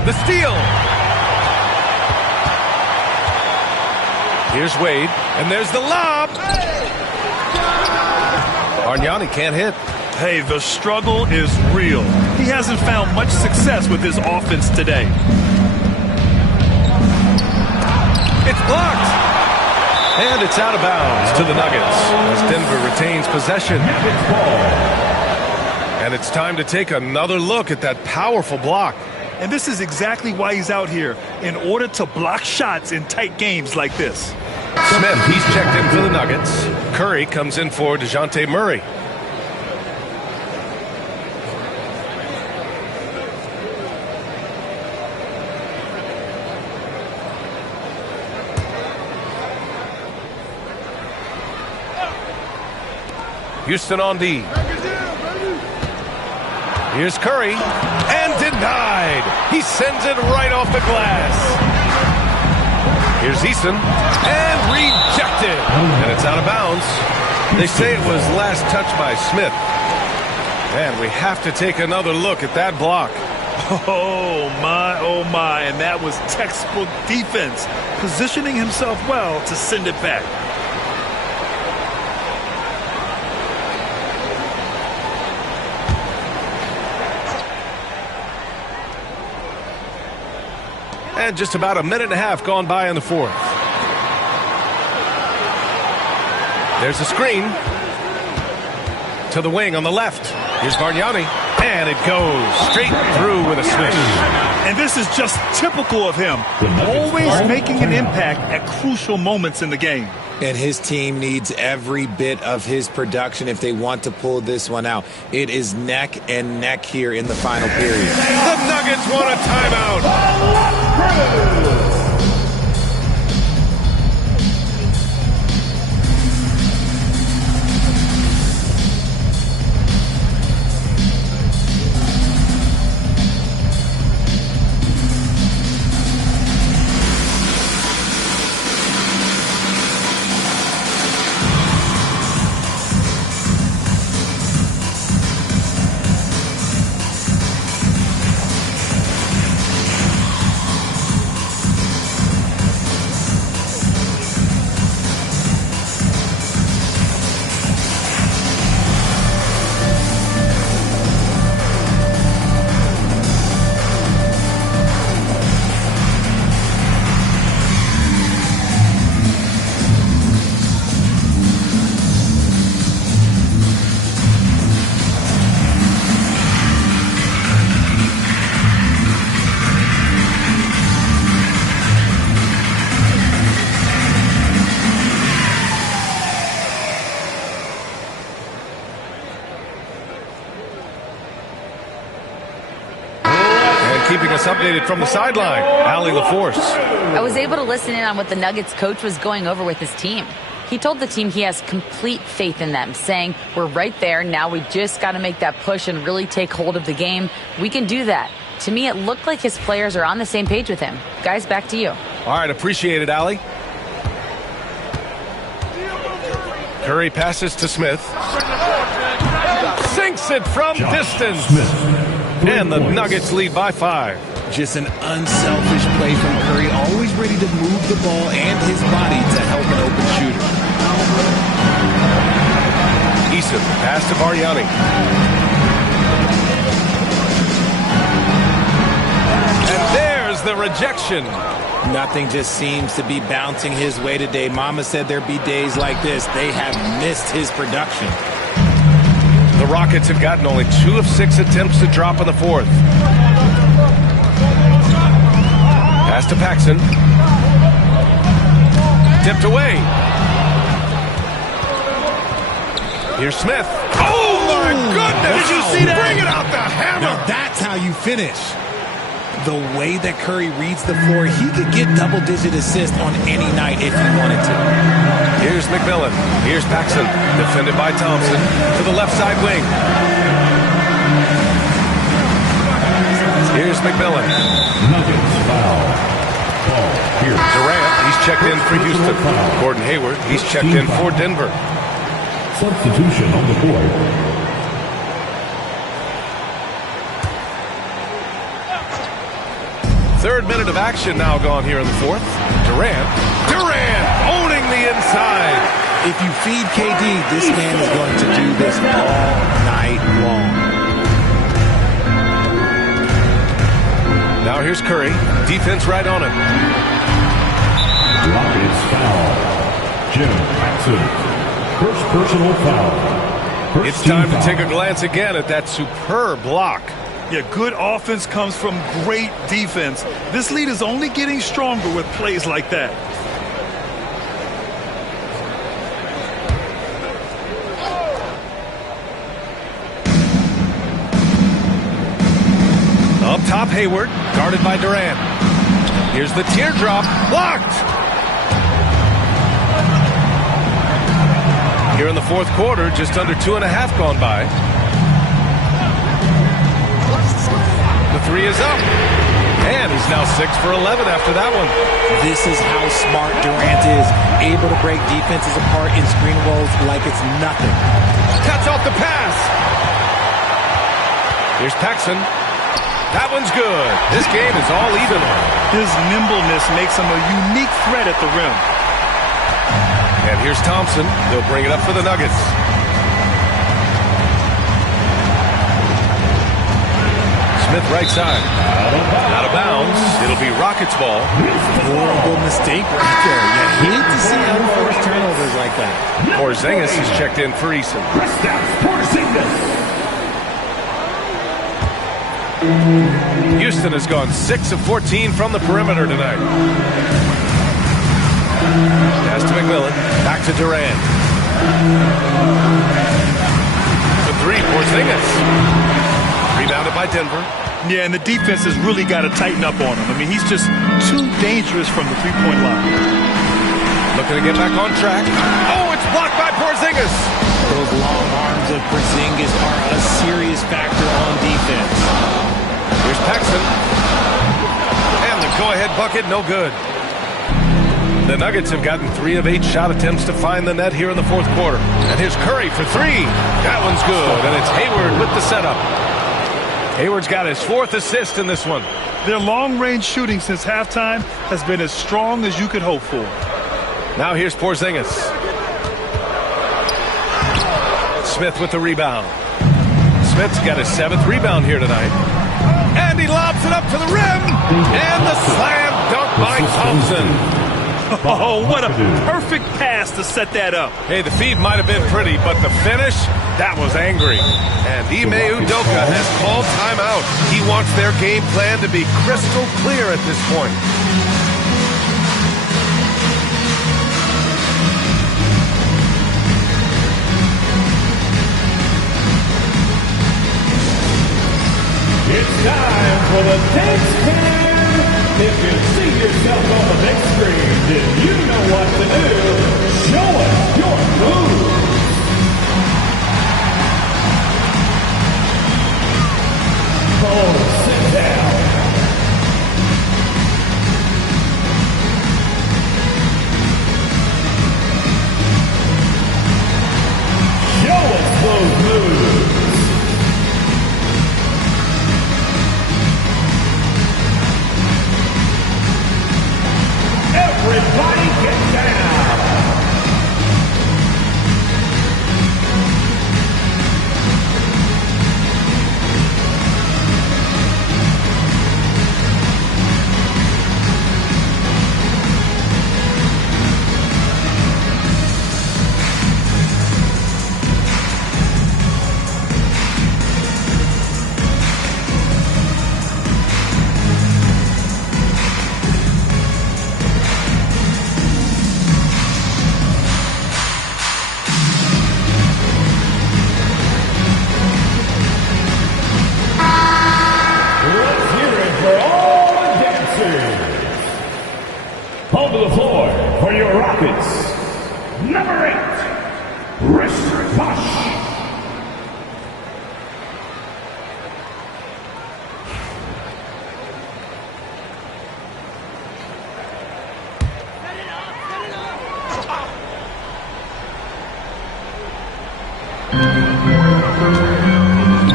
The steal. Here's Wade, and there's the lob. Bargnani can't hit. Hey, the struggle is real. He hasn't found much success with his offense today. It's blocked. And it's out of bounds to the Nuggets as Denver retains possession. And it's time to take another look at that powerful block. And this is exactly why he's out here, in order to block shots in tight games like this. Smith, he's checked in for the Nuggets. Curry comes in for DeJounte Murray. Houston on D. Here's Curry, and denied. He sends it right off the glass. Here's Eason, and rejected. And it's out of bounds. They say it was last touched by Smith. And we have to take another look at that block. Oh my, and that was textbook defense, positioning himself well to send it back. And just about a minute and a half gone by in the fourth. There's a screen to the wing on the left. Here's Bargnani, and it goes straight through with a swish. And this is just typical of him, always making an impact at crucial moments in the game. And his team needs every bit of his production if they want to pull this one out. It is neck and neck here in the final period. The Nuggets want a timeout. us updated from the sideline. Allie LaForce. I was able to listen in on what the Nuggets coach was going over with his team. He told the team he has complete faith in them, saying, we're right there. Now we just got to make that push and really take hold of the game. We can do that. To me, it looked like his players are on the same page with him. Guys, back to you. All right, appreciate it, Allie. Curry passes to Smith. Sinks it from distance. And the Nuggets lead by 5. Just an unselfish play from Curry, always ready to move the ball and his body to help an open shooter. Eason, pass to Bargnani. And there's the rejection. Nothing just seems to be bouncing his way today. Mama said there'd be days like this. They have missed his production. The Rockets have gotten only 2 of 6 attempts to drop in the 4th. Pass to Paxson. Tipped away. Here's Smith. Oh, my goodness. Did you see that? Bring it out the hammer. Now that's how you finish. The way that Curry reads the floor, he could get double-digit assists on any night if he wanted to. Here's McMillan. Here's Paxson. Defended by Thompson. To the left side wing. Here's McMillan. Nuggets foul. Ball here. Durant, he's checked in for Houston. Gordon Hayward, he's checked in for Denver. Substitution on the board. Third minute of action now gone here in the 4th. Durant owning the inside. If you feed KD, this man is going to do this all night long. Now here's Curry. Defense right on him. Rockets foul. Jim Paxson. First personal foul. It's time to take a glance again at that superb block. Yeah, good offense comes from great defense. This lead is only getting stronger with plays like that. Up top, Hayward, guarded by Durant. Here's the teardrop, blocked. Here in the 4th quarter, just under 2.5 gone by. The 3 is up. And he's now 6 for 11 after that one. This is how smart Durant is. Able to break defenses apart in screen rolls like it's nothing. Cuts off the pass. Here's Paxson. That one's good. This game is all even. His nimbleness makes him a unique threat at the rim. And here's Thompson. They'll bring it up for the Nuggets. Smith right side. Out of bounds. It'll be Rockets ball. Horrible mistake right there. You hate to see unforced turnovers like that. Porzingis is checked in for Eason. Houston has gone 6 of 14 from the perimeter tonight. Pass to McMillan. Back to Durant. The 3, Porzingis. Rebounded by Denver. Yeah, and the defense has really got to tighten up on him. I mean, he's just too dangerous from the three-point line. Looking to get back on track. Oh, it's blocked by Porzingis. Those long arms of Porzingis are a serious factor on defense. Here's Paxson. And the go-ahead bucket, no good. The Nuggets have gotten 3 of 8 shot attempts to find the net here in the 4th quarter. And here's Curry for 3. That one's good, and it's Hayward with the setup. Hayward's got his 4th assist in this one. Their long-range shooting since halftime has been as strong as you could hope for. Now here's Porzingis. Smith with the rebound. Smith's got his 7th rebound here tonight. And he lobs it up to the rim. And the slam dunk by Thompson. Oh, what a perfect pass to set that up. Hey, the feed might have been pretty, but the finish, that was angry. And Ime Udoka has called timeout. He wants their game plan to be crystal clear at this point. It's time for the Takes Number 8, Chris Bosch.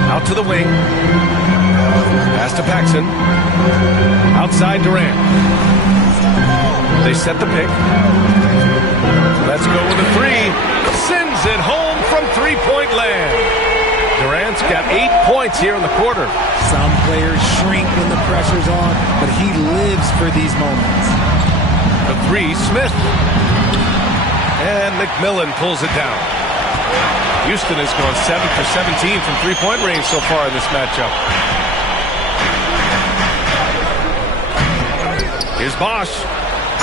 Out to the wing. Pass to Paxson. Outside Durant. They set the pick. Let's go with a three. Sends it home from three-point land. Durant's got 8 points here in the quarter. Some players shrink when the pressure's on, but he lives for these moments. The three, Smith. And McMillan pulls it down. Houston has gone 7 for 17 from three-point range so far in this matchup. Here's Bosch.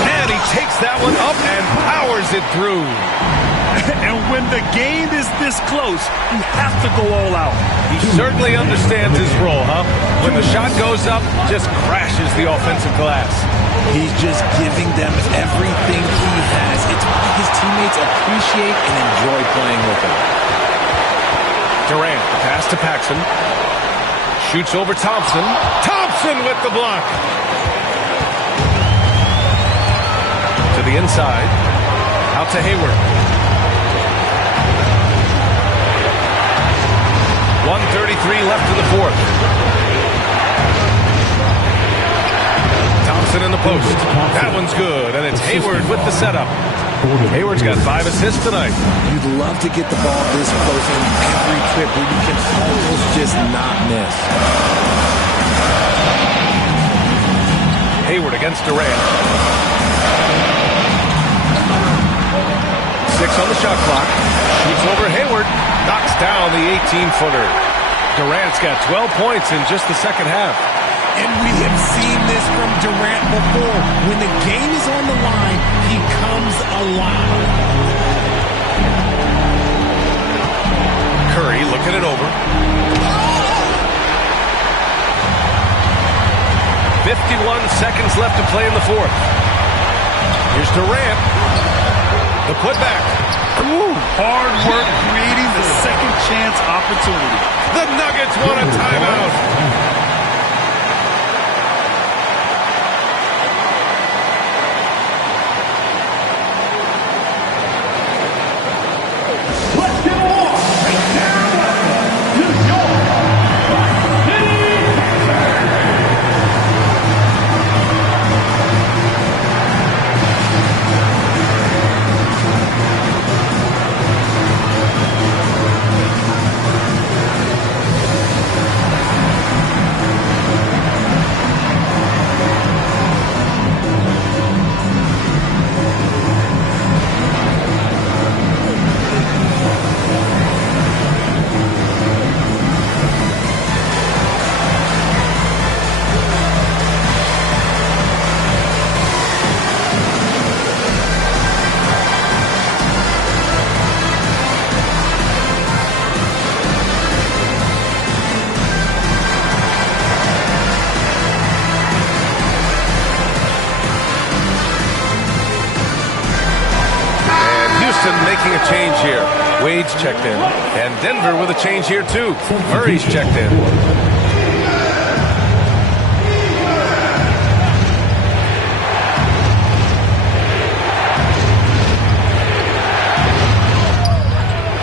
And he takes that one up and powers it through. And when the game is this close, you have to go all out. He certainly understands his role, huh? When the shot goes up, just crashes the offensive glass. He's just giving them everything he has. It's why his teammates appreciate and enjoy playing with him. Durant, pass to Paxson. Shoots over Thompson. Thompson with the block. To the inside. Out to Hayward. 1:33 left in the fourth. Thompson in the post. That one's good, and it's Hayward with the setup. Hayward's got 5 assists tonight. You'd love to get the ball this close in every trip where you can almost just not miss. Hayward against Durant. 6 on the shot clock. Shoots over Hayward. Knocks down the 18-footer. Durant's got 12 points in just the second half. And we have seen this from Durant before. When the game is on the line, he comes alive. Curry looking it over. 51 seconds left to play in the fourth. Here's Durant. The putback. Ooh, hard work creating the second chance opportunity. The Nuggets want a timeout. Making a change here. Wade's checked in. And Denver with a change here too. Murray's checked in.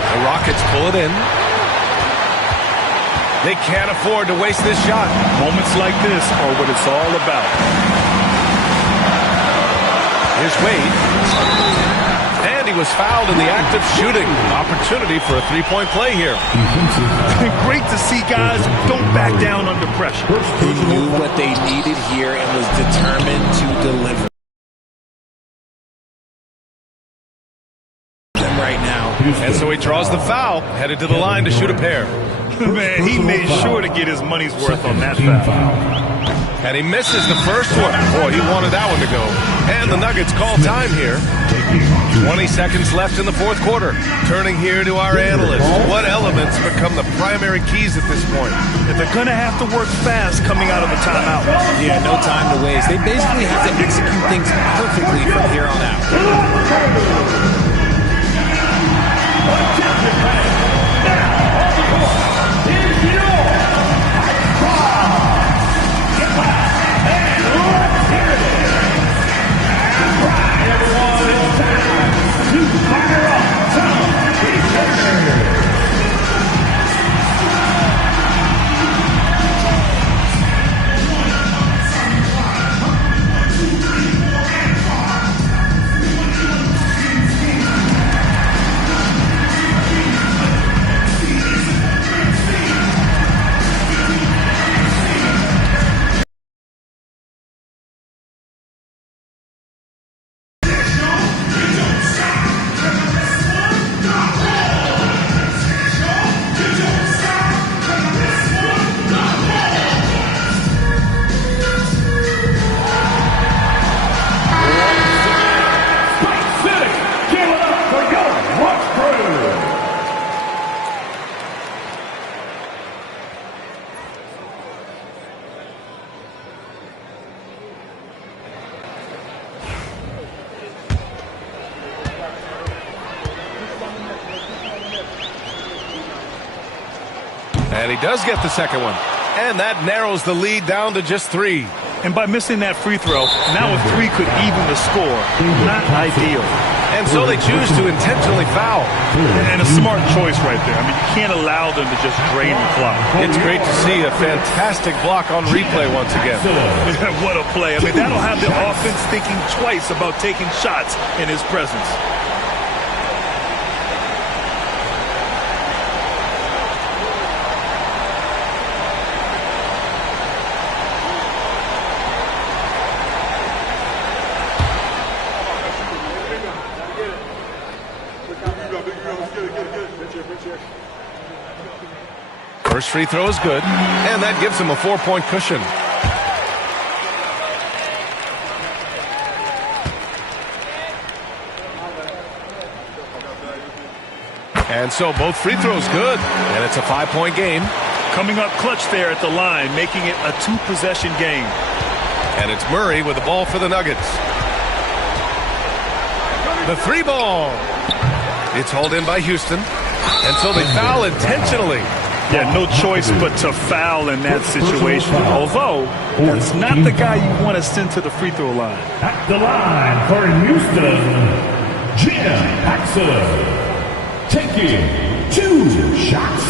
The Rockets pull it in. They can't afford to waste this shot. Moments like this are what it's all about. Here's Wade. And he was fouled in the act of shooting. Opportunity for a three-point play here. Great to see guys who don't back down under pressure. He knew what they needed here and was determined to deliver them right now. And so he draws the foul, headed to the line to shoot a pair. Man, he made sure to get his money's worth on that foul. And he misses the first one. Boy, he wanted that one to go. And the Nuggets call time here. 20 seconds left in the fourth quarter. Turning here to our analysts. What elements become the primary keys at this point? That they're going to have to work fast coming out of the timeout. Yeah, no time to waste. They basically have to execute things perfectly from here on out. And he does get the second one. And that narrows the lead down to just 3. And by missing that free throw, now a 3 could even the score. Not ideal. And so they choose to intentionally foul. And a smart choice right there. I mean, you can't allow them to just drain the clock. It's great to see a fantastic block on replay once again. What a play. I mean, that'll have the offense thinking twice about taking shots in his presence. First free throw is good, and that gives him a 4-point cushion. And so both free throws good, and it's a 5-point game. Coming up clutch there at the line, making it a 2-possession game. And it's Murray with the ball for the Nuggets. The 3 ball. It's hauled in by Houston, and so they foul intentionally. Yeah, no choice but to foul in that situation. Although, that's not the guy you want to send to the free throw line. At the line for Houston, Jim Paxson. Taking 2 shots.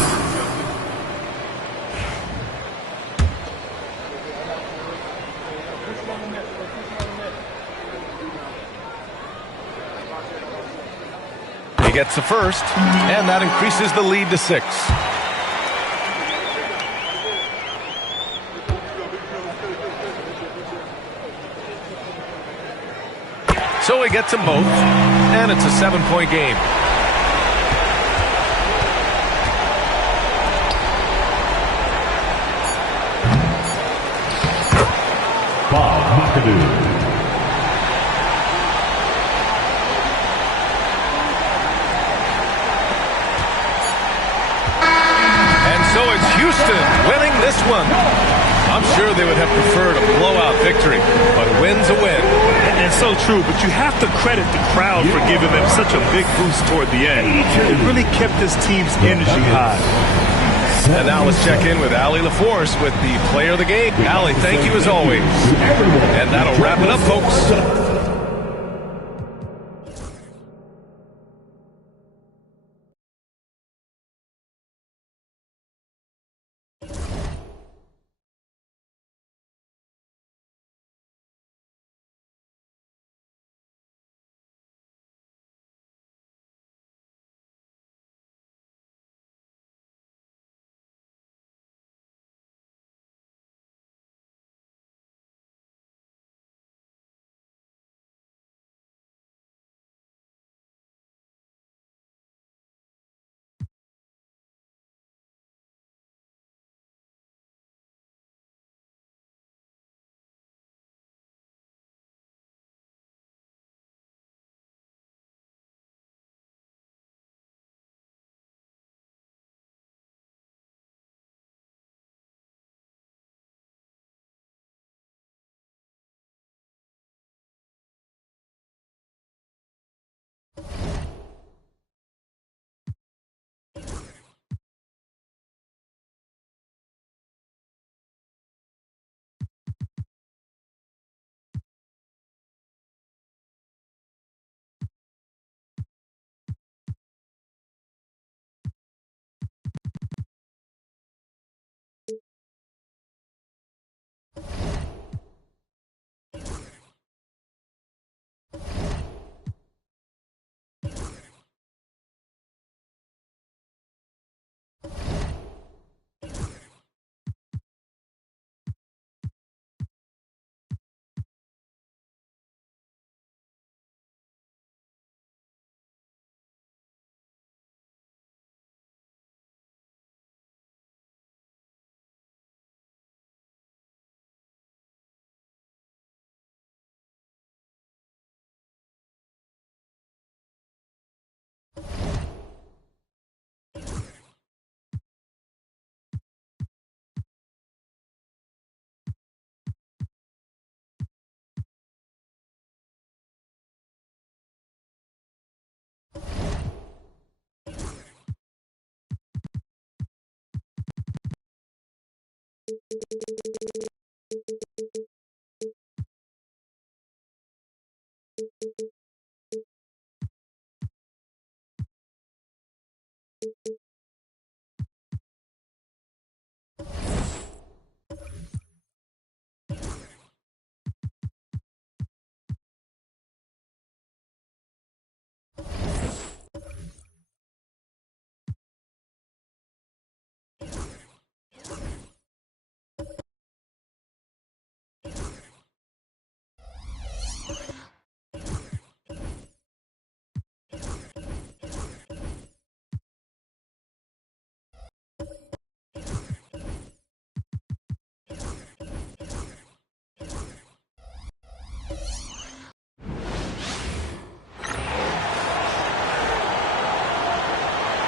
He gets the first, and that increases the lead to 6. So he gets them both, and it's a 7-point game. Bob McAdoo. So it's Houston winning this one. I'm sure they would have preferred a blowout victory, but a win's a win. And so true, but you have to credit the crowd for giving them such a big boost toward the end. It really kept this team's energy high. And now let's check in with Allie LaForce with the player of the game. Allie, thank you as always. And that'll wrap it up, folks.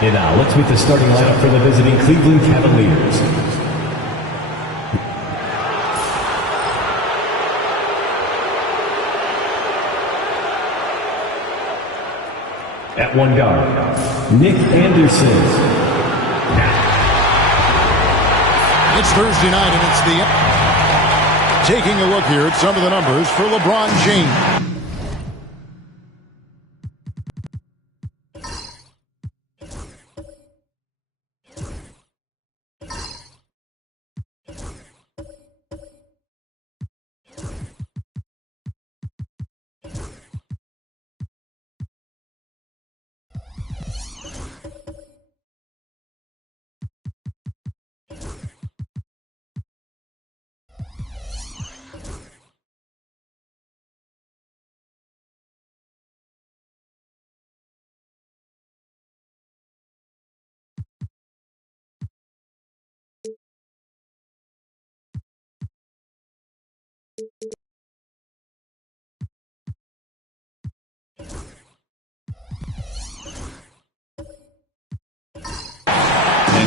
And now, let's meet the starting lineup for the visiting Cleveland Cavaliers. At one guard, Nick Anderson. It's Thursday night, and it's taking a look here at some of the numbers for LeBron James.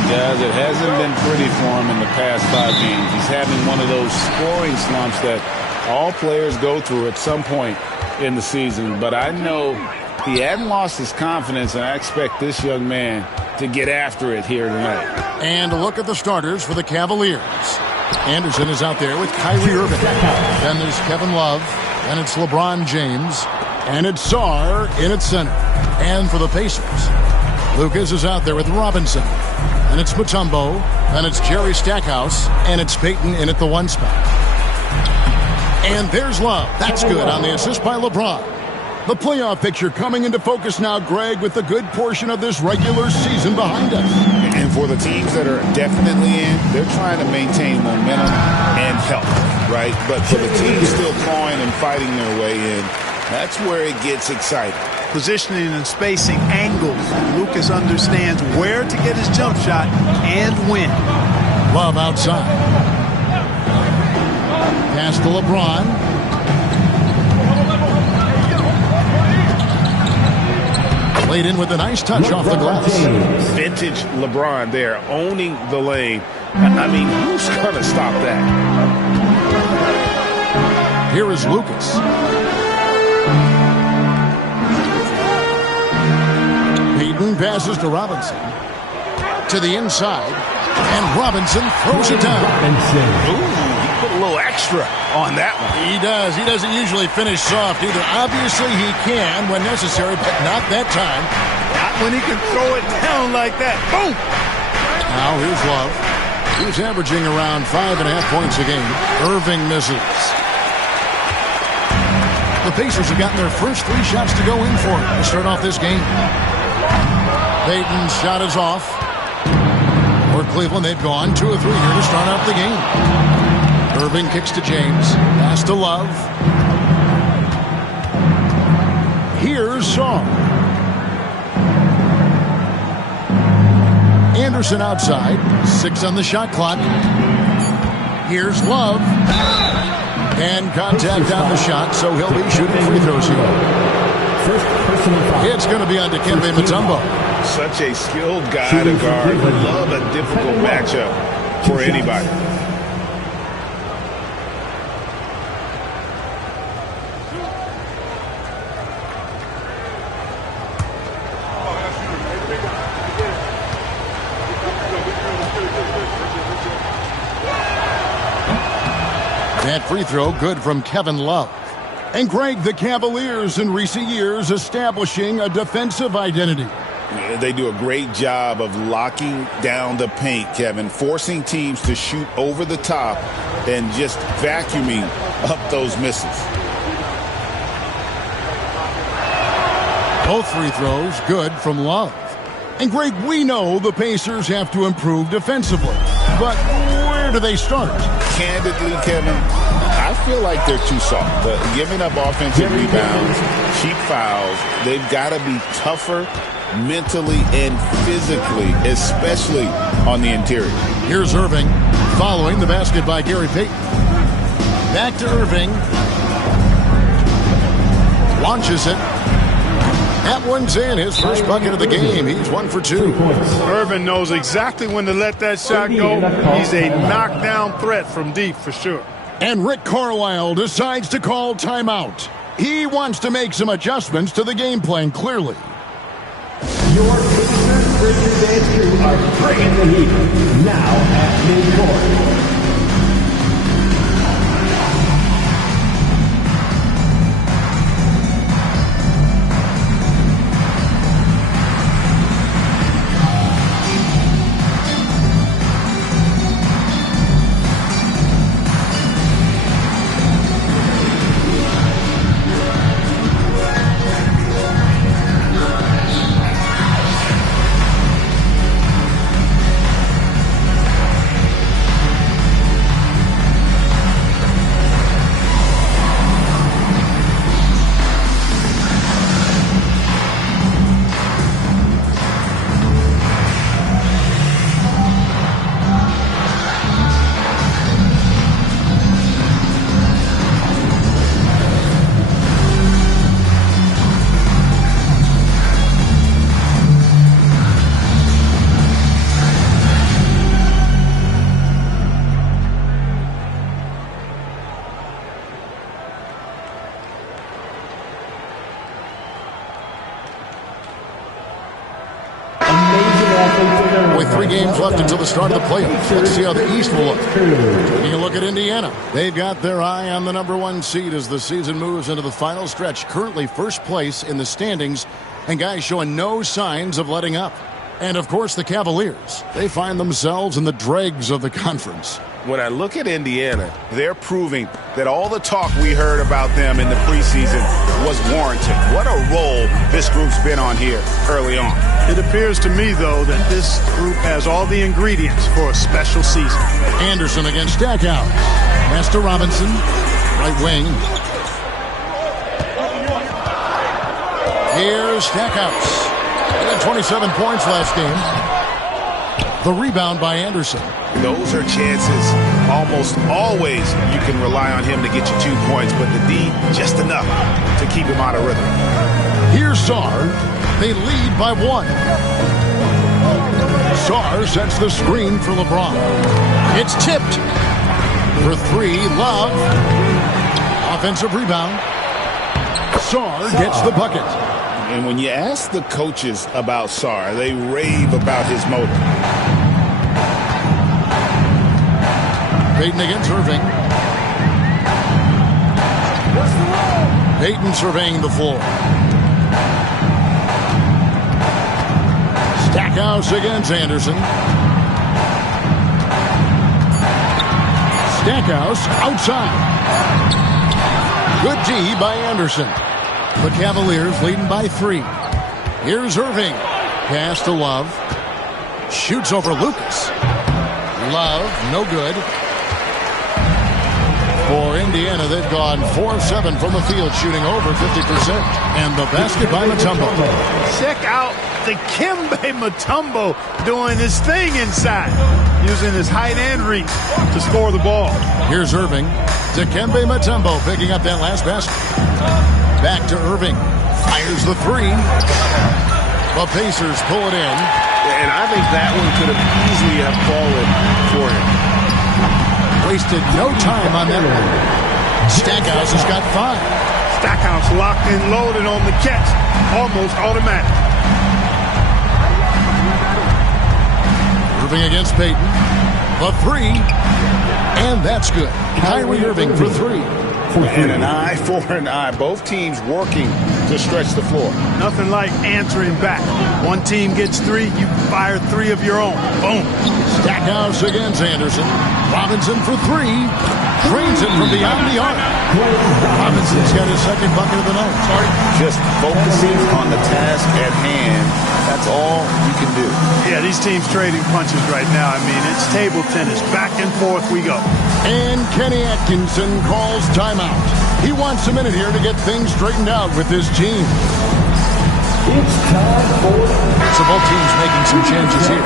Guys, it hasn't been pretty for him in the past 5 games. He's having one of those scoring slumps that all players go through at some point in the season. But I know he hadn't lost his confidence, and I expect this young man to get after it here tonight. And a look at the starters for the Cavaliers. Anderson is out there with Kyrie Irving. Then there's Kevin Love. And it's LeBron James. And it's Sarr in at center. And for the Pacers, Lucas is out there with Robinson. And it's Mutombo, and it's Jerry Stackhouse, and it's Peyton in at the 1 spot. And there's Love. That's good on the assist by LeBron. The playoff picture coming into focus now, Greg, with a good portion of this regular season behind us. And for the teams that are definitely in, they're trying to maintain momentum and health, right? But for the teams still clawing and fighting their way in, that's where it gets exciting. Positioning and spacing, angles. Lucas understands where to get his jump shot and when. Love outside. Pass to LeBron. Played in with a nice touch off the glass. Vintage LeBron there, owning the lane. I mean, who's going to stop that? Here is Lucas. Passes to Robinson. To the inside. And Robinson throws it down. Ooh, he put a little extra on that one. He does. He doesn't usually finish soft either. Obviously, he can when necessary, but not that time. Not when he can throw it down like that. Boom! Now, here's Love. He's averaging around 5.5 points a game. Irving misses. The Pacers have gotten their first 3 shots to go in for to start off this game. Peyton's shot is off. For Cleveland, they've gone 2 of 3 here to start off the game. Irving kicks to James. Pass to Love. Here's Sarr. Anderson outside. 6 on the shot clock. Here's Love. And contact on the shot, so he'll be shooting free throws here. It's going to be on Dikembe Mutombo. Such a skilled guy to guard. Love a difficult matchup for anybody. That free throw good from Kevin Love. And Greg, the Cavaliers in recent years establishing a defensive identity. They do a great job of locking down the paint, Kevin, forcing teams to shoot over the top and just vacuuming up those misses. Both free throws good from Love. And Greg, we know the Pacers have to improve defensively, but where do they start? Candidly, Kevin, I feel like they're too soft. Giving up offensive rebounds, cheap fouls, they've got to be tougher mentally and physically, especially on the interior. Here's Irving following the basket by Gary Payton. Back to Irving. Launches it. That one's in, his first bucket of the game. He's 1 for 2. Irvin knows exactly when to let that shot go. He's a knockdown threat from deep for sure. And Rick Carlisle decides to call timeout. He wants to make some adjustments to the game plan, clearly. Your Pacers Breaker Dance crew are bringing the heat. Now at midcourt. With 3 games left until the start of the playoffs, let's see how the East will look. Taking a look at Indiana. They've got their eye on the number 1 seed as the season moves into the final stretch. Currently first place in the standings, and guys showing no signs of letting up. And, of course, the Cavaliers. They find themselves in the dregs of the conference. When I look at Indiana, they're proving that all the talk we heard about them in the preseason was warranted. What a role this group's been on here early on. It appears to me, though, that this group has all the ingredients for a special season. Anderson against Stackhouse. Pass to Robinson. Right wing. Here's Stackhouse. He had 27 points last game. The rebound by Anderson. Those are chances almost always you can rely on him to get you 2 points, but the D just enough to keep him out of rhythm. Here's Sarr. They lead by 1. Sarr sets the screen for LeBron. It's tipped. For 3, Love. Offensive rebound. Sarr gets the bucket. And when you ask the coaches about Sarr, they rave about his motor. Payton against Irving. Payton surveying the floor. Stackhouse against Anderson. Stackhouse outside. Good D by Anderson. The Cavaliers leading by 3. Here's Irving. Pass to Love. Shoots over Lucas. Love, no good. For Indiana, they've gone 4 of 7 from the field, shooting over 50%. And the basket by Mutombo. Check out the Dikembe Mutombo doing his thing inside, using his height and reach to score the ball. Here's Irving. Dikembe Mutombo picking up that last basket. Back to Irving. Fires the 3. The Pacers pull it in. And I think that one could have easily have fallen for him. Wasted no time on that one. Stackhouse has got 5. Stackhouse locked and loaded on the catch. Almost automatic. Irving against Payton. The 3. And that's good. Kyrie Irving for three. And an eye for an eye. Both teams working to stretch the floor. Nothing like answering back. One team gets three, you fire three of your own. Boom. Stackhouse against Anderson. Robinson for three. Drains it from beyond the arc. Robinson's got his second bucket of the night. Just focusing on the task at hand. That's all you can do. Yeah, these teams trading punches right now. I mean, it's table tennis. Back and forth we go. And Kenny Atkinson calls timeout. He wants a minute here to get things straightened out with his team. It's time for... So both teams making some changes here.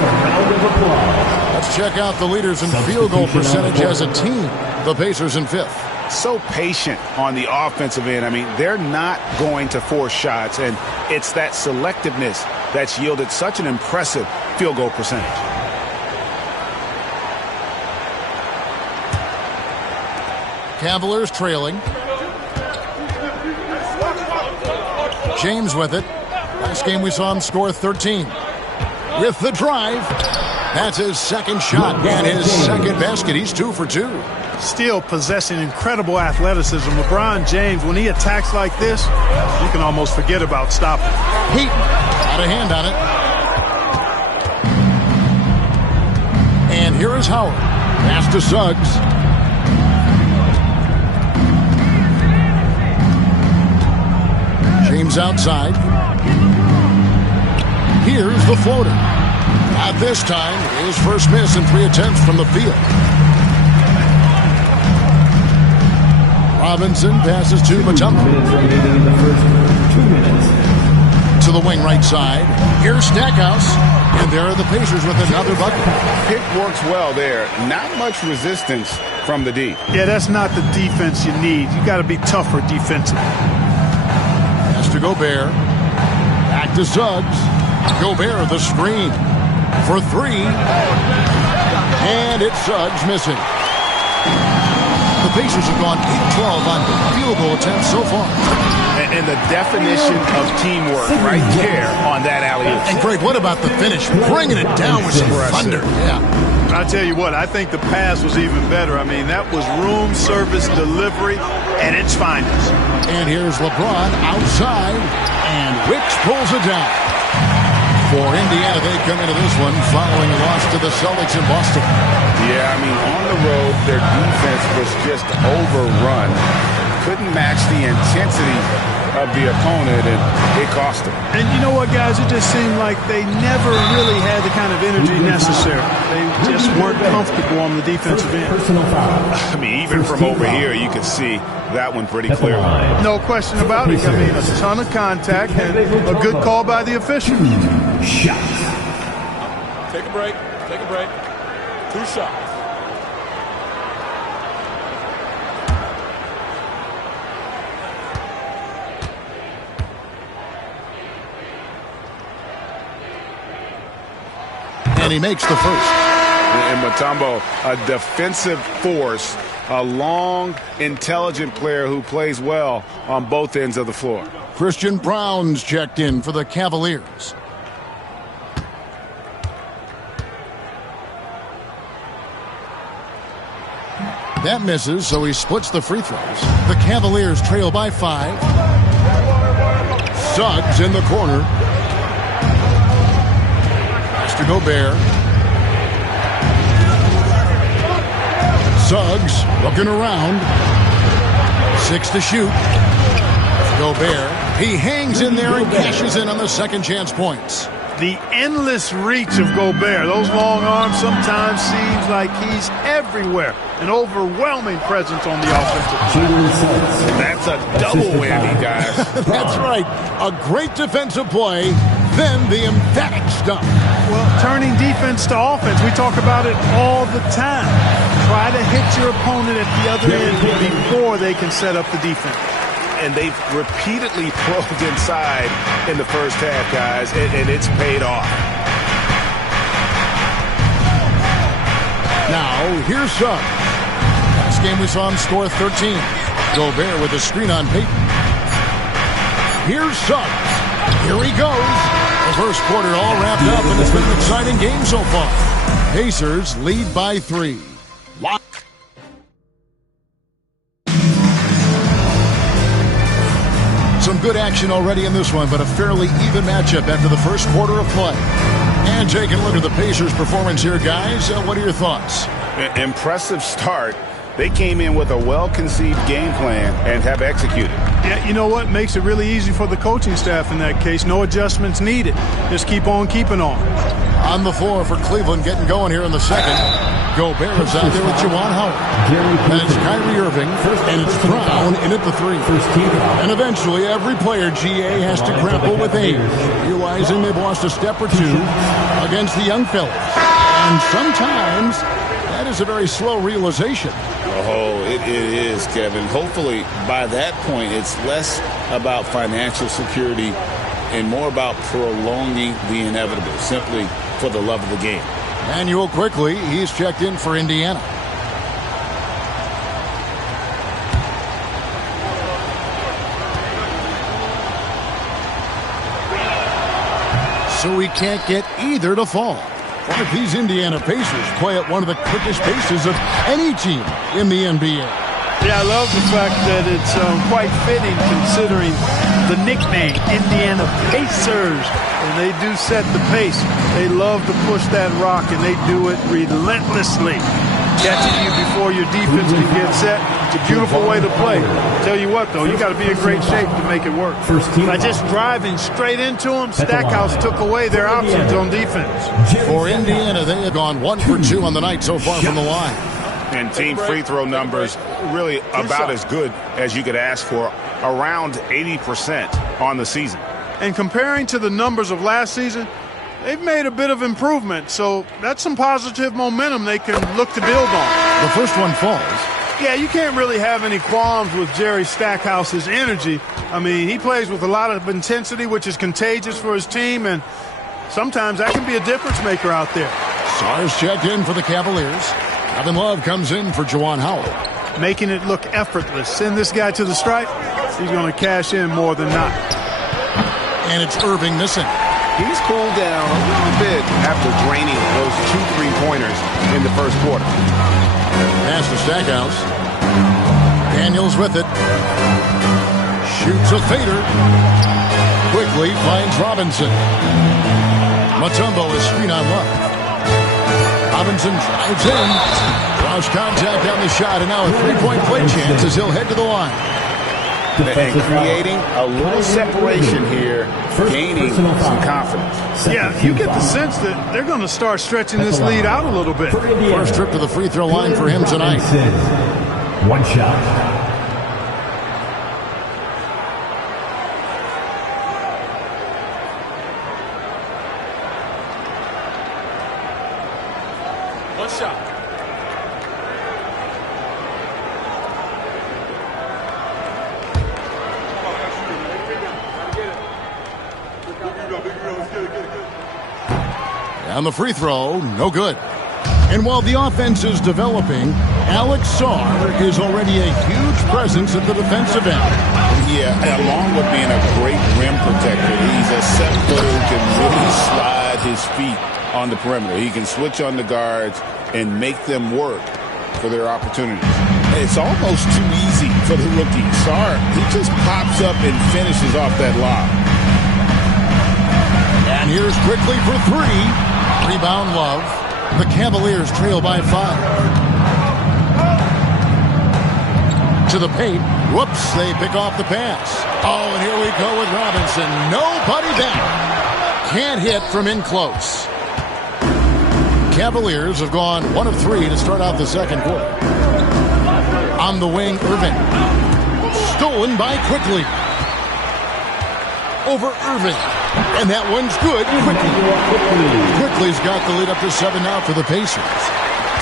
Let's check out the leaders in field goal percentage as a team. The Pacers in fifth. So patient on the offensive end. I mean, they're not going to force shots, and it's that selectiveness that's yielded such an impressive field goal percentage. Cavaliers trailing. James with it. Last game we saw him score 13. With the drive. That's his second shot and his second basket. He's 2 for 2. Still possessing incredible athleticism. LeBron James, when he attacks like this, you can almost forget about stopping. Heat got a hand on it. And here is Howard. Pass to Suggs. James outside. Here's the floater. Not this time. His first miss in 3 attempts from the field. Robinson passes to Mutombo. To the wing right side. Here's Stackhouse. And there are the Pacers with another bucket. Pick works well there. Not much resistance from the D. Yeah, that's not the defense you need. You got to be tougher defensively. Pass to Gobert. Back to Suggs. Gobert the screen. For 3. And it's Suggs missing. The Pacers have gone 8-12 on field goal attempts so far. And the definition of teamwork right there on that alley-oop. And Greg, what about the finish? Bringing it down with some thunder. Yeah. I tell you what, I think the pass was even better. I mean, that was room service delivery at its finest. And here's LeBron outside, and Wicks pulls it down. For Indiana, they come into this one following a loss to the Celtics in Boston. Yeah, I mean, on the road, their defense was just overrun. Couldn't match the intensity of the opponent, and it cost them. And you know what, guys? It just seemed like they never really had the kind of energy necessary. They just weren't comfortable on the defensive end. I mean, even from over here, you could see that one pretty clearly. No question about it. I mean, a ton of contact and a good call by the official. Shots. Take a break. Take a break. 2 shots. And he makes the first. And Mutombo, a defensive force, a long, intelligent player who plays well on both ends of the floor. Christian Brown's checked in for the Cavaliers. That misses, so he splits the free throws. The Cavaliers trail by 5. Suggs in the corner. Pass to Gobert. Suggs looking around. 6 to shoot. Gobert. He hangs in there and cashes in on the second chance points. The endless reach of Gobert. Those long arms sometimes seems like he's everywhere. An overwhelming presence on the offensive side. That's a double whammy, guys. That's right. A great defensive play, then the emphatic stuff. Well, turning defense to offense, we talk about it all the time. Try to hit your opponent at the other end before they can set up the defense. And they've repeatedly probed inside in the first half, guys, and it's paid off. Now, here's Suggs. Last game we saw him score 13. Gobert with a screen on Payton. Here's Suggs. Here he goes. The first quarter all wrapped up, and it's been an exciting game so far. Pacers lead by 3. good action already in this one, but a fairly even matchup after the first quarter of play. And taking a look at the Pacers' performance here, guys. What are your thoughts? Impressive start. They came in with a well-conceived game plan and have executed. Yeah, you know what? Makes it really easy for the coaching staff in that case. No adjustments needed. Just keep on keeping on. On the floor for Cleveland, getting going here in the second. Gobert is out there with Juwan Howard. And it's Kyrie Irving, and it's Brown in at the three. And eventually, every player, GA, has to grapple with age, realizing they've lost a step or two against the young fellas. And sometimes that is a very slow realization. Oh, it is, Kevin. Hopefully, by that point, it's less about financial security and more about prolonging the inevitable, simply for the love of the game. Manuel quickly, he's checked in for Indiana. So we can't get either to fall. But these Indiana Pacers play at one of the quickest paces of any team in the NBA. Yeah, I love the fact that it's quite fitting considering the nickname, Indiana Pacers. And they do set the pace. They love to push that rock, and they do it relentlessly. Catching you before your defense can get set. It's a beautiful way to play. Tell you what, though, you got to be in great shape to make it work. By just driving straight into them, Stackhouse took away their options on defense. For Indiana, they have gone 1 for 2 on the night so far from the line. And team free throw numbers really about as good as you could ask for, around 80% on the season. And comparing to the numbers of last season, they've made a bit of improvement, so that's some positive momentum they can look to build on. The first one falls. Yeah, you can't really have any qualms with Jerry Stackhouse's energy. I mean, he plays with a lot of intensity, which is contagious for his team, and sometimes that can be a difference maker out there. Stars checked in for the Cavaliers. Kevin Love comes in for Juwan Howard. Making it look effortless. Send this guy to the stripe, he's going to cash in more than not. And it's Irving missing. He's cooled down a little bit after draining those 2 3-pointers in the first quarter. Pass to Stackhouse. Daniels with it. Shoots a fader. Quickly finds Robinson. Mutombo is screen on Love. Robinson drives in. Draws contact on the shot, and now a 3-point play chance as he'll head to the line. And creating a little separation here, gaining some confidence. Yeah, you get the sense that they're going to start stretching this lead out a little bit. First trip to the free throw line for him tonight. One shot. On the free throw, no good. And while the offense is developing, Alex Sarr is already a huge presence at the defensive end. Yeah, along with being a great rim protector, he's a 7-footer who can really slide his feet on the perimeter. He can switch on the guards and make them work for their opportunities. It's almost too easy for the rookie. Sarr, he just pops up and finishes off that lob. And here's quickly for 3. Rebound Love. The Cavaliers trail by 5. To the paint. Whoops, they pick off the pass. Oh, and here we go with Robinson. Nobody back. Can't hit from in close. Cavaliers have gone 1 of 3 to start out the second quarter. On the wing, Irving. Stolen by Quickly. Over Irving. And that one's good. Quickly's got the lead up to 7 now for the Pacers.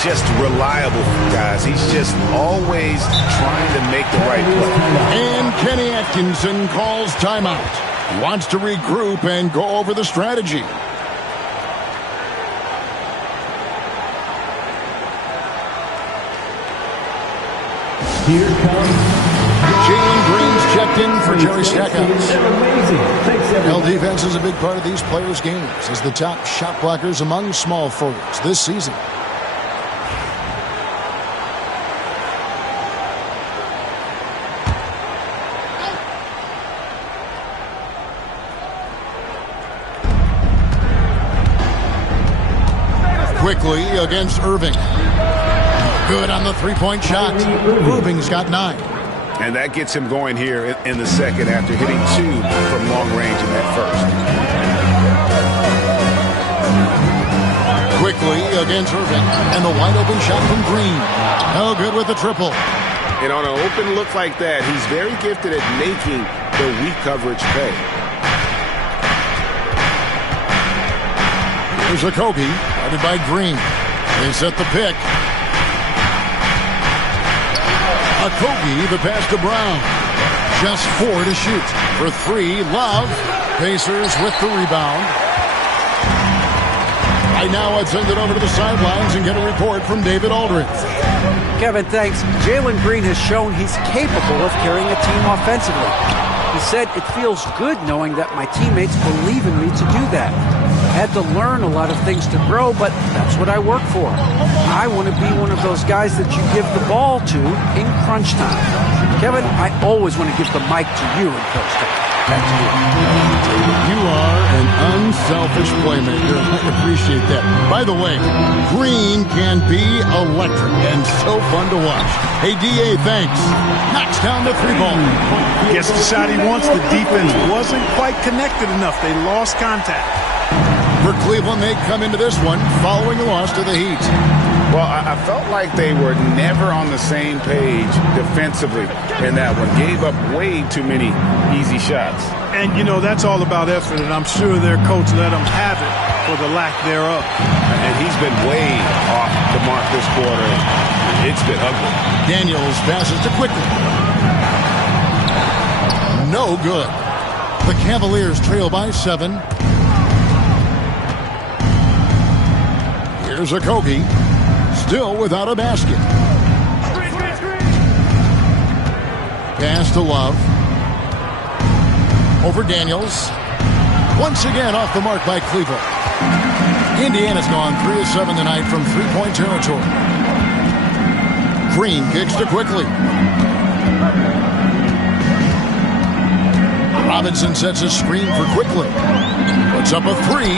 Just reliable, guys. He's just always trying to make the right play. And Kenny Atkinson calls timeout. He wants to regroup and go over the strategy. Here comes Jalen Green's checked in for Jerry Stackhouse. Well, defense is a big part of these players' games as the top shot blockers among small forwards this season. Quickly against Irving. Good on the three-point shot. Irving's got 9. And that gets him going here in the second after hitting 2 from long range in that first. Quickly against Irving. And the wide open shot from Green. Oh, good with the triple. And on an open look like that, he's very gifted at making the weak coverage pay. Here's Okogie, guarded by Green. They set the pick. Okogie, the pass to Brown. Just 4 to shoot. For 3, Love. Pacers with the rebound. Right now, I'd send it over to the sidelines and get a report from David Aldridge. Kevin, thanks. Jalen Green has shown he's capable of carrying a team offensively. He said, "It feels good knowing that my teammates believe in me to do that. I had to learn a lot of things to grow, but that's what I work for. I want to be one of those guys that you give the ball to in crunch time." Kevin, I always want to give the mic to you in crunch time. Back to you. You are an unselfish playmaker. I appreciate that. By the way, Green can be electric and so fun to watch. Hey, D.A., thanks. Knocks down the 3-ball. Gets the shot he wants. The defense wasn't quite connected enough. They lost contact. For Cleveland, they come into this one following a loss to the Heat. Well, I felt like they were never on the same page defensively in that one. Gave up way too many easy shots. And, you know, that's all about effort, and I'm sure their coach let them have it for the lack thereof. And he's been way off the mark this quarter. It's been ugly. Daniels passes to Quickly. No good. The Cavaliers trail by 7. Here's Okogie. Still without a basket. Pass to Love. Over Daniels. Once again off the mark by Cleveland. Indiana's gone 3 of 7 tonight from three-point territory. Green kicks to Quickly. Robinson sets a screen for Quickly. Puts up a 3.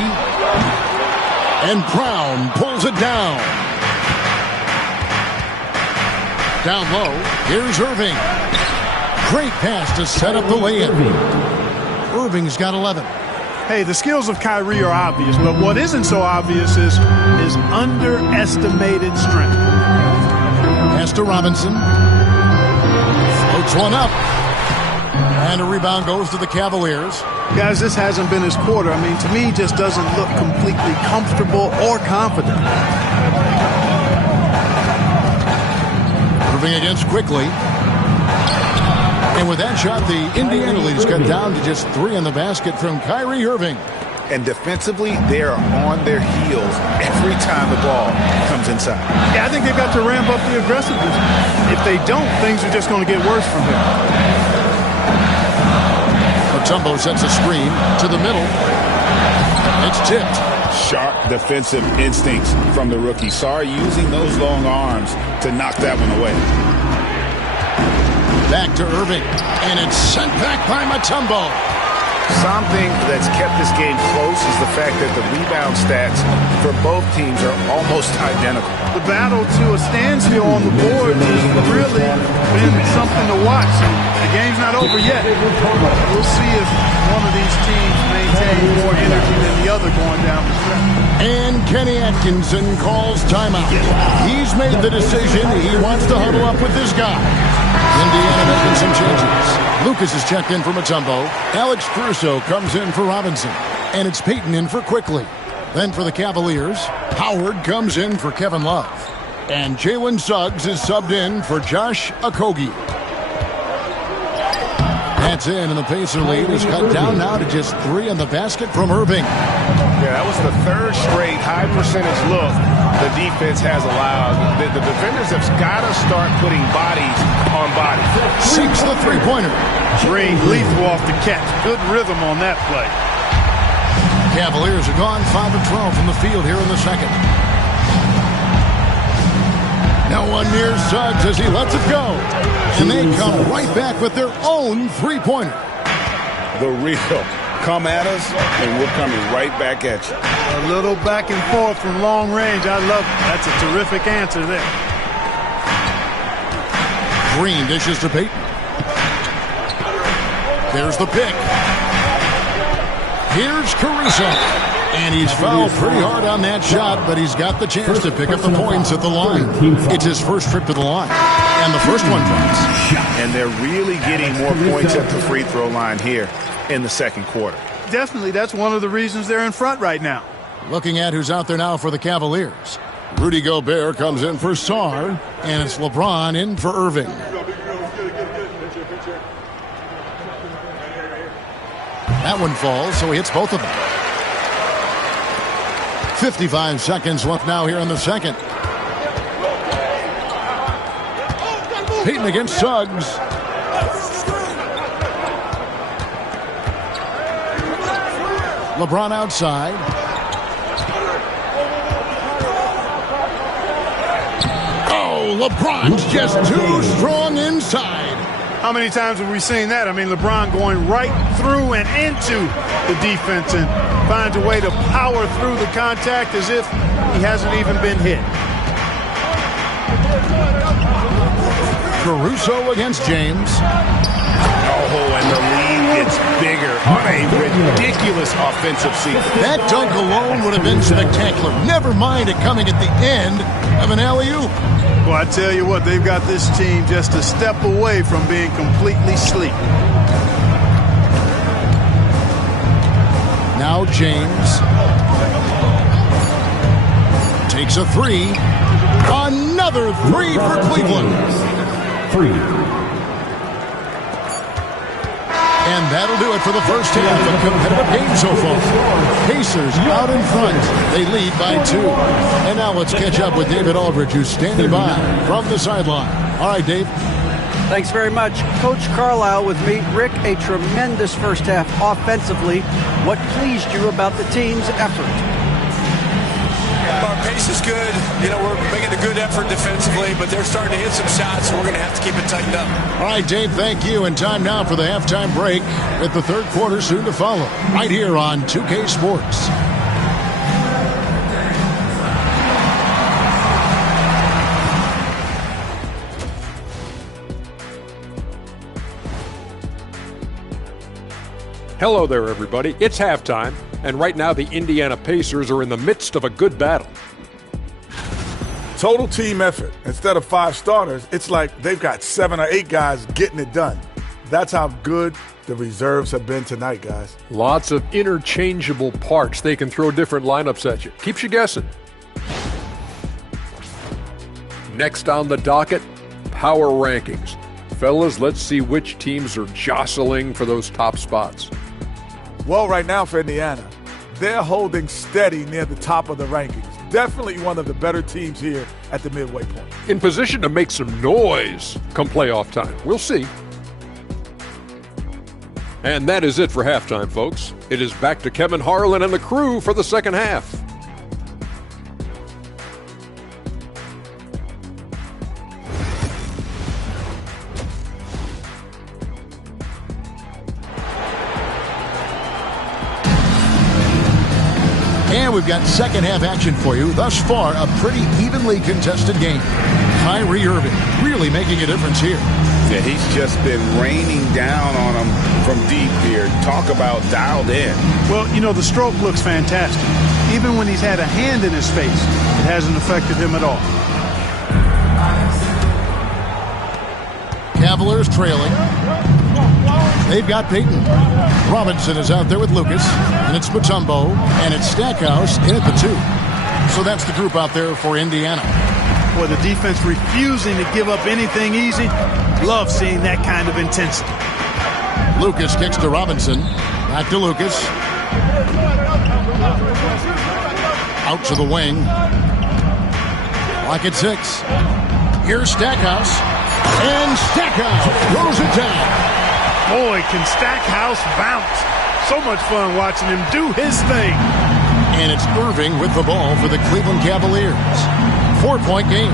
And Brown pulls it down. Down low, here's Irving. Great pass to set up the layup. Irving's got 11. Hey, the skills of Kyrie are obvious, but what isn't so obvious is his underestimated strength. Pass to Robinson. Floats one up. And a rebound goes to the Cavaliers. Guys, this hasn't been his quarter. I mean, to me, he just doesn't look completely comfortable or confident. Irving against Quickly. And with that shot, the Indiana lead is cut down to just 3 in the basket from Kyrie Irving. And defensively, they are on their heels every time the ball comes inside. Yeah, I think they've got to ramp up the aggressiveness. If they don't, things are just going to get worse from here. Mutombo sets a screen to the middle. It's tipped. Sharp defensive instincts from the rookie. Sorry using those long arms to knock that one away. Back to Irving. And it's sent back by Mutombo. Something that's kept this game close is the fact that the rebound stats for both teams are almost identical. The battle to a standstill on the board has really been something to watch. The game's not over yet. We'll see if one of these teams maintains more energy than the other going down the stretch. And Kenny Atkinson calls timeout. He's made the decision. He wants to huddle up with this guy. Indiana making some changes. Lucas is checked in for Mutombo. Alex Caruso comes in for Robinson. And it's Peyton in for Quickly. Then for the Cavaliers, Howard comes in for Kevin Love. And Jalen Suggs is subbed in for Josh Okogie. That's in, and the Pacer lead is cut down now to just 3 on the basket from Irving. Yeah, that was the third straight high percentage look the defense has allowed. The defenders have got to start putting bodies on bodies. 6 the three-pointer. Green lethal off the catch. Good rhythm on that play. Cavaliers are gone 5 of 12 from the field here in the second. Now one near Suggs as he lets it go. And they come right back with their own three-pointer. The real Come at us, and we're coming right back at you. A little back and forth from long range. I love it. That's a terrific answer there. Green dishes to Peyton. There's the pick. Here's Caruso. And he's fouled pretty hard on that shot, but he's got the chance to pick up the points at the line. It's his first trip to the line. And the first one drops. And they're really getting more points at the free throw line here in the second quarter. Definitely, that's one of the reasons they're in front right now. Looking at who's out there now for the Cavaliers. Rudy Gobert comes in for Sarr, and it's LeBron in for Irving. That one falls, so he hits both of them. 55 seconds left now here in the second. Peyton against Suggs. LeBron outside. Oh, LeBron's just too strong inside. How many times have we seen that? I mean, LeBron going right through and into the defense and finds a way to power through the contact as if he hasn't even been hit. Caruso against James. Oh, and the lead gets bigger on a ridiculous offensive sequence. That dunk alone would have been spectacular. Never mind it coming at the end of an alley-oop. Well, I tell you what, they've got this team just a step away from being completely asleep. Now James takes a three. Another three for Cleveland. And that'll do it for the first half. A competitive game so far. Pacers out in front. They lead by 2. And now let's catch up with David Aldridge, who's standing by from the sideline. All right, Dave. Thanks very much. Coach Carlisle with me. Rick, a tremendous first half offensively. What pleased you about the team's effort? Our pace is good. You know, we're making a good effort defensively, but they're starting to hit some shots, so we're going to have to keep it tightened up. All right, Dave, thank you. And time now for the halftime break with the third quarter soon to follow. Right here on 2K Sports. Hello there, everybody. It's halftime, and right now the Indiana Pacers are in the midst of a good battle. Total team effort. Instead of 5 starters, it's like they've got 7 or 8 guys getting it done. That's how good the reserves have been tonight, guys. Lots of interchangeable parts. They can throw different lineups at you. Keeps you guessing. Next on the docket, power rankings. Fellas, let's see which teams are jostling for those top spots. Well, right now for Indiana, they're holding steady near the top of the rankings. Definitely one of the better teams here at the midway point. In position to make some noise come playoff time. We'll see. And that is it for halftime, folks. It is back to Kevin Harlan and the crew for the second half. And we've got second half action for you. Thus far, a pretty evenly contested game. Kyrie Irving really making a difference here. Yeah, he's just been raining down on them from deep here. Talk about dialed in. Well, you know, the stroke looks fantastic. Even when he's had a hand in his face, it hasn't affected him at all. Cavaliers trailing. They've got Peyton. Robinson is out there with Lucas, and it's Mutombo, and it's Stackhouse in at the 2. So that's the group out there for Indiana. Boy, the defense refusing to give up anything easy. Love seeing that kind of intensity. Lucas kicks to Robinson. Back to Lucas. Out to the wing. Clock at 6. Here's Stackhouse. And Stackhouse throws it down. Boy, can Stackhouse bounce. So much fun watching him do his thing. And it's Irving with the ball for the Cleveland Cavaliers. 4-point game.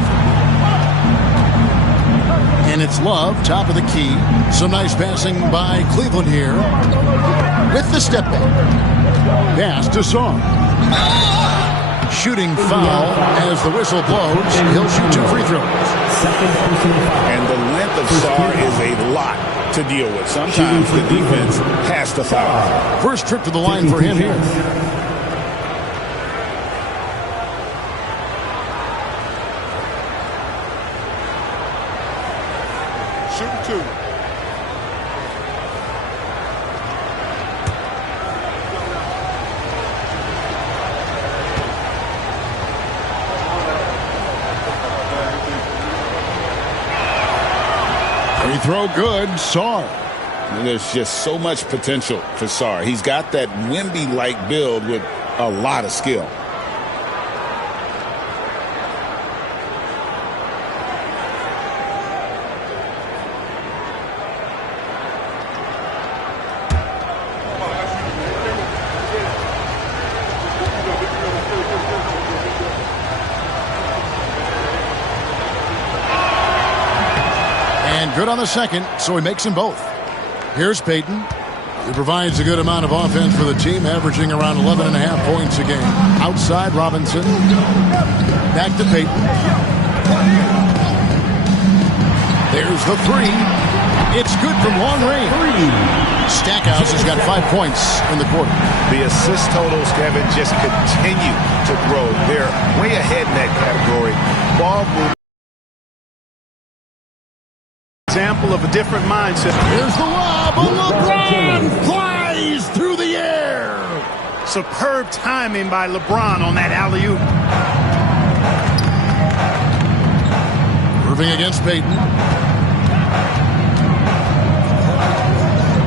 And it's Love, top of the key. Some nice passing by Cleveland here. with the step back. Pass to Sar. Shooting foul as the whistle blows. He'll shoot 2 free throws. And the length of Sar is a lot to deal with. Sometimes the defense has to foul. First trip to the line for him here. Shooting 2. Free throw good. Sar. And there's just so much potential for Sar. He's got that Wemby-like build with a lot of skill. Good on the second, so he makes them both. Here's Payton. He provides a good amount of offense for the team, averaging around 11.5 points a game. Outside, Robinson. Back to Payton. There's the 3. It's good from long range. Stackhouse has got 5 points in the quarter. The assist totals, Kevin, just continue to grow. They're way ahead in that category. Ball movement. Example of a different mindset. Here's the lob. LeBron flies through the air. Superb timing by LeBron on that alley-oop. Irving against Payton.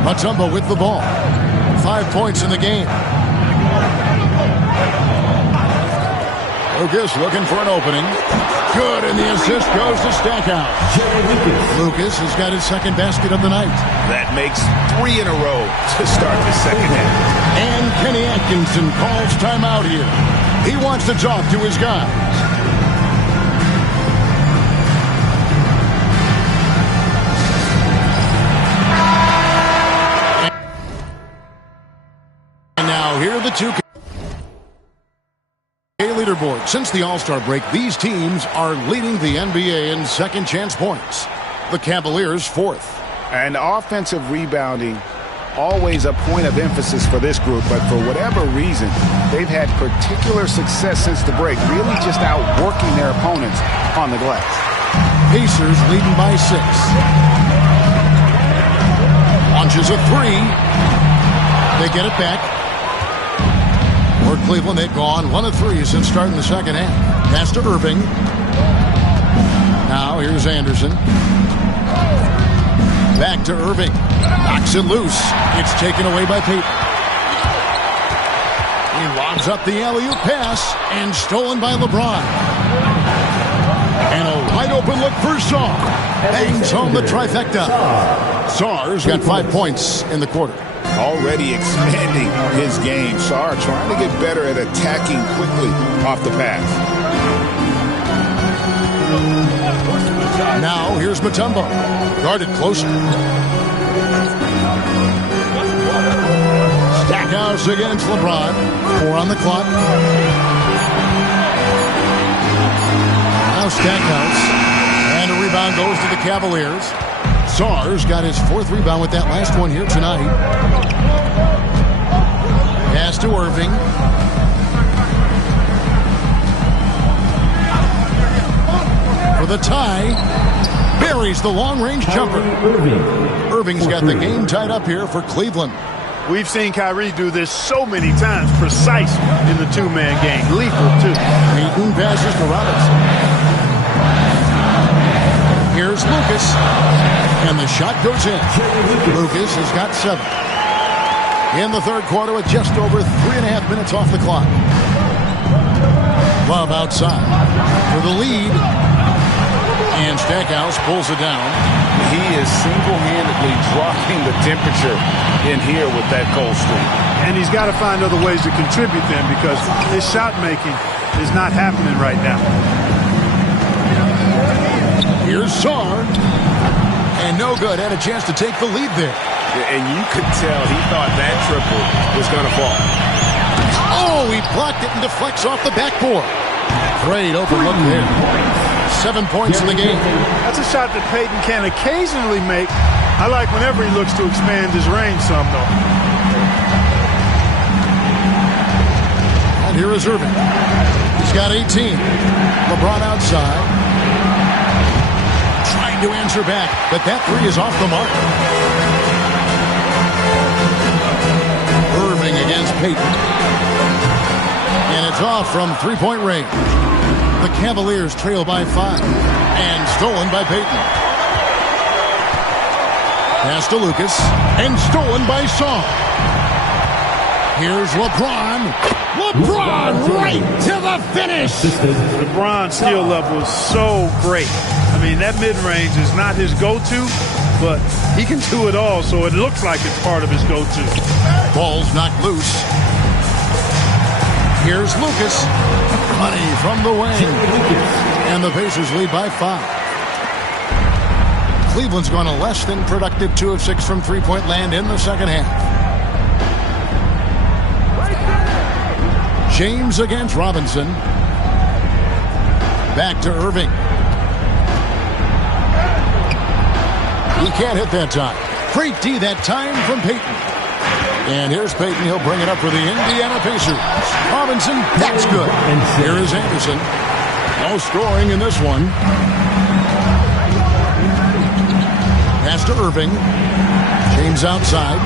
Mutombo with the ball. 5 points in the game. Lucas looking for an opening. Good, and the assist goes to Stackhouse. Lucas has got his second basket of the night. That makes 3 in a row to start the second half. And Kenny Atkinson calls timeout here. He wants to talk to his guys. And now here are the two leaderboard. Since the All-Star break, these teams are leading the NBA in second chance points. The Cavaliers 4th. And offensive rebounding, always a point of emphasis for this group, but for whatever reason, they've had particular success since the break, really just outworking their opponents on the glass. Pacers leading by 6. Launches a 3. They get it back. For Cleveland, they've gone 1 of 3 since starting the second half. Pass to Irving. Now here's Anderson. Back to Irving. Knocks it loose. It's taken away by Payton. He lobs up the alley-oop pass and stolen by LeBron. And a wide open look for Sar. Bangs home the trifecta. Sar's got 5 points in the quarter. Already expanding his game. Sar trying to get better at attacking quickly off the pass. Now here's Mutombo. Guarded closer. Stackhouse against LeBron. 4 on the clock. Now Stackhouse. And a rebound goes to the Cavaliers. Sar's got his 4th rebound with that last one here tonight. Pass to Irving. For the tie. Buries the long-range jumper. Irving's got the game tied up here for Cleveland. We've seen Kyrie do this so many times, precise in the two-man game. Lethal, too. Payton passes to Robinson. Here's Lucas. And the shot goes in. Lucas has got 7. In the third quarter with just over 3.5 minutes off the clock. Love outside for the lead. And Stackhouse pulls it down. He is single-handedly dropping the temperature in here with that cold streak. And he's got to find other ways to contribute then, because his shot making is not happening right now. Here's Sar. And no good. Had a chance to take the lead there. And you could tell he thought that triple was going to fall. Oh, he blocked it and deflects off the backboard. Great overlook there. 7 points in the game. That's a shot that Peyton can occasionally make. I like whenever he looks to expand his range some, though. And here is Irving. He's got 18. LeBron outside. Trying to answer back, but that three is off the mark. Irving against Peyton. And it's off from three-point range. The Cavaliers trail by 5. And stolen by Peyton. Pass to Lucas. And stolen by Song. Here's LeBron. LeBron right to the finish. LeBron's skill level is so great. I mean, that mid-range is not his go-to, but he can do it all, so it looks like it's part of his go-to. Ball's knocked loose. Here's Lucas. Money from the wing. And the Pacers lead by 5. Cleveland's gone a less than productive 2 of 6 from three-point land in the second half. James against Robinson. Back to Irving. He can't hit that time. Great D that time from Peyton. And here's Peyton. He'll bring it up for the Indiana Pacers. Robinson, that's good. Here is Anderson. No scoring in this one. Pass to Irving. James outside.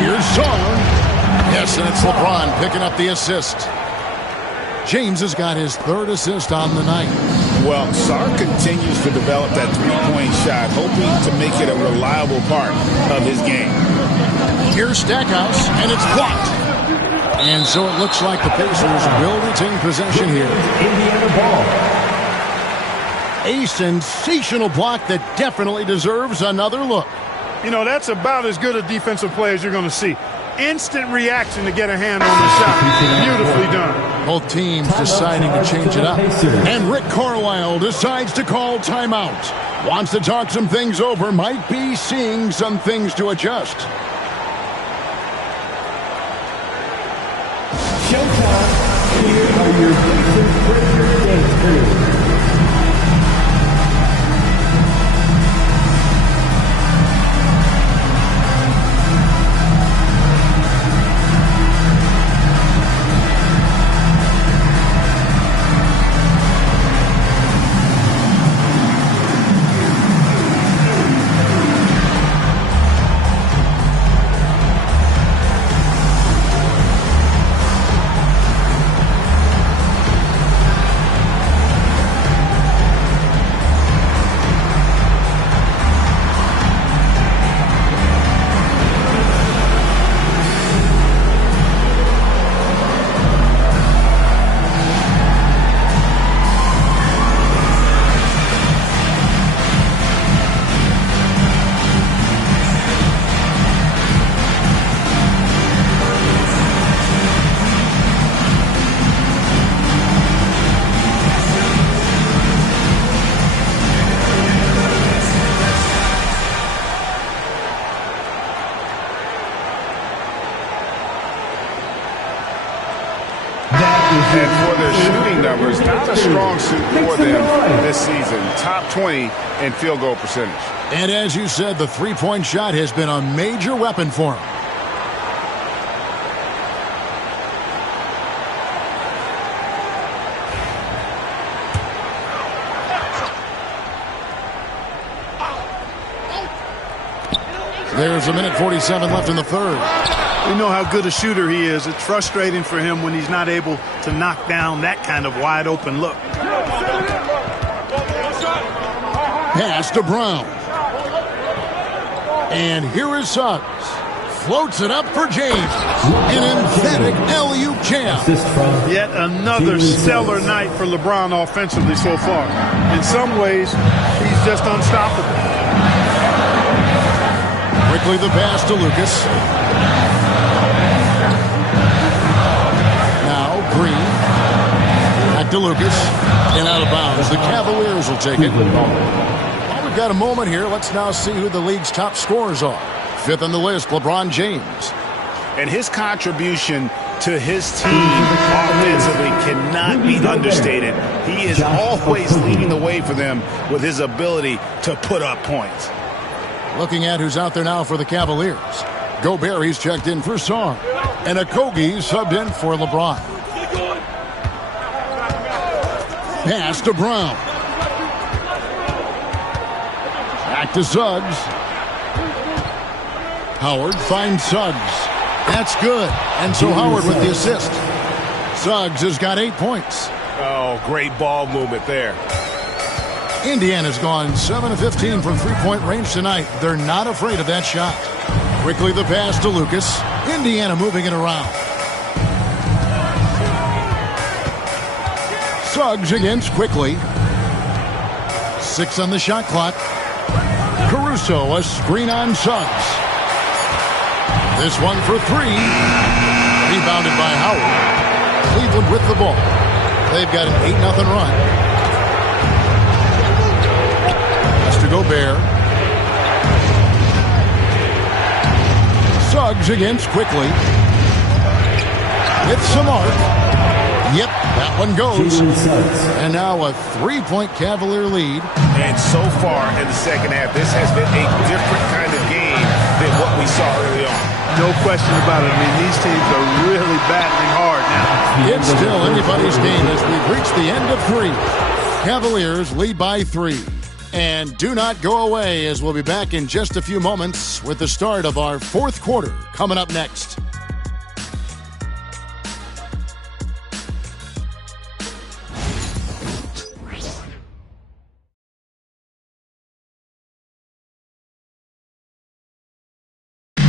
Here's Song. Yes, and it's LeBron picking up the assist. James has got his 3rd assist on the night. Well, Sarr continues to develop that three-point shot, hoping to make it a reliable part of his game. Here's Stackhouse, and it's blocked. And so it looks like the Pacers will retain possession here. Indiana ball. A sensational block that definitely deserves another look. You know, that's about as good a defensive play as you're going to see. Instant reaction to get a hand on the shot. Beautifully done. Both teams deciding to change it up. And Rick Carlisle decides to call timeout. Wants to talk some things over. Might be seeing some things to adjust. Showtime. Here are your Pacers Breaker Dance Crew. And for their shooting numbers, not a strong suit for them this season. Top 20 in field goal percentage. And as you said, the three-point shot has been a major weapon for him. There's 1:47 left in the third. We know how good a shooter he is. It's frustrating for him when he's not able to knock down that kind of wide open look. Pass to Brown. And here is Suggs. Floats it up for James. An emphatic alley-oop jam. Yet another stellar night for LeBron offensively so far. In some ways, he's just unstoppable. Quickly the pass to Lucas. Now Green. Back to Lucas. And out of bounds. The Cavaliers will take it. All we've we've got a moment here. Let's now see who the league's top scorers are. Fifth on the list, LeBron James. And his contribution to his team offensively cannot be understated. He is always leading the way for them with his ability to put up points. Looking at who's out there now for the Cavaliers. Gobert, he's checked in for Song. And Okogie subbed in for LeBron. Pass to Brown. Back to Suggs. Howard finds Suggs. That's good. And so Howard with the assist. Suggs has got 8 points. Oh, great ball movement there. Indiana's gone 7 of 15 from three-point range tonight. They're not afraid of that shot. Quickly the pass to Lucas. Indiana moving it around. Suggs against quickly. 6 on the shot clock. Caruso, a screen on Suggs. This one for 3. Rebounded by Howard. Cleveland with the ball. They've got an 8-0 run. Pass to Gobert. Suggs against quickly. With some arc. Yep, that one goes. And now a 3-point Cavalier lead. And so far in the second half, this has been a different kind of game than what we saw early on. No question about it. I mean, these teams are really battling hard now. It's still anybody's game as we've reached the end of 3. Cavaliers lead by 3. And do not go away as we'll be back in just a few moments with the start of our 4th quarter coming up next.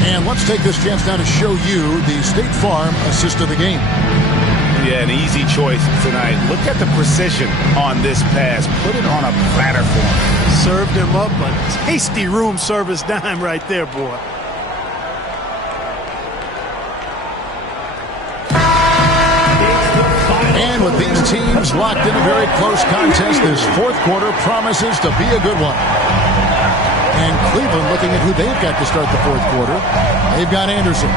And let's take this chance now to show you the State Farm assist of the game. Yeah, an easy choice tonight. Look at the precision on this pass. Put it on a platter for him. Served him up a tasty room service dime right there, boy. And with these teams locked in a very close contest, this 4th quarter promises to be a good one. And Cleveland looking at who they've got to start the 4th quarter. They've got Anderson.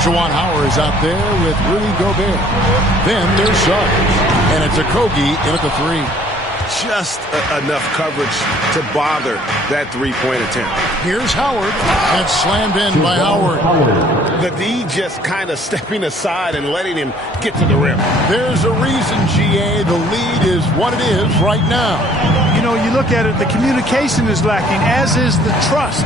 Juwan Howard is out there with Rudy Gobert. Then there's Suggs. And it's Okogie in at the 3. Just enough coverage to bother that 3-point attempt. Here's Howard. That's slammed in by Howard. The D just kind of stepping aside and letting him get to the rim. There's a reason, GA. The lead is what it is right now. You know, you look at it, the communication is lacking, as is the trust.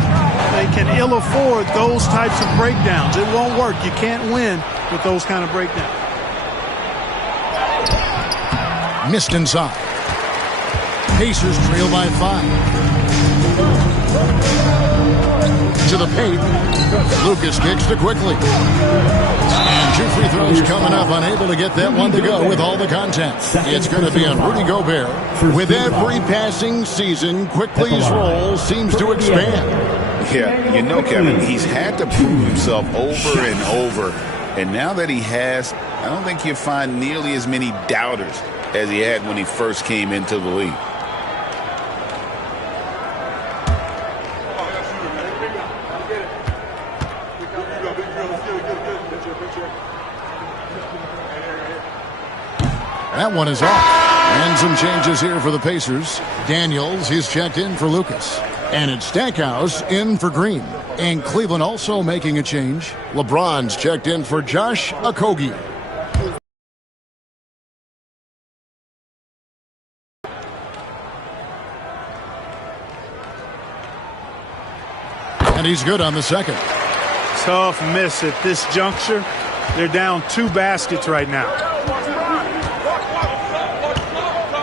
They can ill afford those types of breakdowns. It won't work. You can't win with those kind of breakdowns. Missed inside. Pacers trail by 5. To the paint. Lucas kicks to quickly. And 2 free throws coming up. Unable to get that one to go with all the contact. It's going to be on Rudy Gobert. With every passing season, Quickly's role seems to expand. Yeah, you know, Kevin, he's had to prove himself over and over. And now that he has, I don't think you'll find nearly as many doubters as he had when he first came into the league. That one is off. And some changes here for the Pacers. Daniels, he's checked in for Lucas. And it's Stackhouse in for Green. And Cleveland also making a change. LeBron's checked in for Josh Okogie. And he's good on the second. Tough miss at this juncture. They're down 2 baskets right now.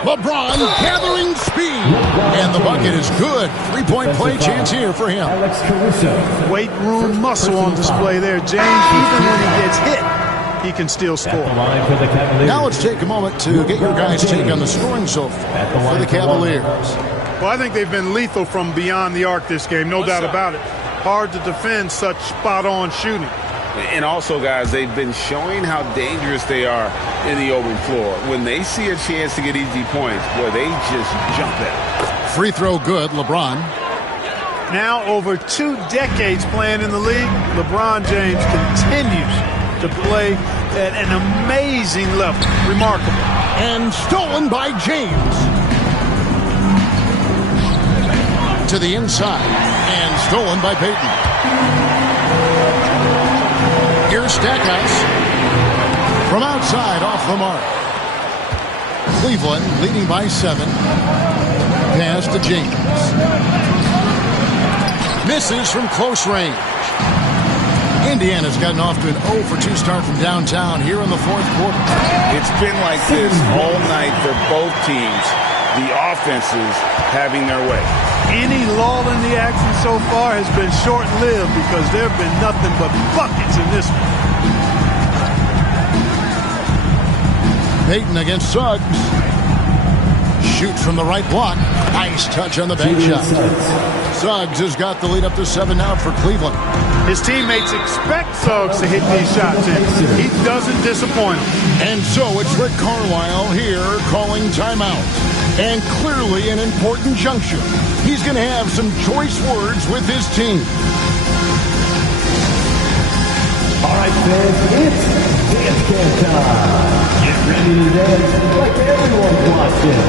LeBron gathering speed. And the bucket is good. 3-point play chance here for him. Weight room muscle on display there, James. Even when he gets hit, he can still score. Now let's take a moment to get your guys' take on the scoring so far for the Cavaliers. Well, I think they've been lethal from beyond the arc this game, no doubt about it. Hard to defend such spot-on shooting. And also, guys, they've been showing how dangerous they are in the open floor. When they see a chance to get easy points, boy, they just jump at it. free throw good, LeBron. Now over 2 decades playing in the league, LeBron James continues to play at an amazing level. Remarkable. And stolen by James. To the inside. And stolen by Payton. Here's Stackhouse. From outside, off the mark. Cleveland leading by 7. Pass to James. Misses from close range. Indiana's gotten off to an 0-for-2 start from downtown here in the fourth quarter. It's been like this all night for both teams. The offenses having their way. Any lull in the action so far has been short-lived because there have been nothing but buckets in this one. Payton against Suggs. Shoots from the right block. Nice touch on the bank shot. Suggs has got the lead up to 7 now for Cleveland. His teammates expect Suggs to hit these shots, and he doesn't disappoint them. And so it's Rick Carlisle here calling timeout. And clearly an important juncture. He's going to have some choice words with his team. All right, fans, it's dance camp time. Get ready to dance like everyone's watching.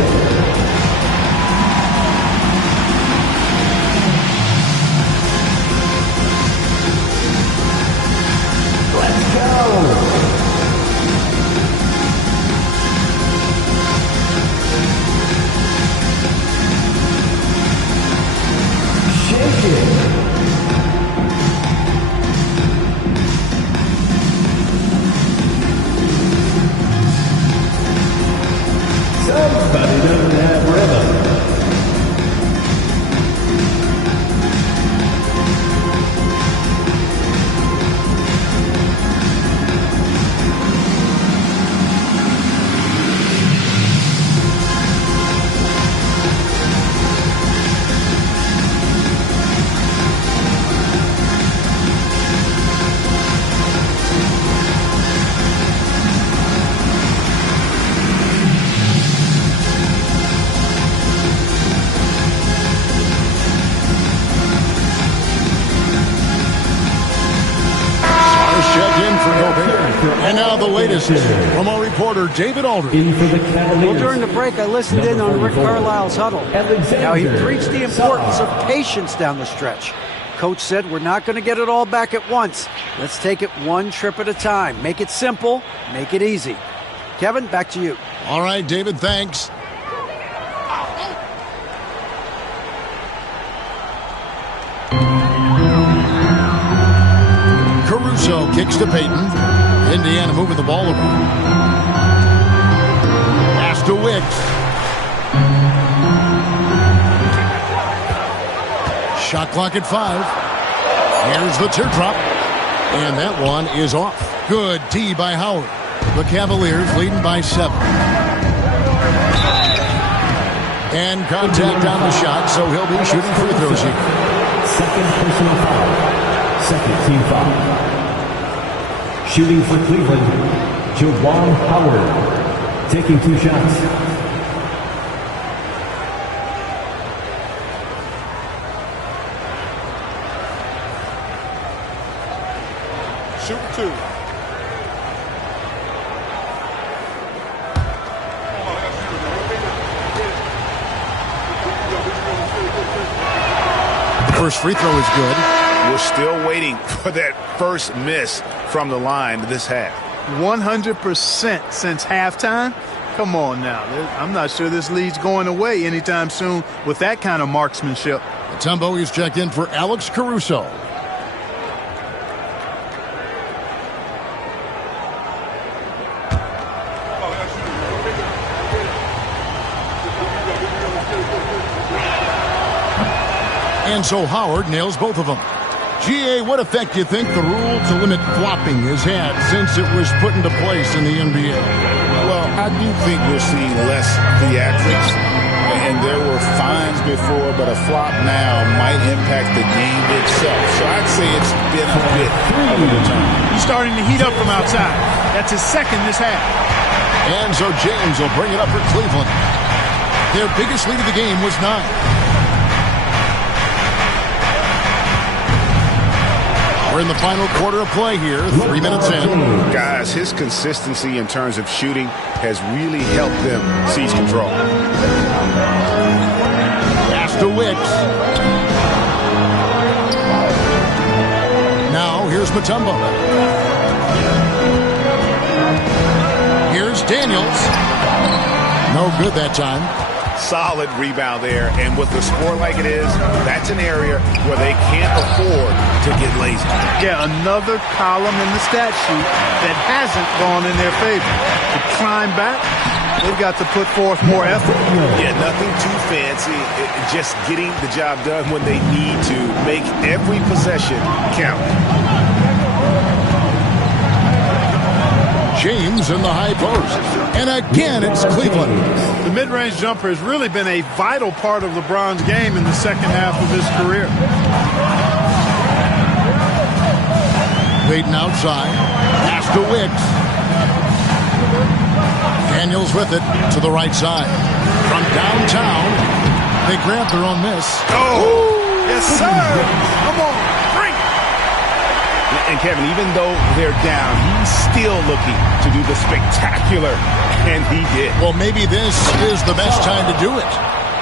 Let's go. Shake it. Somebody doesn't have rhythm. And now the latest from our reporter, David Aldridge. Well, during the break, I listened in on Rick Carlisle's huddle. Now, he preached the importance of patience down the stretch. Coach said, we're not going to get it all back at once. Let's take it one trip at a time. Make it simple. Make it easy. Kevin, back to you. All right, David, thanks. Caruso kicks to Payton. Indiana moving the ball around. Pass to Wicks. Shot clock at 5. Here's the teardrop. And that one is off. Good D by Howard. The Cavaliers leading by 7. And contact on the shot, so he'll be shooting free throws here. Second personal foul. Second team foul. Shooting for Cleveland, Juwan Howard, taking 2 shots. Shoot 2. The first free throw is good. We're still waiting for that first miss from the line this half. 100% since halftime? Come on now. I'm not sure this lead's going away anytime soon with that kind of marksmanship. Mutombo is checked in for Alex Caruso. And so Howard nails both of them. GA, what effect do you think the rule to limit flopping has had since it was put into place in the NBA? Well, I do think we're seeing less theatrics, and there were fines before, but a flop now might impact the game itself. So I'd say it's been a bit of a return. He's starting to heat up from outside. That's his second this half. And so James will bring it up for Cleveland. Their biggest lead of the game was 9. We're in the final quarter of play here, 3 minutes in. Guys, his consistency in terms of shooting has really helped them seize control. Pass to Wicks. Now, here's Mutombo. Here's Daniels. No good that time. Solid rebound there, and with the score like it is, that's an area where they can't afford to get lazy. Yeah, another column in the stat sheet that hasn't gone in their favor. To climb back, they've got to put forth more effort. Yeah, nothing too fancy, just getting the job done when they need to. Make every possession count. James in the high post. And again, it's Cleveland. The mid-range jumper has really been a vital part of LeBron's game in the second half of his career. Waiting outside. Pass to Wicks. Daniels with it to the right side. From downtown, they grab their own miss. Oh! Yes, sir! Come on, bring it! And Kevin, even though they're down, he's still looking to do the spectacular, and he did. Well, maybe this is the best time to do it.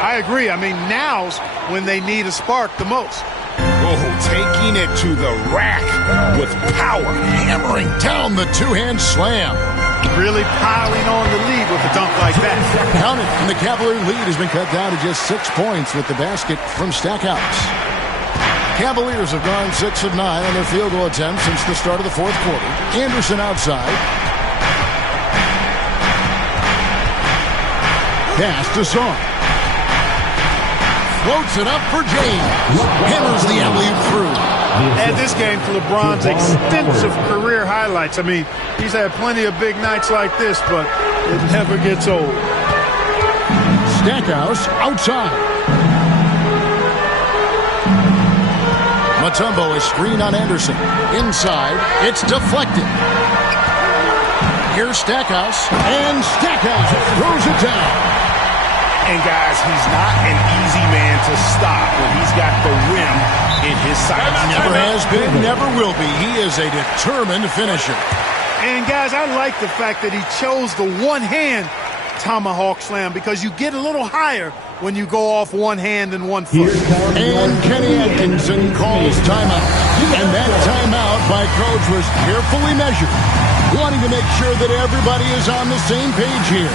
I agree. I mean, now's when they need a spark the most. Oh, taking it to the rack with power. Hammering down the two-hand slam. Really piling on the lead with a dunk like that. Count it, and the Cavalier lead has been cut down to just 6 points with the basket from Stackhouse. Cavaliers have gone 6 of 9 on their field goal attempts since the start of the fourth quarter. Anderson outside. Pass to Song. Floats it up for James. Hammers the alley-oop through. Add this game to LeBron's extensive career highlights. I mean, he's had plenty of big nights like this, but it never gets old. Stackhouse outside. Mutombo is screen on Anderson. Inside, it's deflected. Here's Stackhouse, and Stackhouse throws it down. And guys, he's not an easy man to stop when he's got the rim in his sights. Never has been, never will be. He is a determined finisher. And guys, I like the fact that he chose the one-hand tomahawk slam because you get a little higher when you go off one hand and one foot. And Kenny Atkinson calls timeout. And that timeout by Coach was carefully measured, wanting to make sure that everybody is on the same page here.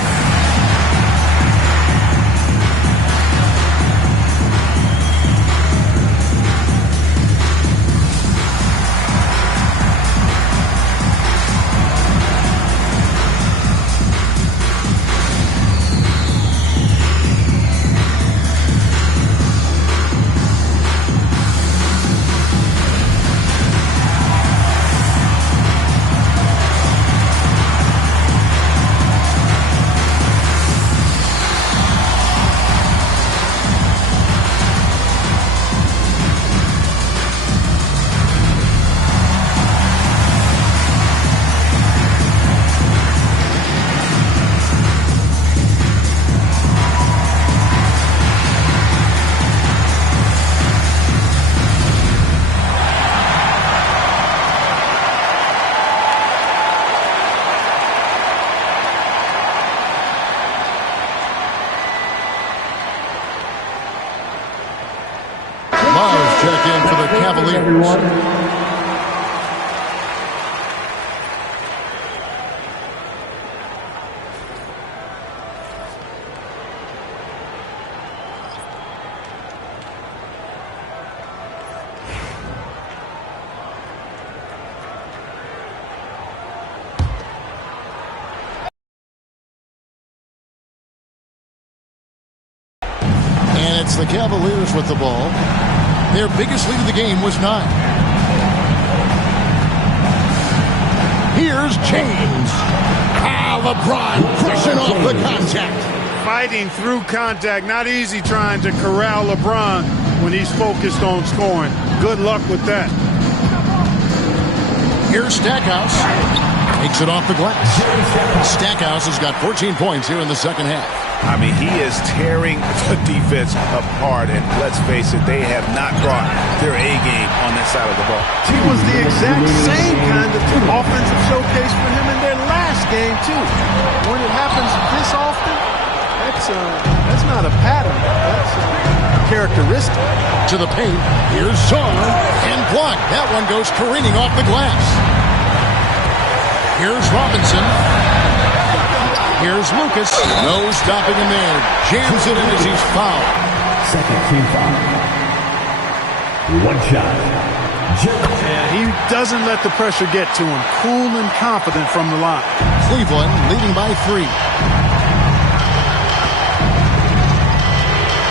Check in for the Cavaliers. And it's the Cavaliers with the ball. Their biggest lead of the game was 9. Here's James. LeBron pushing off the contact. Fighting through contact. Not easy trying to corral LeBron when he's focused on scoring. Good luck with that. Here's Stackhouse. Takes it off the glass. Stackhouse has got 14 points here in the second half. I mean, he is tearing the defense apart, and let's face it, they have not brought their A game on that side of the ball. He was the exact same kind of offensive showcase for him in their last game, too. When it happens this often, that's not a pattern. That's a characteristic. To the paint, here's Zahn, and blocked. That one goes careening off the glass. Here's Robinson. Here's Lucas. No stopping him there. Jams it in as he's fouled. Second team foul. One shot. Yeah, he doesn't let the pressure get to him. Cool and confident from the line. Cleveland leading by 3.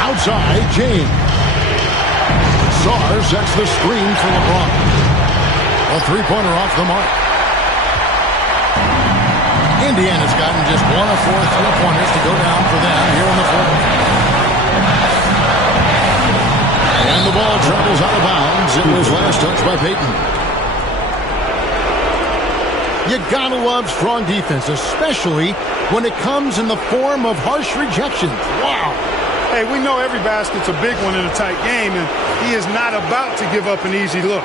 Outside, James. Sarr sets the screen for LeBron. A three-pointer off the mark. Indiana's gotten just 1 of 4 three-pointers to go down for them here in the fourth. And the ball travels out of bounds. It was last touched by Payton. You gotta love strong defense, especially when it comes in the form of harsh rejections. Wow. Hey, we know every basket's a big one in a tight game, and he is not about to give up an easy look.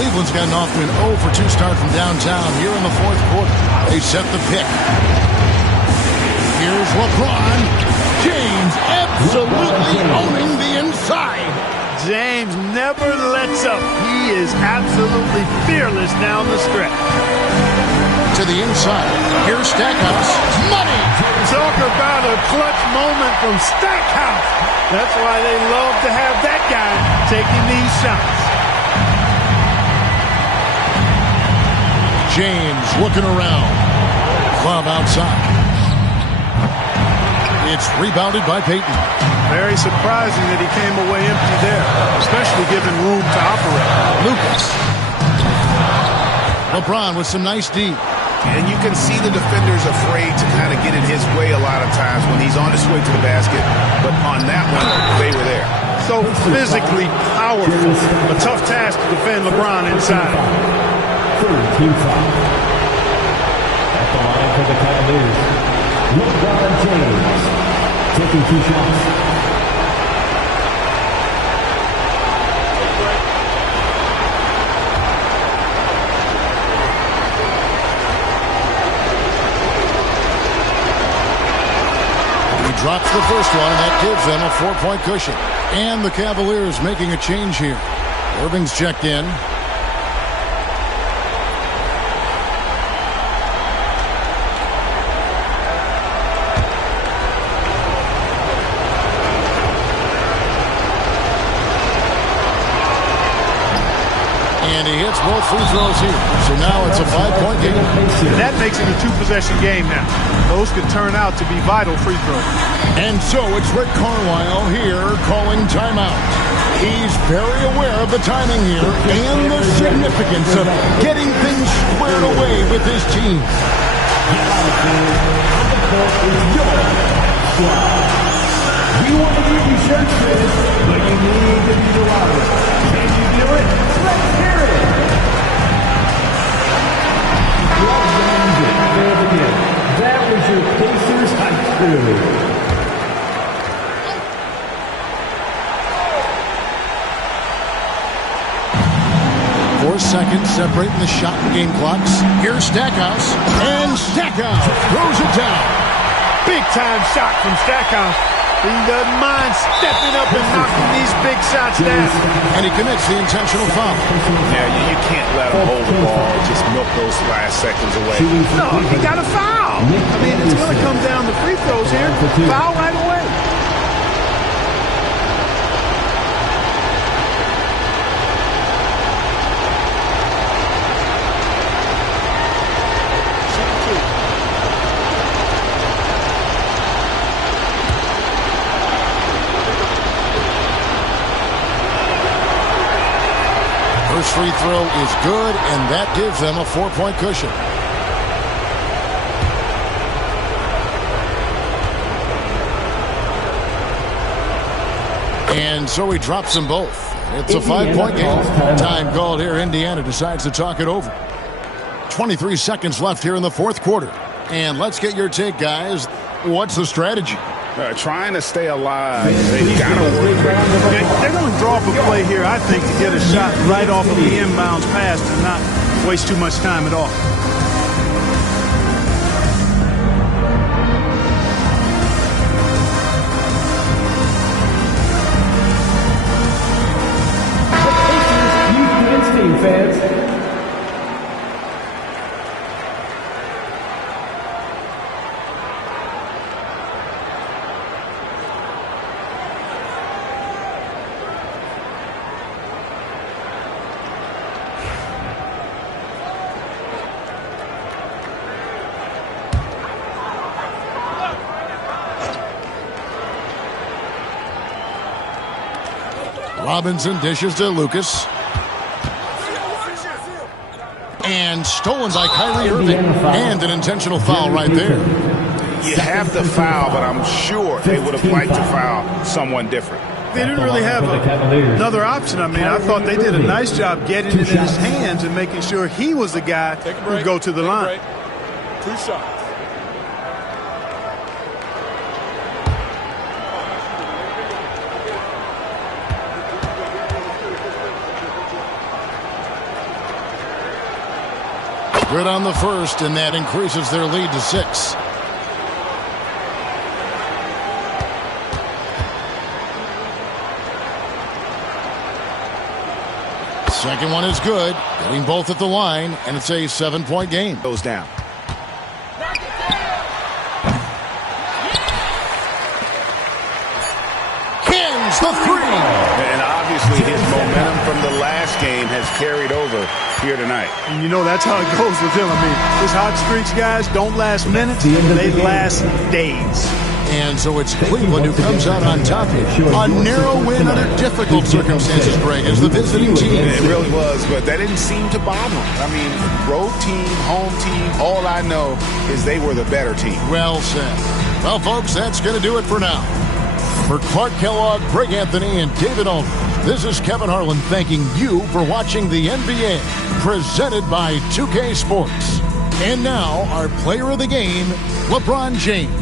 Cleveland's gotten off to an 0 for 2 start from downtown here in the fourth quarter. They set the pick. Here's LeBron. James absolutely owning the inside. James never lets up. He is absolutely fearless down the stretch. To the inside. Here's Stackhouse. Money! Talk about a clutch moment from Stackhouse. That's why they love to have that guy taking these shots. James looking around. Lob outside. It's rebounded by Payton. Very surprising that he came away empty there, especially given room to operate. Lucas. LeBron with some nice D. And you can see the defenders afraid to kind of get in his way a lot of times when he's on his way to the basket. But on that one, they were there. So physically powerful. A tough task to defend LeBron inside. Third team foul. At the line for the Cavaliers, LeBron James taking 2 shots. Drops the first one, and that gives them a 4-point cushion. And the Cavaliers making a change here. Irving's checked in. And he hits both free throws here. So now it's a 5-point game. That makes it a 2-possession game now. Those could turn out to be vital free throws. And so it's Rick Carlisle here calling timeout. He's very aware of the timing here and the significance of getting things squared away with his team. We want to give you shirt fits, but you need to be the loudest. Can you do it? Let's hear it! That was your Pacers High School. 4 seconds separating the shot and game clocks. Here's Stackhouse. And Stackhouse throws it down. Big time shot from Stackhouse. He doesn't mind stepping up and knocking these big shots down. And he commits the intentional foul. Yeah, you can't let him hold the ball, just milk those last seconds away. No, he got a foul. I mean, it's going to come down to free throws here. Foul right away. First free throw is good, and that gives them a 4-point cushion. And so he drops them both. It's a 5-point game. Time called here. Indiana decides to talk it over. 23 seconds left here in the fourth quarter. And let's get your take, guys. What's the strategy? Trying to stay alive. They've got to work quick. They're going to draw up a play here, I think, to get a shot right off of the inbounds pass and not waste too much time at all. Fans. Robinson dishes to Lucas. And stolen by Kyrie Irving. And an intentional foul right there. You have to foul, but I'm sure they would have liked to foul someone different. They didn't really have another option. I mean, I thought they did a nice job getting it in his hands and making sure he was the guy who would go to the line. 2 shots. Good on the first, and that increases their lead to 6. Second one is good. Getting both at the line, and it's a 7-point game. Goes down. Kins the 3. And obviously his momentum from the last game has carried over here tonight. And you know that's how it goes with him. I mean, his hot streaks, guys, don't last minutes. They last days. And so it's Cleveland who comes out on top here. A narrow win under difficult circumstances, Greg, as the visiting team. It really was, but that didn't seem to bother them. I mean, road team, home team, all I know is they were the better team. Well said. Well, folks, that's going to do it for now. For Clark Kellogg, Greg Anthony, and David Ulmer, this is Kevin Harlan thanking you for watching the NBA, presented by 2K Sports. And now, our player of the game, LeBron James.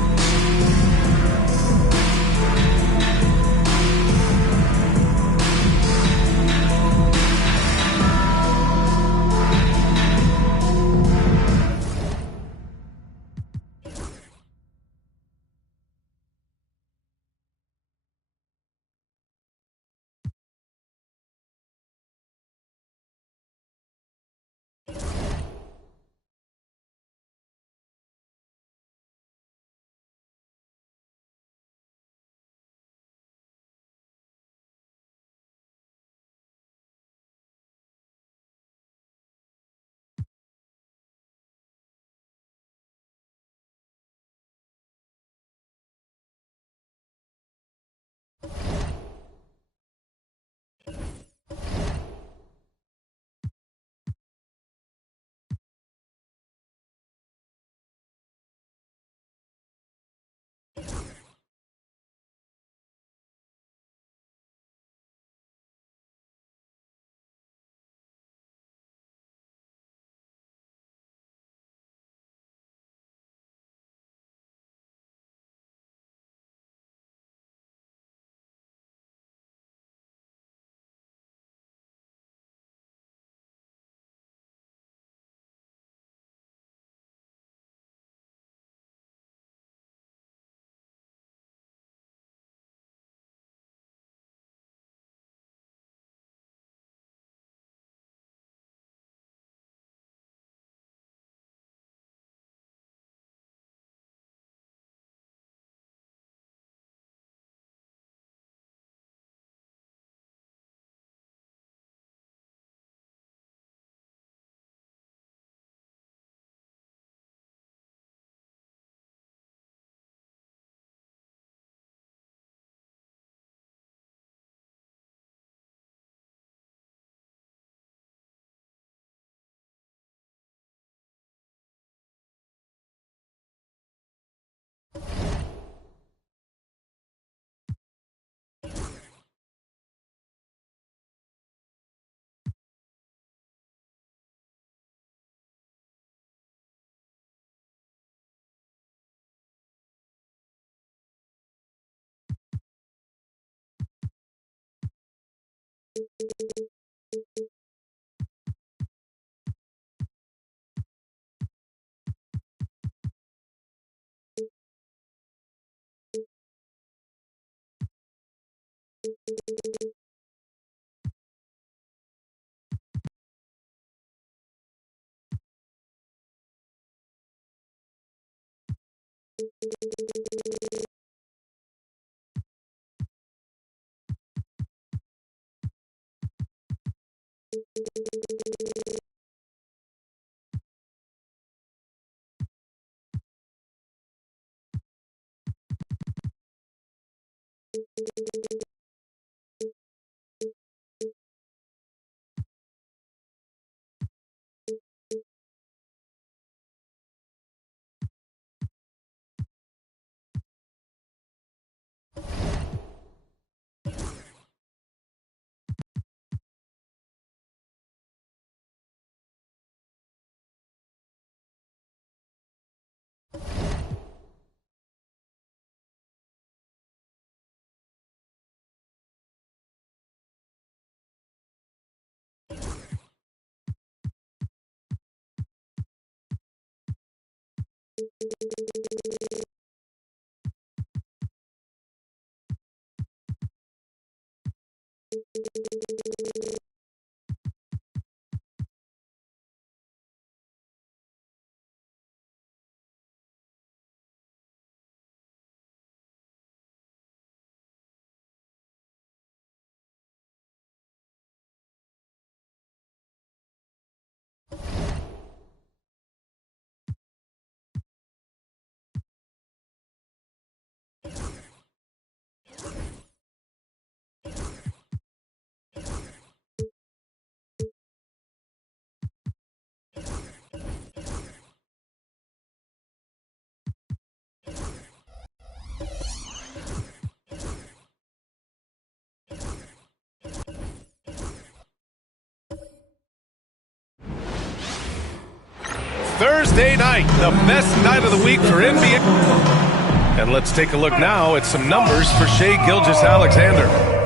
Thursday night, the best night of the week for NBA. And let's take a look now at some numbers for Shai Gilgeous-Alexander.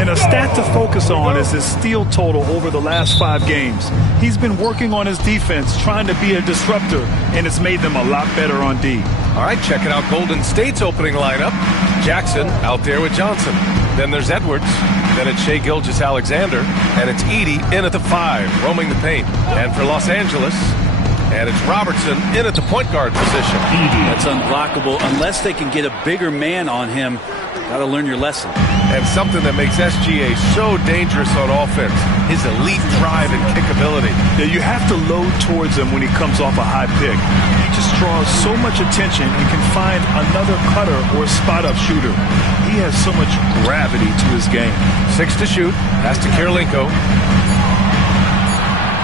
And a stat to focus on is his steal total over the last 5 games. He's been working on his defense, trying to be a disruptor, and it's made them a lot better on D. All right, checking out Golden State's opening lineup. Jackson out there with Johnson. Then there's Edwards. Then it's Shai Gilgeous-Alexander. And it's Edey in at the 5, roaming the paint. And for Los Angeles, And it's Robertson in at the point guard position. That's unblockable unless they can get a bigger man on him. Got to learn your lesson. And something that makes SGA so dangerous on offense, his elite drive and kickability. Yeah, you have to load towards him when he comes off a high pick. He just draws so much attention and can find another cutter or spot-up shooter. He has so much gravity to his game. 6 to shoot. Pass to Kirilenko.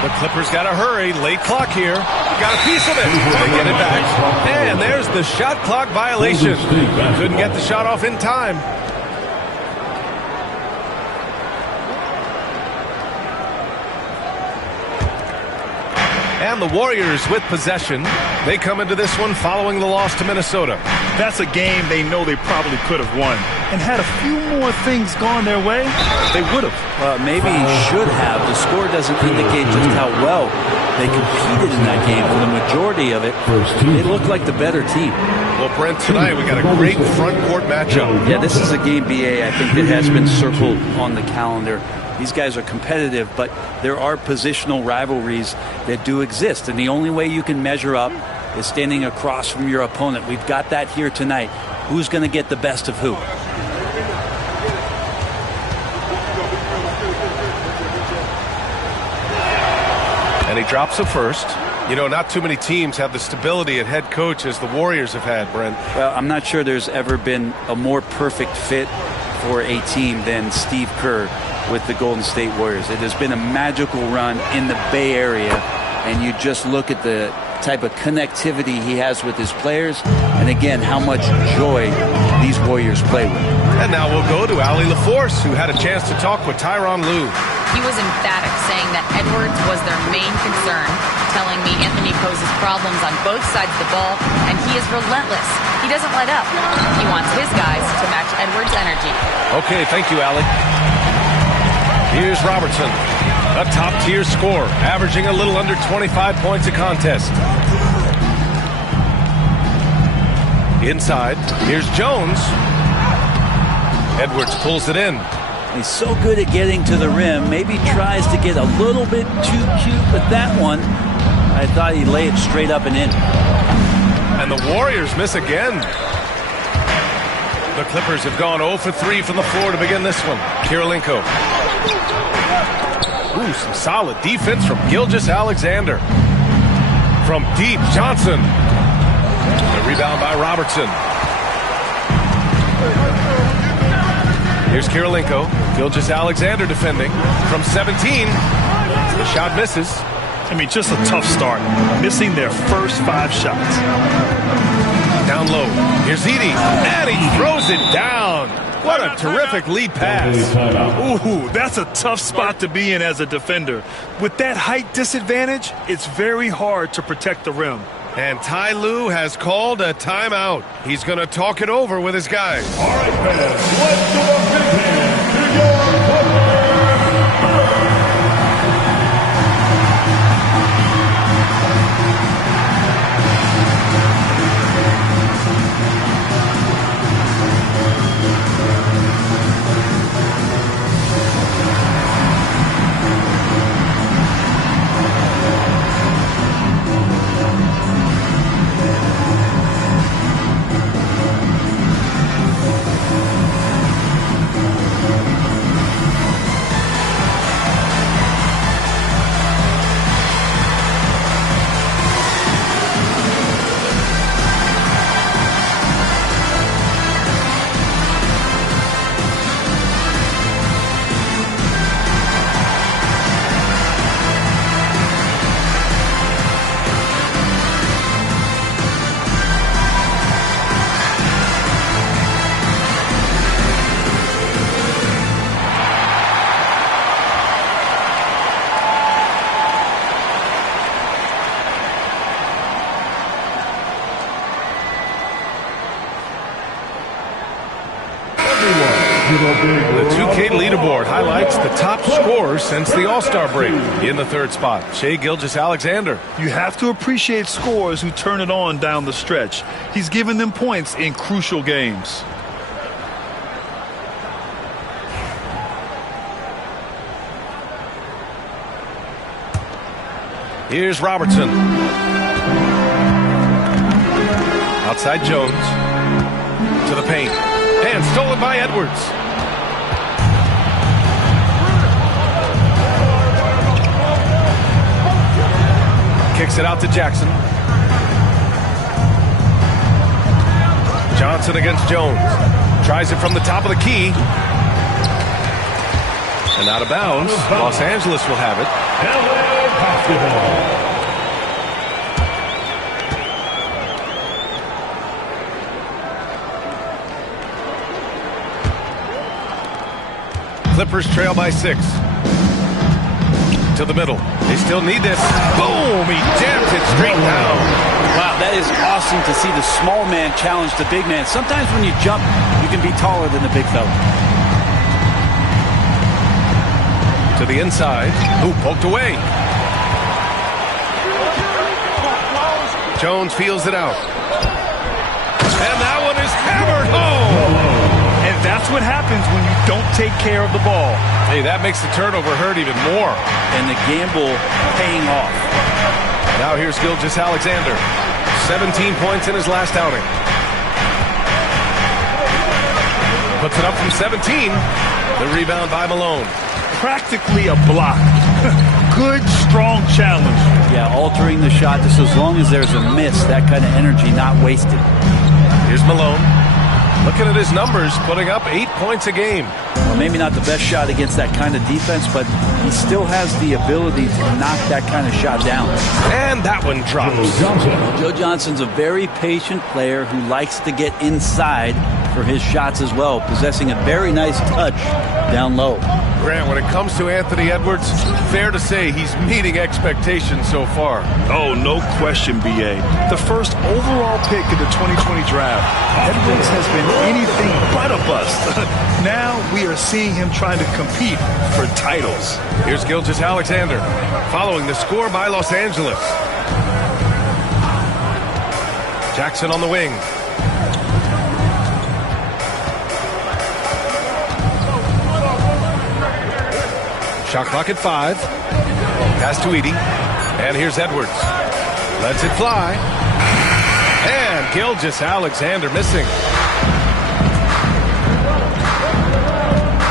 The Clippers got to hurry. Late clock here. Got a piece of it. They get it back. And there's the shot clock violation. Couldn't get the shot off in time. And the Warriors with possession. They come into this one following the loss to Minnesota. That's a game they know they probably could have won. And had a few more things gone their way, they would have. Maybe should have. The score doesn't indicate just how well they competed in that game. For the majority of it, they looked like the better team. Well, Brent, tonight we got a great front court matchup. Yeah, this is a game, BA, I think that has been circled on the calendar. These guys are competitive, but there are positional rivalries that do exist. And the only way you can measure up is standing across from your opponent. We've got that here tonight. Who's going to get the best of who? And he drops the first. You know, not too many teams have the stability at head coach as the Warriors have had, Brent. Well, I'm not sure there's ever been a more perfect fit for a team than Steve Kerr with the Golden State Warriors. It has been a magical run in the Bay Area, and you just look at the type of connectivity he has with his players, and again, how much joy these Warriors play with. And now we'll go to Allie LaForce, who had a chance to talk with Tyronn Lue. He was emphatic, saying that Edwards was their main concern, telling me Anthony poses problems on both sides of the ball, and he is relentless. He doesn't let up. He wants his guys to match Edwards' energy. Okay, thank you, Allie. Here's Robertson, a top-tier scorer, averaging a little under 25 points a contest. Inside, here's Jones. Edwards pulls it in. He's so good at getting to the rim. Maybe tries to get a little bit too cute with that one. I thought he'd lay it straight up and in. And the Warriors miss again. The Clippers have gone 0 for 3 from the floor to begin this one. Kirilenko. Ooh, some solid defense from Gilgeous-Alexander. From deep, Johnson. The rebound by Robertson. Here's Kirilenko. Gilgeous-Alexander defending. From 17. The shot misses. I mean, just a tough start. Missing their first 5 shots. Down low. Here's Edey. And he throws it down. What a terrific lead pass. Ooh, that's a tough spot to be in as a defender. With that height disadvantage, it's very hard to protect the rim. And Ty Lue has called a timeout. He's going to talk it over with his guys. All right, fans, let's give a big hand to your Clippers. The 2K leaderboard highlights the top scorers since the All-Star break. In the third spot, Shai Gilgeous-Alexander. You have to appreciate scorers who turn it on down the stretch. He's given them points in crucial games. Here's Robertson. Outside Jones. To the paint. And stolen by Edwards. Kicks it out to Jackson. Johnson against Jones. Tries it from the top of the key. And out of bounds. Los Angeles will have it. Clippers trail by 6. To the middle. They still need this. Boom! He jams it straight down. Wow, that is awesome to see the small man challenge the big man. Sometimes when you jump, you can be taller than the big fella. To the inside. Ooh, poked away. Jones feels it out. And that one is hammered home. And that's what happens when you don't take care of the ball. Hey, that makes the turnover hurt even more. And the gamble paying off. Now here's Gilgeous-Alexander. 17 points in his last outing. Puts it up from 17. The rebound by Malone. Practically a block. Good, strong challenge. Yeah, altering the shot just as long as there's a miss, that kind of energy not wasted. Here's Malone. Looking at his numbers, putting up 8 points a game. Well, maybe not the best shot against that kind of defense, but he still has the ability to knock that kind of shot down. And that one drops. Joe Johnson's a very patient player who likes to get inside for his shots as well, possessing a very nice touch down low. Grant, when it comes to Anthony Edwards, fair to say he's meeting expectations so far. Oh, no question, B.A. The first overall pick in the 2020 draft, Edwards has been anything but a bust. Now we are seeing him trying to compete for titles. Here's Gilgeous-Alexander, following the score by Los Angeles. Jackson on the wing. Shot clock at 5. Pass to Edey. And here's Edwards. Lets it fly. And Gilgeous-Alexander missing.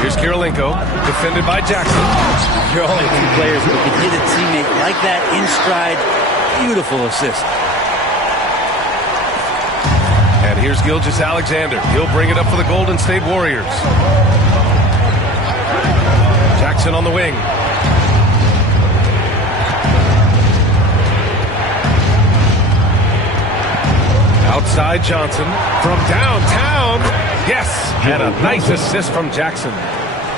Here's Kirilenko, defended by Jackson. You're only two players who can hit a teammate like that in stride. Beautiful assist. And here's Gilgeous-Alexander. He'll bring it up for the Golden State Warriors. Jackson on the wing. Outside Johnson from downtown. Yes, and a nice assist from Jackson.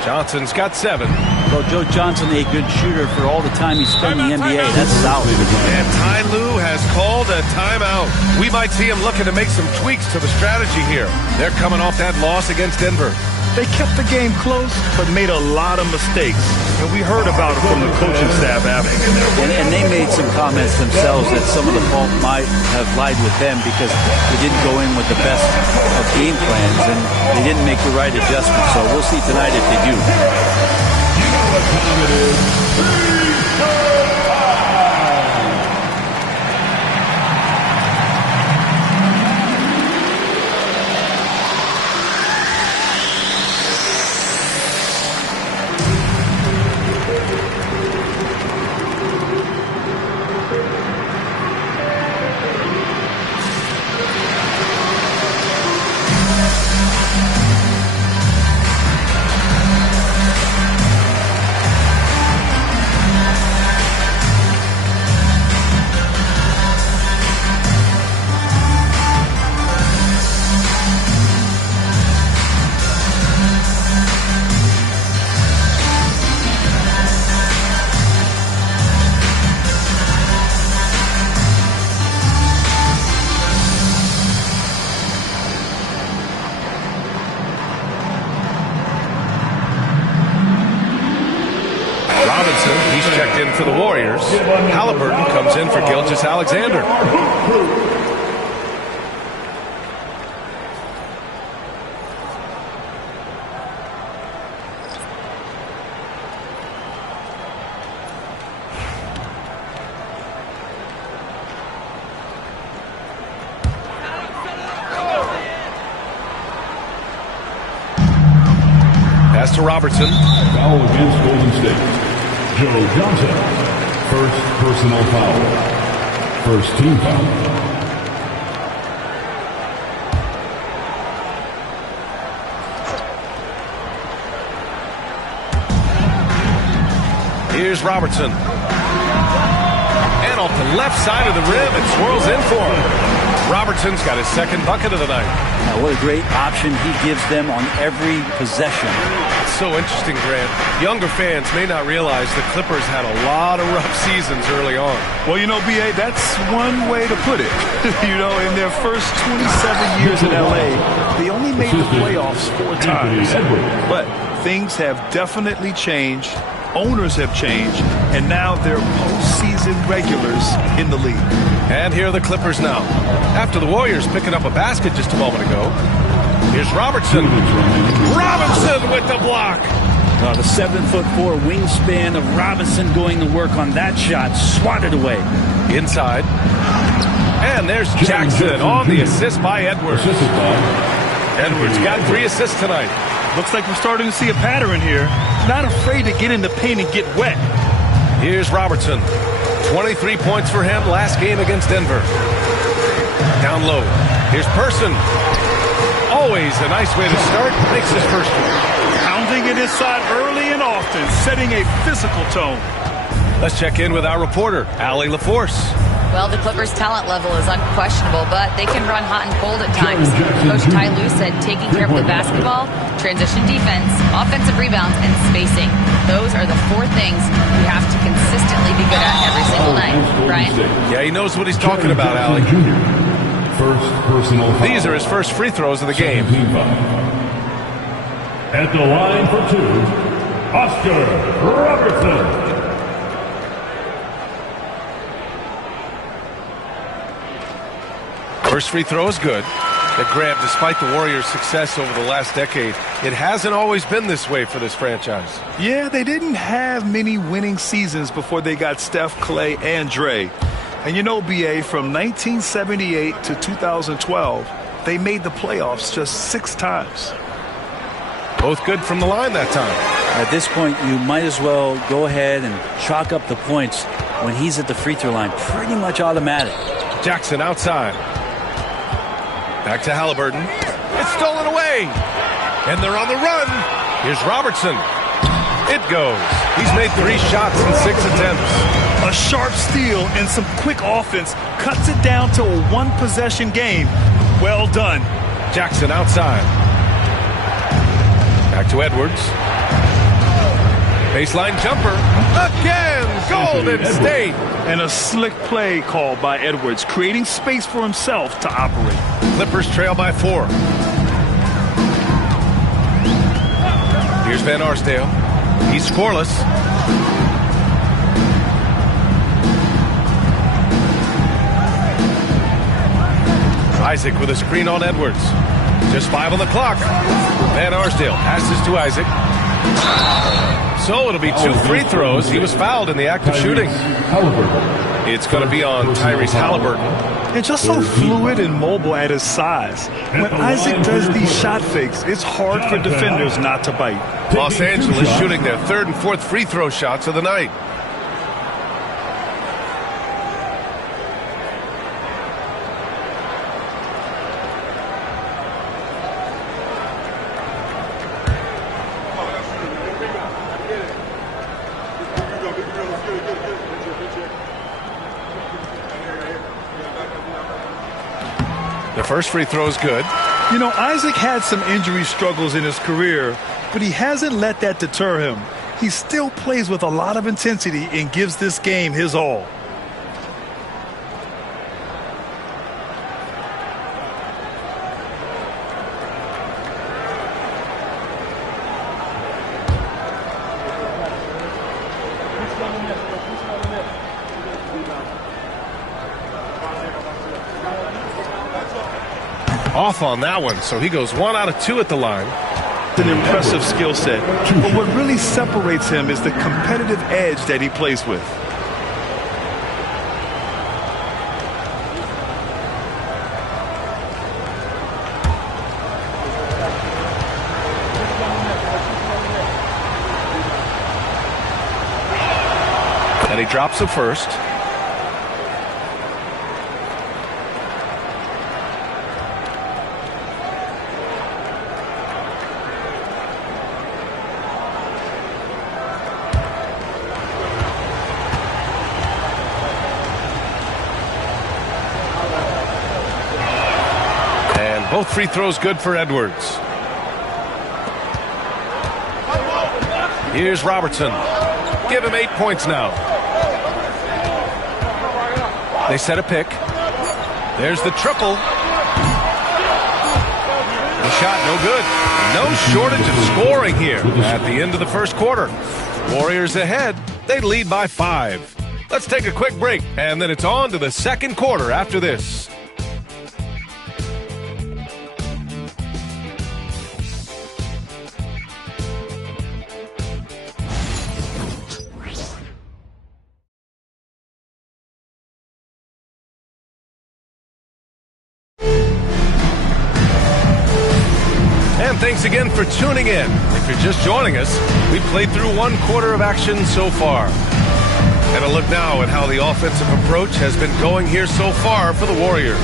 Johnson's got 7. Well, Joe Johnson, a good shooter for all the time he spent in the NBA. That's solid. And Ty Lue has called a timeout. We might see him looking to make some tweaks to the strategy here. They're coming off that loss against Denver. They kept the game close, but made a lot of mistakes. And we heard about it from the coaching staff after. And they made some comments themselves that some of the fault might have lied with them because they didn't go in with the best of game plans and they didn't make the right adjustments. So we'll see tonight if they do. He's checked in for the Warriors. Halliburton comes in for Gilgeous-Alexander. Pass to Robertson. Foul against Golden State. Joe Johnson. First personal foul. First team foul. Here's Robertson. And off the left side of the rim, it swirls in for him. Robertson's got his second bucket of the night. Now, what a great option he gives them on every possession. It's so interesting, Grant. Younger fans may not realize the Clippers had a lot of rough seasons early on. Well, you know, B.A., that's one way to put it. You know, in their first 27 years in L.A., they only made the playoffs 4 times. But things have definitely changed. Owners have changed, and now they're postseason regulars in the league. And here are the Clippers now. After the Warriors picking up a basket just a moment ago, here's Robertson. Robinson with the block. The 7'4" wingspan of Robinson going to work on that shot. Swatted away. Inside. And there's Jackson on the assist by Edwards. Edwards got 3 assists tonight. Looks like we're starting to see a pattern here. Not afraid to get in the paint and get wet. Here's Robertson. 23 points for him last game against Denver. Down low. Here's Person. Always a nice way to start. Makes his first one. Pounding it inside early and often, setting a physical tone. Let's check in with our reporter, Allie LaForce. Well, the Clippers' talent level is unquestionable, but they can run hot and cold at times. Coach Ty Lue said taking care of the basketball, transition defense, offensive rebounds, and spacing. Those are the 4 things you have to consistently be good at every single night. Brian? Yeah, he knows what he's talking about, Allie. First personal foul. These are his first free throws of the game. At the line for 2, Oscar Robertson. First free throw is good. That Grant, despite the Warriors' success over the last decade, it hasn't always been this way for this franchise. Yeah, they didn't have many winning seasons before they got Steph, Clay, and Dre. And you know, B.A., from 1978 to 2012, they made the playoffs just 6 times. Both good from the line that time. At this point, you might as well go ahead and chalk up the points when he's at the free throw line. Pretty much automatic. Jackson outside. Back to Halliburton. It's stolen away. And they're on the run. Here's Robertson. It goes. He's made 3 shots in 6 attempts. A sharp steal and some quick offense cuts it down to a 1-possession game. Well done. Jackson outside. Back to Edwards. Baseline jumper. Again, Golden State. And a slick play called by Edwards, creating space for himself to operate. Clippers trail by 4. Here's Van Arsdale. He's scoreless. Isaac with a screen on Edwards. Just 5 on the clock. Van Arsdale passes to Isaac. So it'll be 2 free throws. He was fouled in the act of shooting. It's going to be on Tyrese Halliburton. And just so fluid and mobile at his size. When Isaac does these shot fakes, it's hard for defenders not to bite. Los Angeles shooting their 3rd and 4th free throw shots of the night. The first free throw is good. You know, Isaac had some injury struggles in his career, but he hasn't let that deter him. He still plays with a lot of intensity and gives this game his all. Off on that one, so he goes 1 out of 2 at the line. An impressive skill set, but what really separates him is the competitive edge that he plays with. And he drops the first. And both free throws good for Edwards. Here's Robertson. Give him 8 points now. They set a pick. There's the triple. The shot no good. No shortage of scoring here at the end of the first quarter. Warriors ahead. They lead by 5. Let's take a quick break, and then it's on to the second quarter after this. Thanks again for tuning in. If you're just joining us, we played through 1 quarter of action so far. And a look now at how the offensive approach has been going here so far for the Warriors.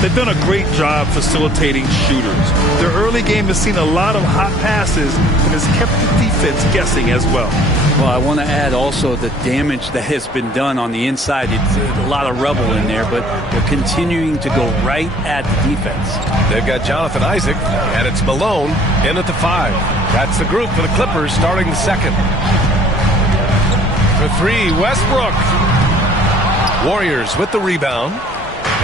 They've done a great job facilitating shooters. Their early game has seen a lot of hot passes and has kept the defense guessing as well. Well, I want to add also the damage that has been done on the inside. It's a lot of rubble in there, but they're continuing to go right at the defense. They've got Jonathan Isaac, and it's Malone in at the 5. That's the group for the Clippers starting the second. For 3, Westbrook. Warriors with the rebound.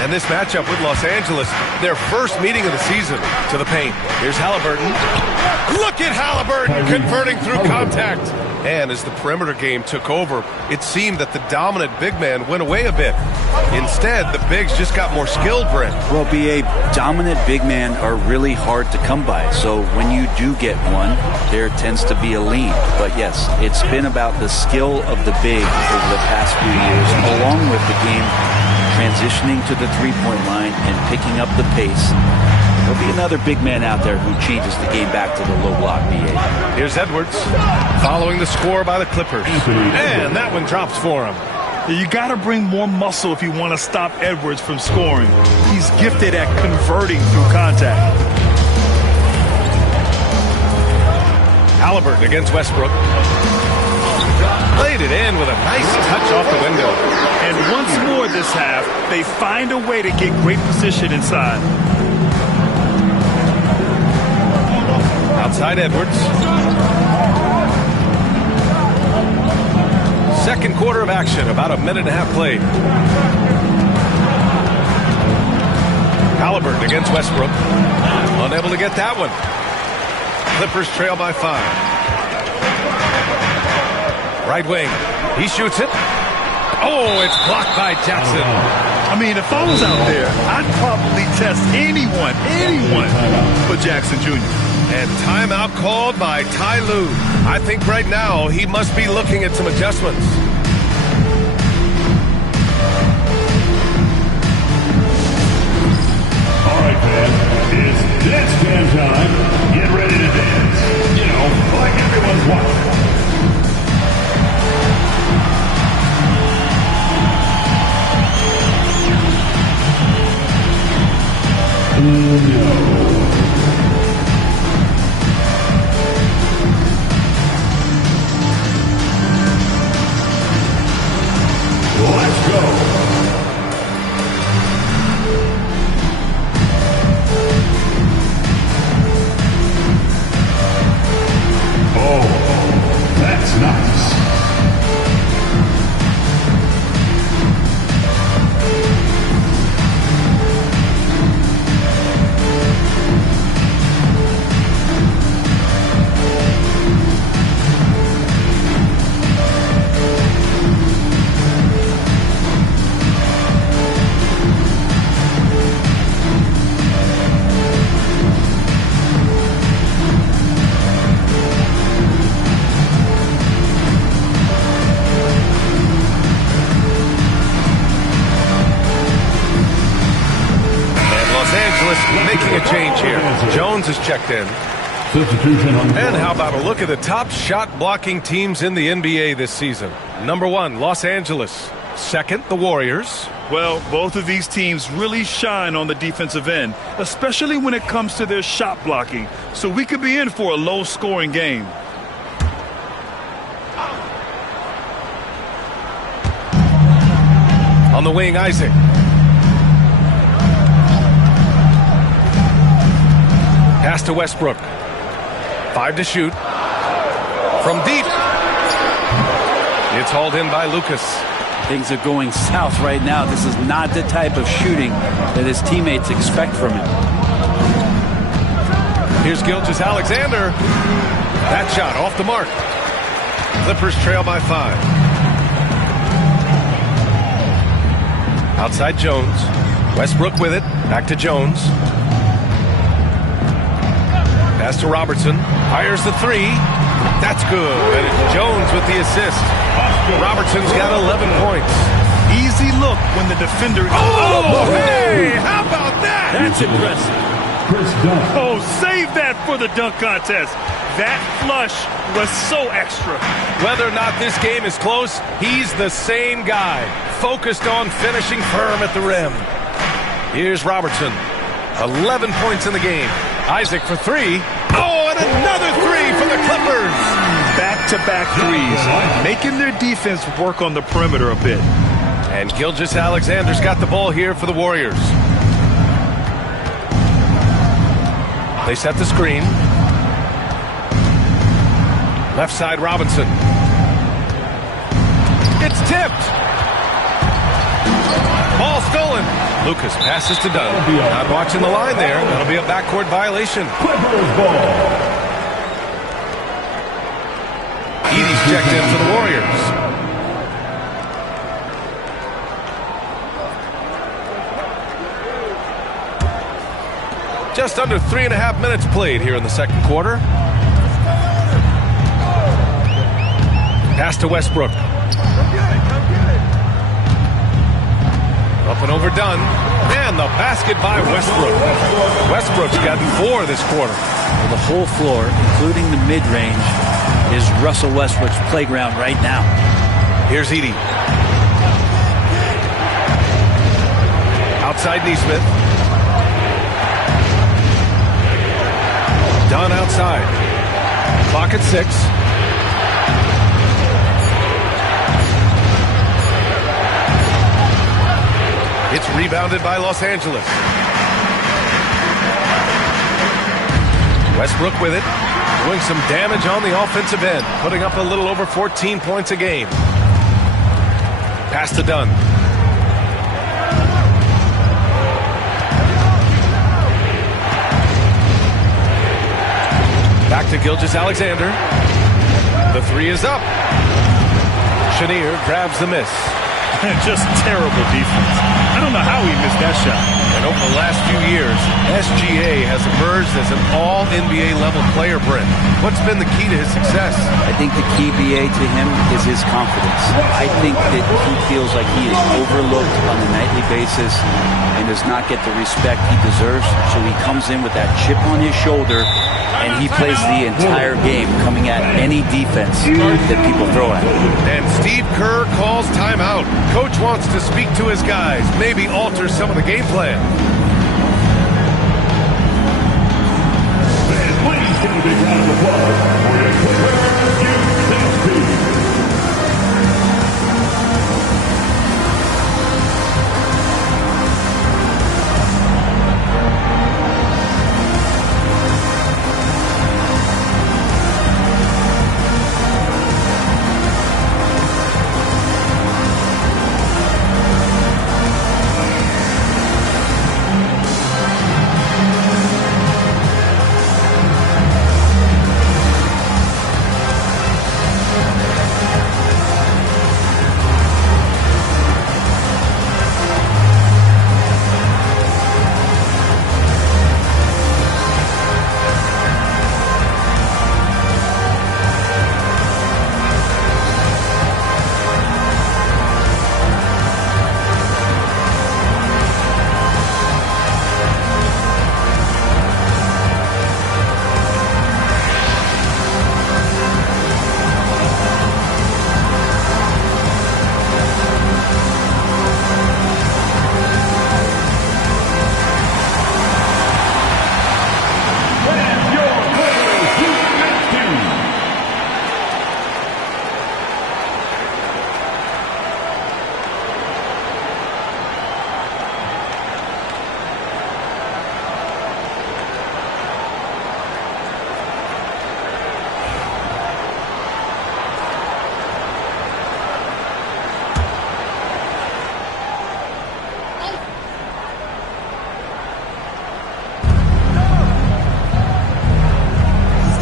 And this matchup with Los Angeles, their first meeting of the season, to the paint. Here's Halliburton. Look at Halliburton converting through contact. And as the perimeter game took over, it seemed that the dominant big man went away a bit. Instead, the bigs just got more skilled, Brent. Well, B.A., dominant big men are really hard to come by. So when you do get one, there tends to be a lean. But yes, it's been about the skill of the big over the past few years, along with the game transitioning to the three-point line and picking up the pace. There'll be another big man out there who changes the game back to the low block, B.A. Here's Edwards following the score by the Clippers. And that one drops for him. You got to bring more muscle if you want to stop Edwards from scoring. He's gifted at converting through contact. Halliburton against Westbrook. Played it in with a nice touch off the window. And once more this half, they find a way to get great position inside. Outside Edwards. Second quarter of action, about a minute and a half played. Halliburton against Westbrook. Unable to get that one. Clippers trail by 5. Right wing. He shoots it. Oh, it's blocked by Jackson. I mean, if I was out there, I'd probably test anyone but Jackson Jr. And timeout called by Ty Lue. I think right now he must be looking at some adjustments. All right, fans, it's dance band time. Get ready to dance. You know, like everyone's watching. No. Let's go. Oh, that's nice. Making a change here. Jones is checked in. And how about a look at the top shot blocking teams in the NBA this season? Number 1, Los Angeles. Second, the Warriors. Well, both of these teams really shine on the defensive end, especially when it comes to their shot blocking. So we could be in for a low-scoring game. On the wing, Isaac. Pass to Westbrook. 5 to shoot. From deep. It's hauled in by Lucas. Things are going south right now. This is not the type of shooting that his teammates expect from him. Here's Gilgeous-Alexander. That shot off the mark. Clippers trail by 5. Outside Jones. Westbrook with it. Back to Jones. Pass to Robertson. Fires the 3. That's good. And it's Jones with the assist. Robertson's got 11 points. Easy look when the defender... Oh, hey! How about that? That's impressive. Oh, save that for the dunk contest. That flush was so extra. Whether or not this game is close, he's the same guy. Focused on finishing firm at the rim. Here's Robertson. 11 points in the game. Isaac for 3. Oh, and another 3 for the Clippers. Back-to-back threes, making their defense work on the perimeter a bit. And Gilgeous-Alexander's got the ball here for the Warriors. They set the screen. Left side, Robinson. It's tipped. Ball stolen. Lucas passes to Dunn. Not watching the line there. That'll be a backcourt violation. Edey's checked in for the Warriors. Just under 3.5 minutes played here in the second quarter. Pass to Westbrook. Up and over Dunn. And the basket by Westbrook. Westbrook's gotten 4 this quarter. Well, the whole floor, including the mid-range, is Russell Westbrook's playground right now. Here's Edey. Outside Nesmith. Dunn outside. Clock at 6. It's rebounded by Los Angeles. Westbrook with it. Doing some damage on the offensive end. Putting up a little over 14 points a game. Pass to Dunn. Back to Gilgeous-Alexander. The 3 is up. Chenier grabs the miss. Just terrible defense. I don't know how he missed that shot. And over the last few years, SGA has emerged as an all-NBA level player, Brent. What's been the key to his success? I think the key, BA, to him is his confidence. I think that he feels like he is overlooked on a nightly basis and does not get the respect he deserves. So he comes in with that chip on his shoulder and he plays the entire game coming at any defense that people throw at him. And Steve Kerr calls timeout. Coach wants to speak to his guys, maybe alter some of the game plan. Please give a big round of applause for your Clippers,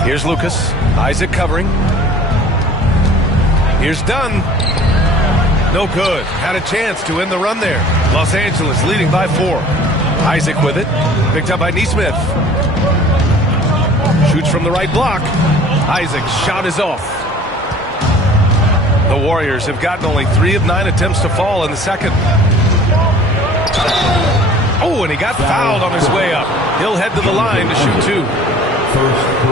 Here's Lucas. Isaac covering. Here's Dunn. No good. Had a chance to end the run there. Los Angeles leading by 4. Isaac with it. Picked up by Neesmith. Shoots from the right block. Isaac's shot is off. The Warriors have gotten only 3 of 9 attempts to fall in the second. Oh, and he got fouled on his way up. He'll head to the line to shoot 2.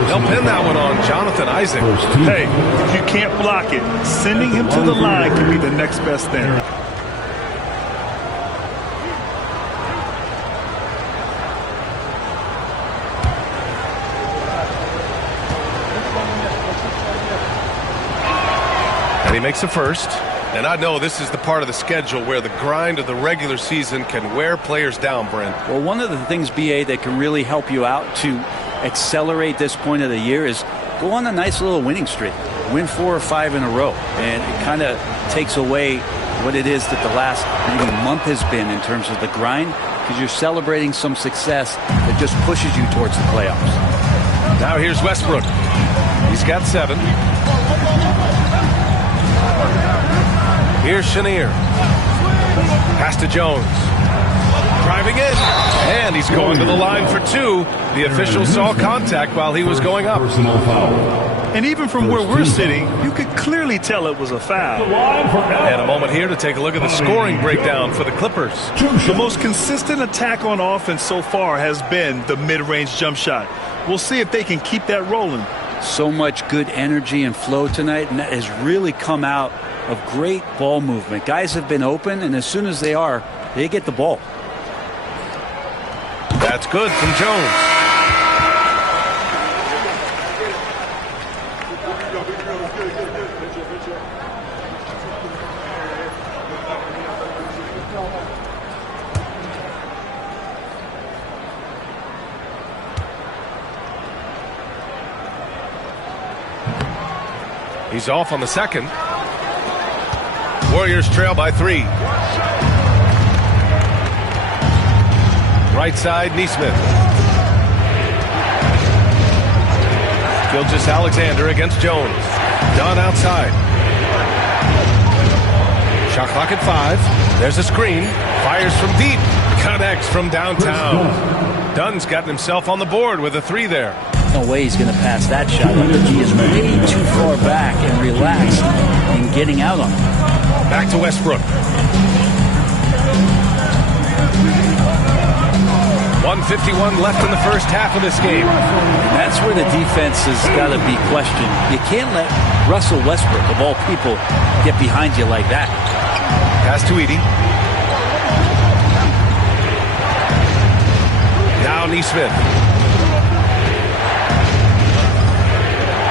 They'll pin that one on Jonathan Isaac. Hey, if you can't block it, sending him to the line can be the next best thing. And he makes a first. And I know this is the part of the schedule where the grind of the regular season can wear players down, Brent. Well, one of the things, BA, that can really help you out to accelerate this point of the year is go on a nice little winning streak. Win 4 or 5 in a row. And it kind of takes away what it is that the last maybe month has been in terms of the grind, because you're celebrating some success that just pushes you towards the playoffs. Now here's Westbrook. He's got 7. Here's Chenier. Pass to Jones. Driving in. And he's going to the line for 2. The official saw contact while he was going up. And even from where we're sitting, you could clearly tell it was a foul. And a moment here to take a look at the scoring breakdown for the Clippers. The most consistent attack on offense so far has been the mid-range jump shot. We'll see if they can keep that rolling. So much good energy and flow tonight, and that has really come out of great ball movement. Guys have been open, and as soon as they are, they get the ball. That's good from Jones. He's off on the second. Warriors trail by 3. Right side, Neesmith. Gilgeous-Alexander against Jones. Dunn outside. Shot clock at 5. There's a screen. Fires from deep. Connects from downtown. Dunn's gotten himself on the board with a 3 there. No way he's going to pass that shot. He is way too far back and relaxed in getting out on it. Back to Westbrook. 1:51 left in the first half of this game. And that's where the defense has got to be questioned. You can't let Russell Westbrook, of all people, get behind you like that. Pass to Edey. Now Neesmith.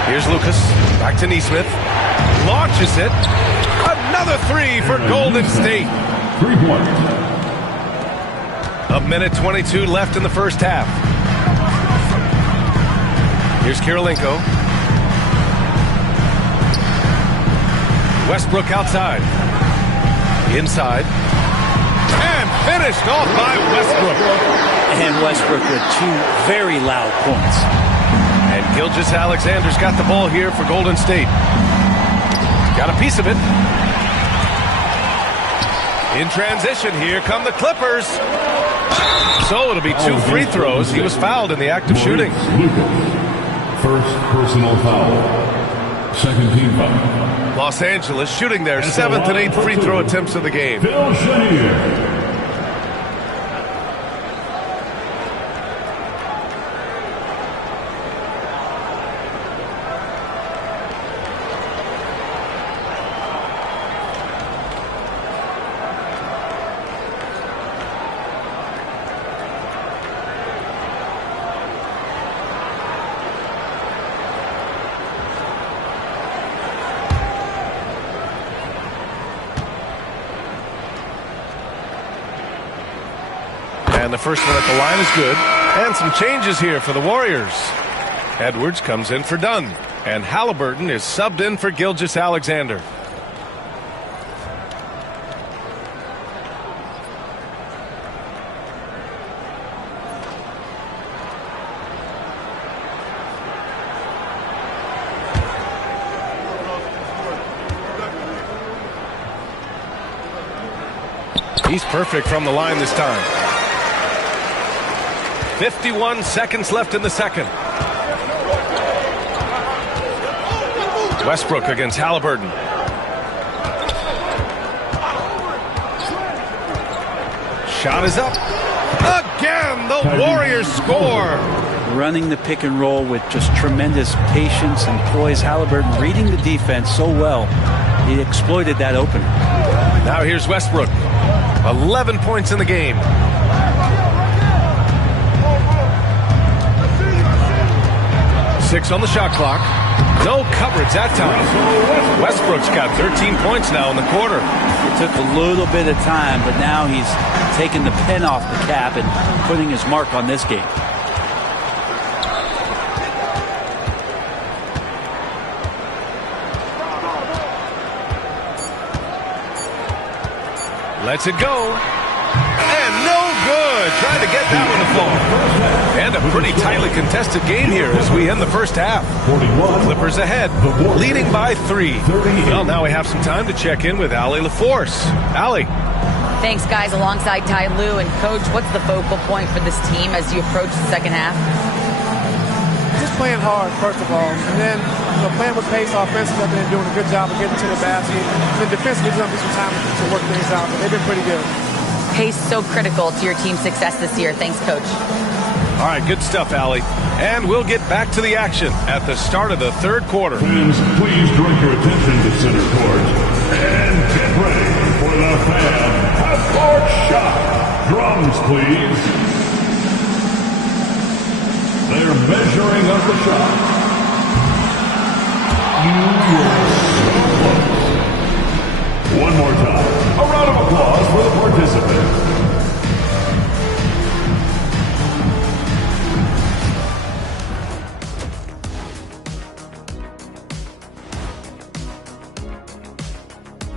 Here's Lucas. Back to Neesmith. Launches it. Another 3 for Golden State. 3-point. A minute 22 left in the first half. Here's Kirilenko. Westbrook outside. Inside. And finished off by Westbrook. And Westbrook with 2 very loud points. And Gilgeous-Alexander's got the ball here for Golden State. Got a piece of it. In transition, here come the Clippers. So it'll be 2 free throws. He was fouled in the act of shooting. First personal foul. Second team foul. Los Angeles shooting their 7th and 8th free throw attempts of the game. Phil Chenier. And the first one at the line is good. And some changes here for the Warriors. Edwards comes in for Dunn. And Halliburton is subbed in for Gilgeous-Alexander. He's perfect from the line this time. 51 seconds left in the second. Westbrook against Halliburton. Shot is up. Again, the Warriors score. Running the pick and roll with just tremendous patience and poise. Halliburton reading the defense so well. He exploited that opener. Now here's Westbrook. 11 points in the game. Six on the shot clock. No coverage that time. Westbrook's got 13 points now in the quarter. It took a little bit of time, but now he's taking the pen off the cap and putting his mark on this game. Lets it go. And no good. Trying to get that one to fall. And a pretty tightly contested game here as we end the first half. Clippers ahead, leading by 3. Well, now we have some time to check in with Allie LaForce. Allie. Thanks, guys. Alongside Ty Lue and Coach, what's the focal point for this team as you approach the second half? Just playing hard, first of all. And then playing with pace offensively. I've been doing a good job of getting to the basket. And then defensively, there's going to be some time to work things out. But they've been pretty good. Pace so critical to your team's success this year. Thanks, Coach. All right, good stuff, Allie. And we'll get back to the action at the start of the third quarter. Fans, please direct your attention to center court. And get ready for the fan half-court shot. Drums, please. They're measuring up the shot. You were so close. One more time. A round of applause for the participants.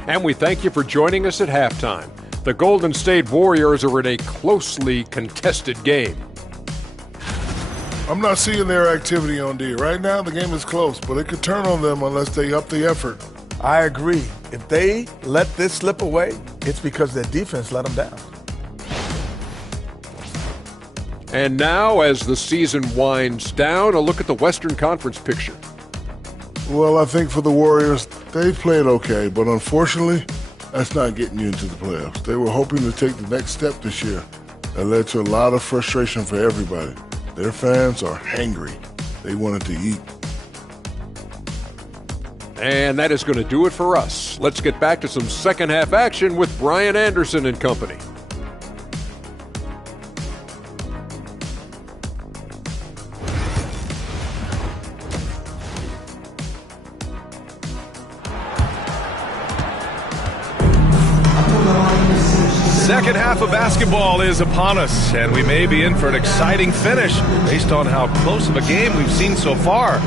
And we thank you for joining us at halftime. The Golden State Warriors are in a closely contested game. I'm not seeing their activity on D. Right now, the game is close, but it could turn on them unless they up the effort. I agree. If they let this slip away, it's because their defense let them down. And now, as the season winds down, a look at the Western Conference picture. Well, I think for the Warriors, they played okay, but unfortunately, that's not getting you into the playoffs. They were hoping to take the next step this year. That led to a lot of frustration for everybody. Their fans are hangry. They wanted to eat. And that is going to do it for us. Let's get back to some second half action with Brian Anderson and company. Second half of basketball is upon us, and we may be in for an exciting finish based on how close of a game we've seen so far.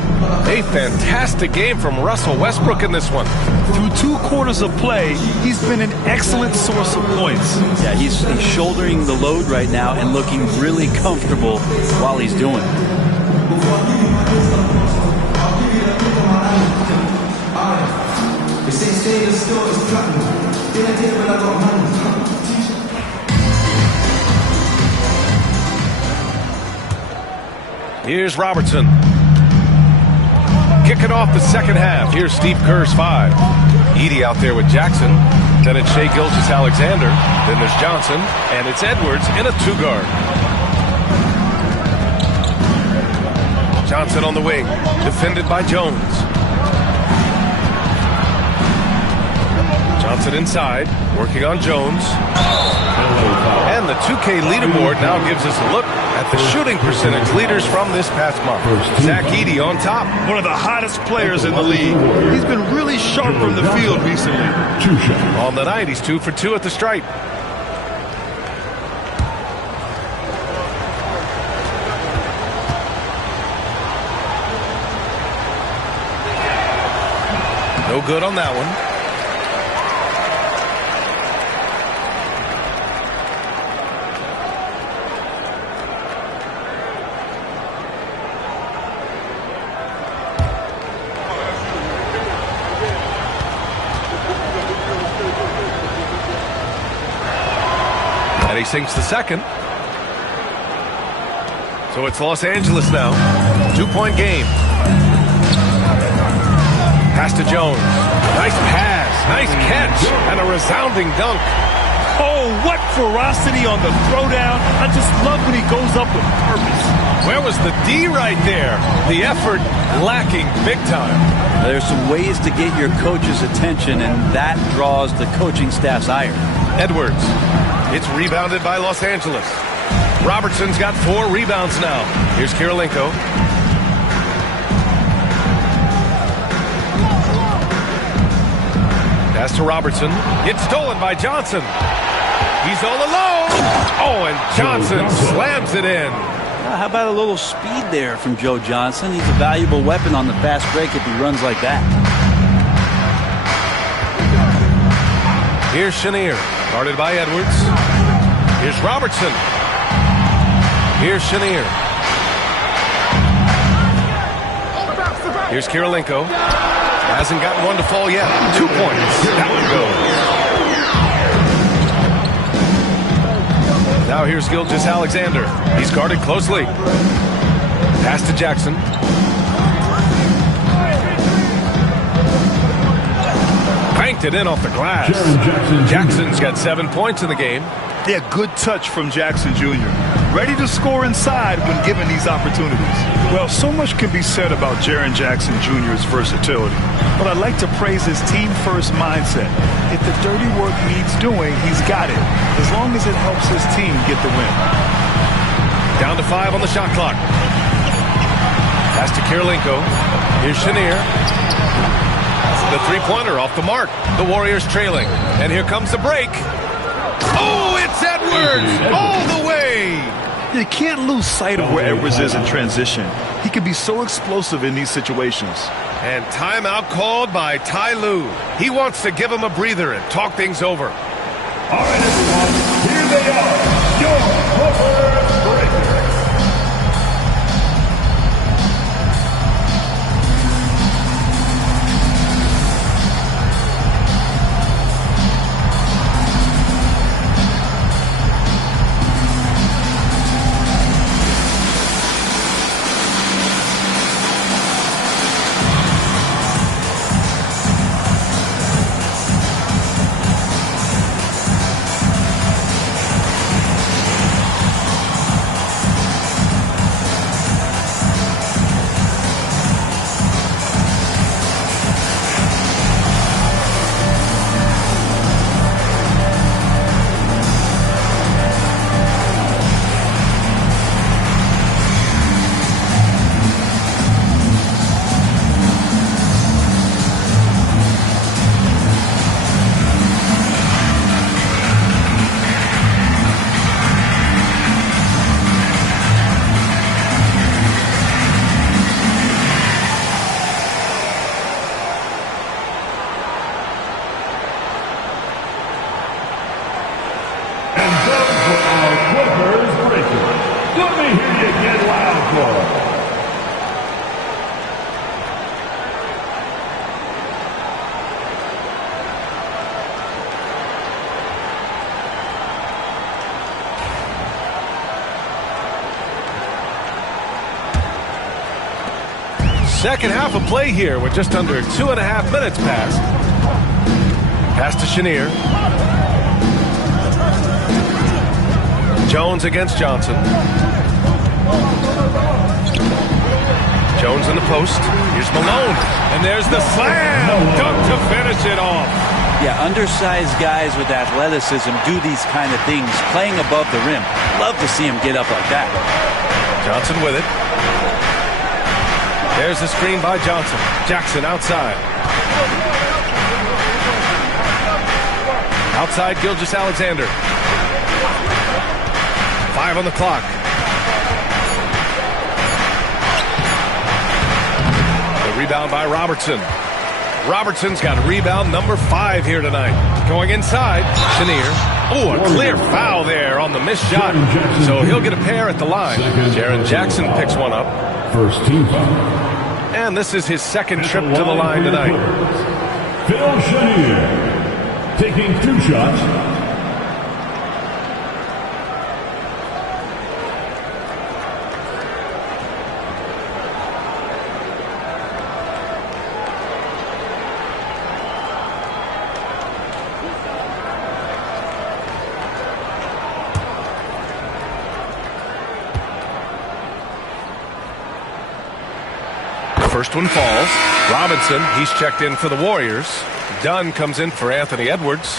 A fantastic game from Russell Westbrook in this one. Through 2 quarters of play, he's been an excellent source of points. Yeah, he's shouldering the load right now and looking really comfortable while he's doing it. Here's Robertson. Kicking off the second half. Here's Steve Kerr's 5. Edey out there with Jackson. Then it's Shai Gilgeous-Alexander. Then there's Johnson. And it's Edwards in a 2-guard. Johnson on the wing. Defended by Jones. Johnson inside. Working on Jones. And the 2K leaderboard now gives us a look at the shooting percentage leaders from this past month. Zach Edey on top. One of the hottest players in the league. He's been really sharp from the field recently. On the night, he's 2 for 2 at the stripe. No good on that one. And he sinks the second. So it's Los Angeles now. 2-point game. Pass to Jones. Nice pass. Nice catch. And a resounding dunk. Oh, what ferocity on the throwdown. I just love when he goes up with purpose. Where was the D right there? The effort lacking big time. There's some ways to get your coach's attention, and that draws the coaching staff's ire. Edwards. It's rebounded by Los Angeles. Robertson's got 4 rebounds now. Here's Kirilenko. Pass to Robertson. It's stolen by Johnson. He's all alone. Oh, and Johnson slams it in. How about a little speed there from Joe Johnson? He's a valuable weapon on the fast break if he runs like that. Here's Chenier. Guarded by Edwards. Here's Robertson. Here's Chenier. Here's Kirilenko. Hasn't gotten one to fall yet. 2 points. That one goes. Now here's Gilgeous-Alexander. He's guarded closely. Pass to Jackson. Banked it in off the glass. Jackson's got 7 points in the game. Yeah, good touch from Jackson Jr. Ready to score inside when given these opportunities. Well, so much can be said about Jaren Jackson Jr.'s versatility, but I'd like to praise his team-first mindset. If the dirty work needs doing, he's got it, as long as it helps his team get the win. Down to 5 on the shot clock. Pass to Kirilenko. Here's Chenier. The three-pointer off the mark. The Warriors trailing. And here comes the break. Oh, it's Edwards all the way. You can't lose sight of where Edwards is in transition. He can be so explosive in these situations. And timeout called by Ty Lue. He wants to give him a breather and talk things over. All right, everyone, here they are, your Clippers breakers. Second half of play here with just under 2.5 minutes passed. Pass to Chenier. Jones against Johnson. Jones in the post. Here's Malone. And there's the slam. Dunk to finish it off. Yeah, undersized guys with athleticism do these kind of things, playing above the rim. Love to see him get up like that. Johnson with it. There's the screen by Johnson. Jackson outside. Outside Gilgeous-Alexander. 5 on the clock. The rebound by Robertson. Robertson's got rebound number 5 here tonight. Going inside, Chenier. Oh, a clear foul there on the missed shot. So he'll get a pair at the line. Jaren Jackson picks one up. First team foul. And this is his second trip to the line tonight. Phil Chenier taking 2 shots. First one falls. Robinson, he's checked in for the Warriors. Dunn comes in for Anthony Edwards.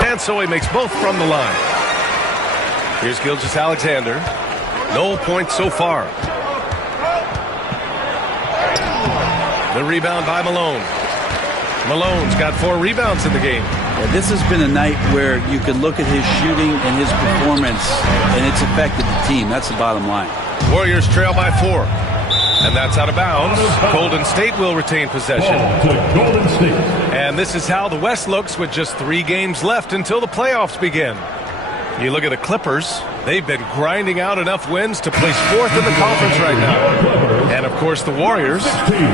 And so he makes both from the line. Here's Gilgeous-Alexander. No points so far. The rebound by Malone. Malone's got 4 rebounds in the game. Yeah, this has been a night where you can look at his shooting and his performance, and it's affected the team. That's the bottom line. Warriors trail by 4. And that's out of bounds. Golden State will retain possession. And this is how the West looks with just 3 games left until the playoffs begin. You look at the Clippers. They've been grinding out enough wins to place 4th in the conference right now. And, of course, the Warriors,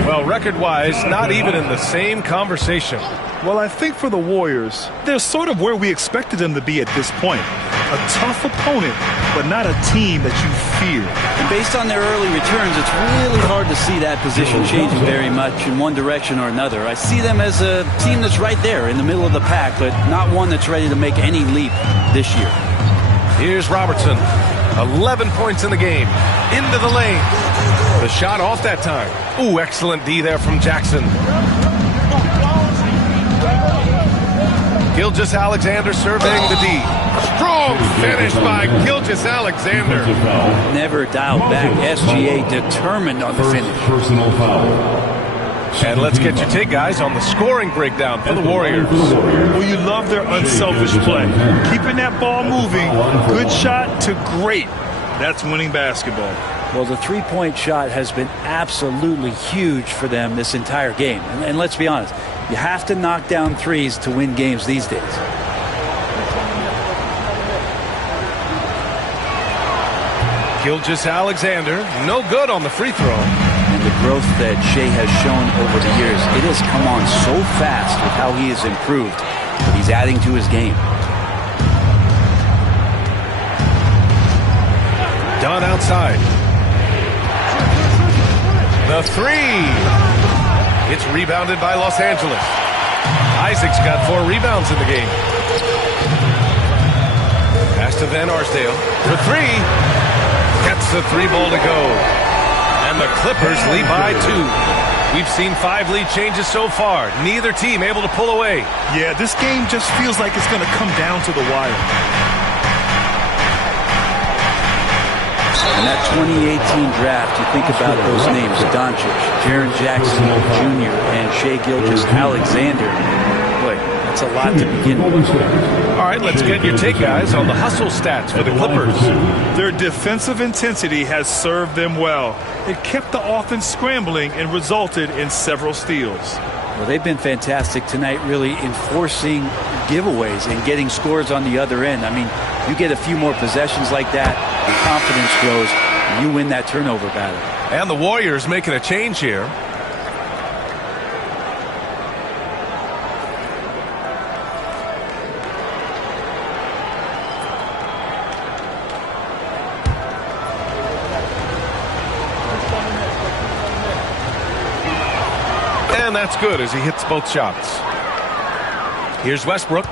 well, record-wise, not even in the same conversation. Well, I think for the Warriors, they're sort of where we expected them to be at this point. A tough opponent, but not a team that you fear. And based on their early returns, it's really hard to see that position changing very much in one direction or another. I see them as a team that's right there in the middle of the pack, but not one that's ready to make any leap this year. Here's Robertson. 11 points in the game. Into the lane. The shot off that time. Ooh, excellent D there from Jackson. Gilgeous-Alexander surveying the D. Strong finish by Gilgeous-Alexander. Never dialed back. SGA determined on the finish. Personal foul. And let's get your take, guys, on the scoring breakdown for the Warriors. Well, you love their unselfish play. Keeping that ball moving, good shot to great. That's winning basketball. Well, the three-point shot has been absolutely huge for them this entire game. And let's be honest, you have to knock down threes to win games these days. Gilgeous-Alexander, no good on the free throw. And the growth that Shea has shown over the years, it has come on so fast with how he has improved, but he's adding to his game. Dunn outside. The three. It's rebounded by Los Angeles. Isaac's got 4 rebounds in the game. Pass to Van Arsdale. For 3. Gets the 3 ball to go. And the Clippers lead by 2. We've seen 5 lead changes so far. Neither team able to pull away. Yeah, this game just feels like it's going to come down to the wire. In that 2018 draft, you think about those names, Doncic, Jaren Jackson Jr., and Shea Gilgeous-Alexander. Boy, that's a lot to begin with. All right, let's get your take, guys, on the hustle stats for the Clippers. Their defensive intensity has served them well. It kept the offense scrambling and resulted in several steals. Well, they've been fantastic tonight, really enforcing giveaways and getting scores on the other end. I mean, you get a few more possessions like that, the confidence grows, and you win that turnover battle. And the Warriors making a change here. And that's good as he hits both shots. Here's Westbrook.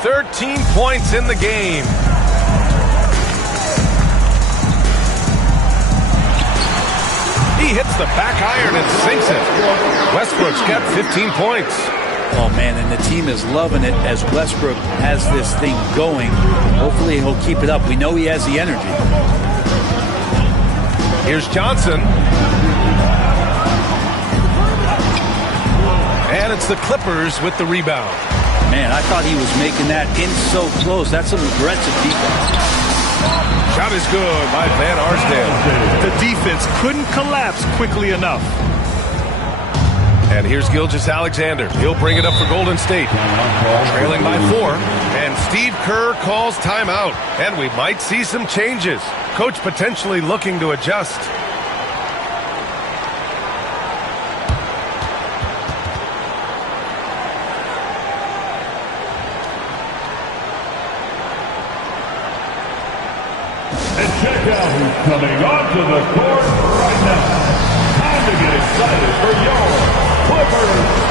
13 points in the game. He hits the back iron and sinks it. Westbrook's got 15 points. Oh, man, and the team is loving it as Westbrook has this thing going. Hopefully he'll keep it up. We know he has the energy. Here's Johnson. And it's the Clippers with the rebound. Man, I thought he was making that in so close. That's some aggressive defense. Shot is good by Van Arsdale. The defense couldn't collapse quickly enough. And here's Gilgeous-Alexander. He'll bring it up for Golden State. Trailing by 4. And Steve Kerr calls timeout. And we might see some changes. Coach potentially looking to adjust. Check out who's coming onto the court right now. Time to get excited. decided for your Clippers.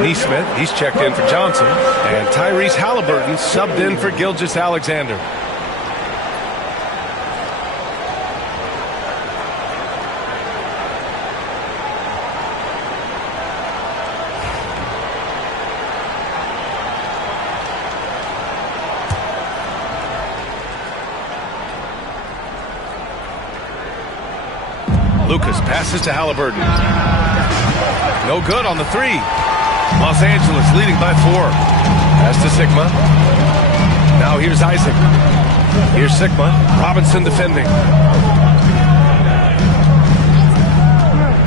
Nesmith, he's checked in for Johnson, and Tyrese Halliburton subbed in for Gilgeous-Alexander. Lucas passes to Halliburton. No good on the three. Los Angeles leading by 4. Pass to Sigma. Now here's Isaac. Here's Sigma. Robinson defending.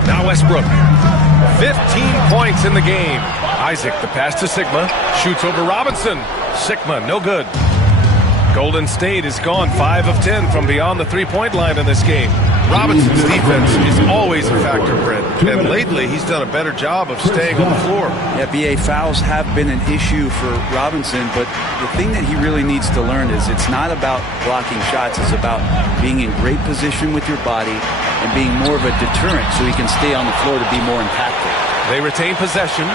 Now Westbrook. 15 points in the game. Isaac, the pass to Sigma. Shoots over Robinson. Sigma, no good. Golden State has gone 5 of 10 from beyond the three-point line in this game. Robinson's defense is always a factor, Brett. And lately, he's done a better job of staying on the floor. Yeah, BA, fouls have been an issue for Robinson, but the thing that he really needs to learn is it's not about blocking shots. It's about being in great position with your body and being more of a deterrent so he can stay on the floor to be more impactful. They retain possession.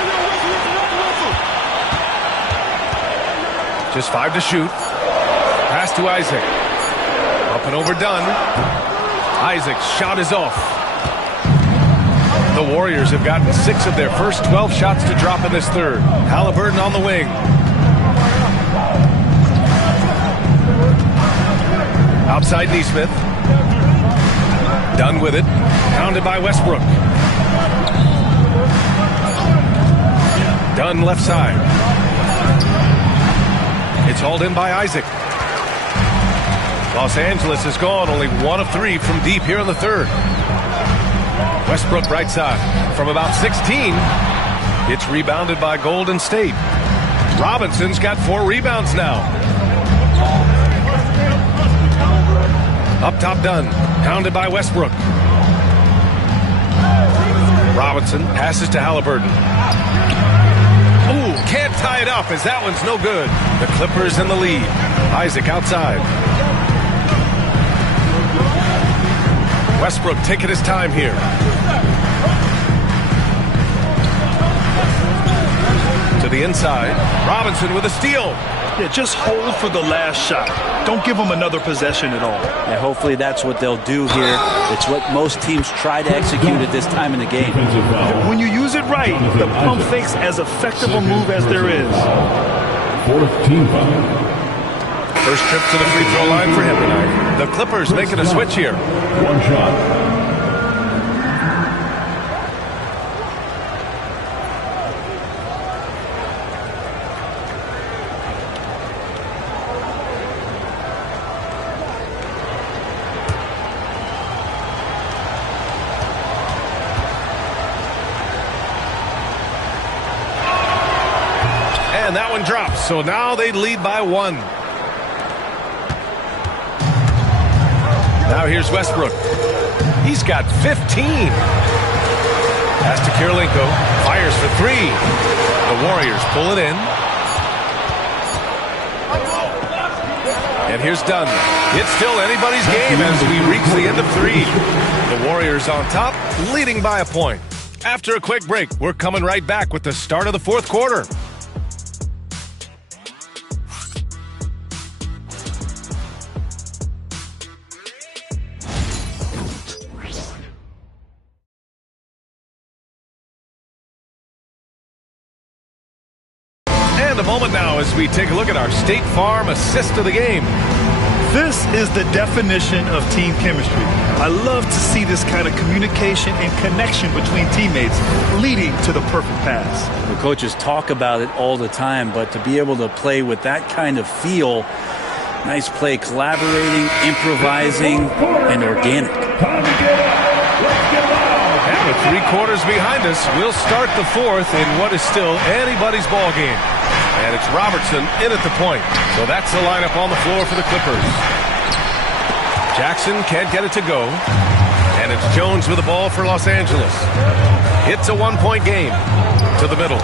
Just 5 to shoot. Pass to Isaac. Up and overdone. Isaac's shot is off. The Warriors have gotten 6 of their first 12 shots to drop in this third. Halliburton on the wing. Outside Nesmith. Done with it. Pounded by Westbrook. Dunn left side. It's hauled in by Isaac. Los Angeles has gone only 1 of 3 from deep here in the third. Westbrook right side from about 16. It's rebounded by Golden State. Robinson's got 4 rebounds now. Up top Dunn. Pounded by Westbrook. Robinson passes to Halliburton. Ooh, can't tie it up as that one's no good. The Clippers in the lead. Isaac outside. Westbrook taking his time here. To the inside. Robinson with a steal. Yeah, just hold for the last shot. Don't give them another possession at all. And hopefully that's what they'll do here. It's what most teams try to execute at this time in the game. When you use it right, the pump fake's as effective a move as there is. 14 foul. First trip to the free throw line for him tonight. The Clippers making a switch here. 1 shot. And that one drops. So now they lead by 1. Now here's Westbrook. He's got 15. Pass to Kirilenko. Fires for 3. The Warriors pull it in. And here's Dunn. It's still anybody's game as we reach the end of 3. The Warriors on top, leading by a point. After a quick break, we're coming right back with the start of the 4th quarter. And a moment now as we take a look at our State Farm assist of the game. This is the definition of team chemistry. I love to see this kind of communication and connection between teammates leading to the perfect pass. The coaches talk about it all the time, but to be able to play with that kind of feel, nice play, collaborating, improvising, and organic. And with 3 quarters behind us, we'll start the 4th in what is still anybody's ball game. And it's Robertson in at the point. So that's the lineup on the floor for the Clippers. Jackson can't get it to go. And it's Jones with the ball for Los Angeles. It's a 1-point game to the middle.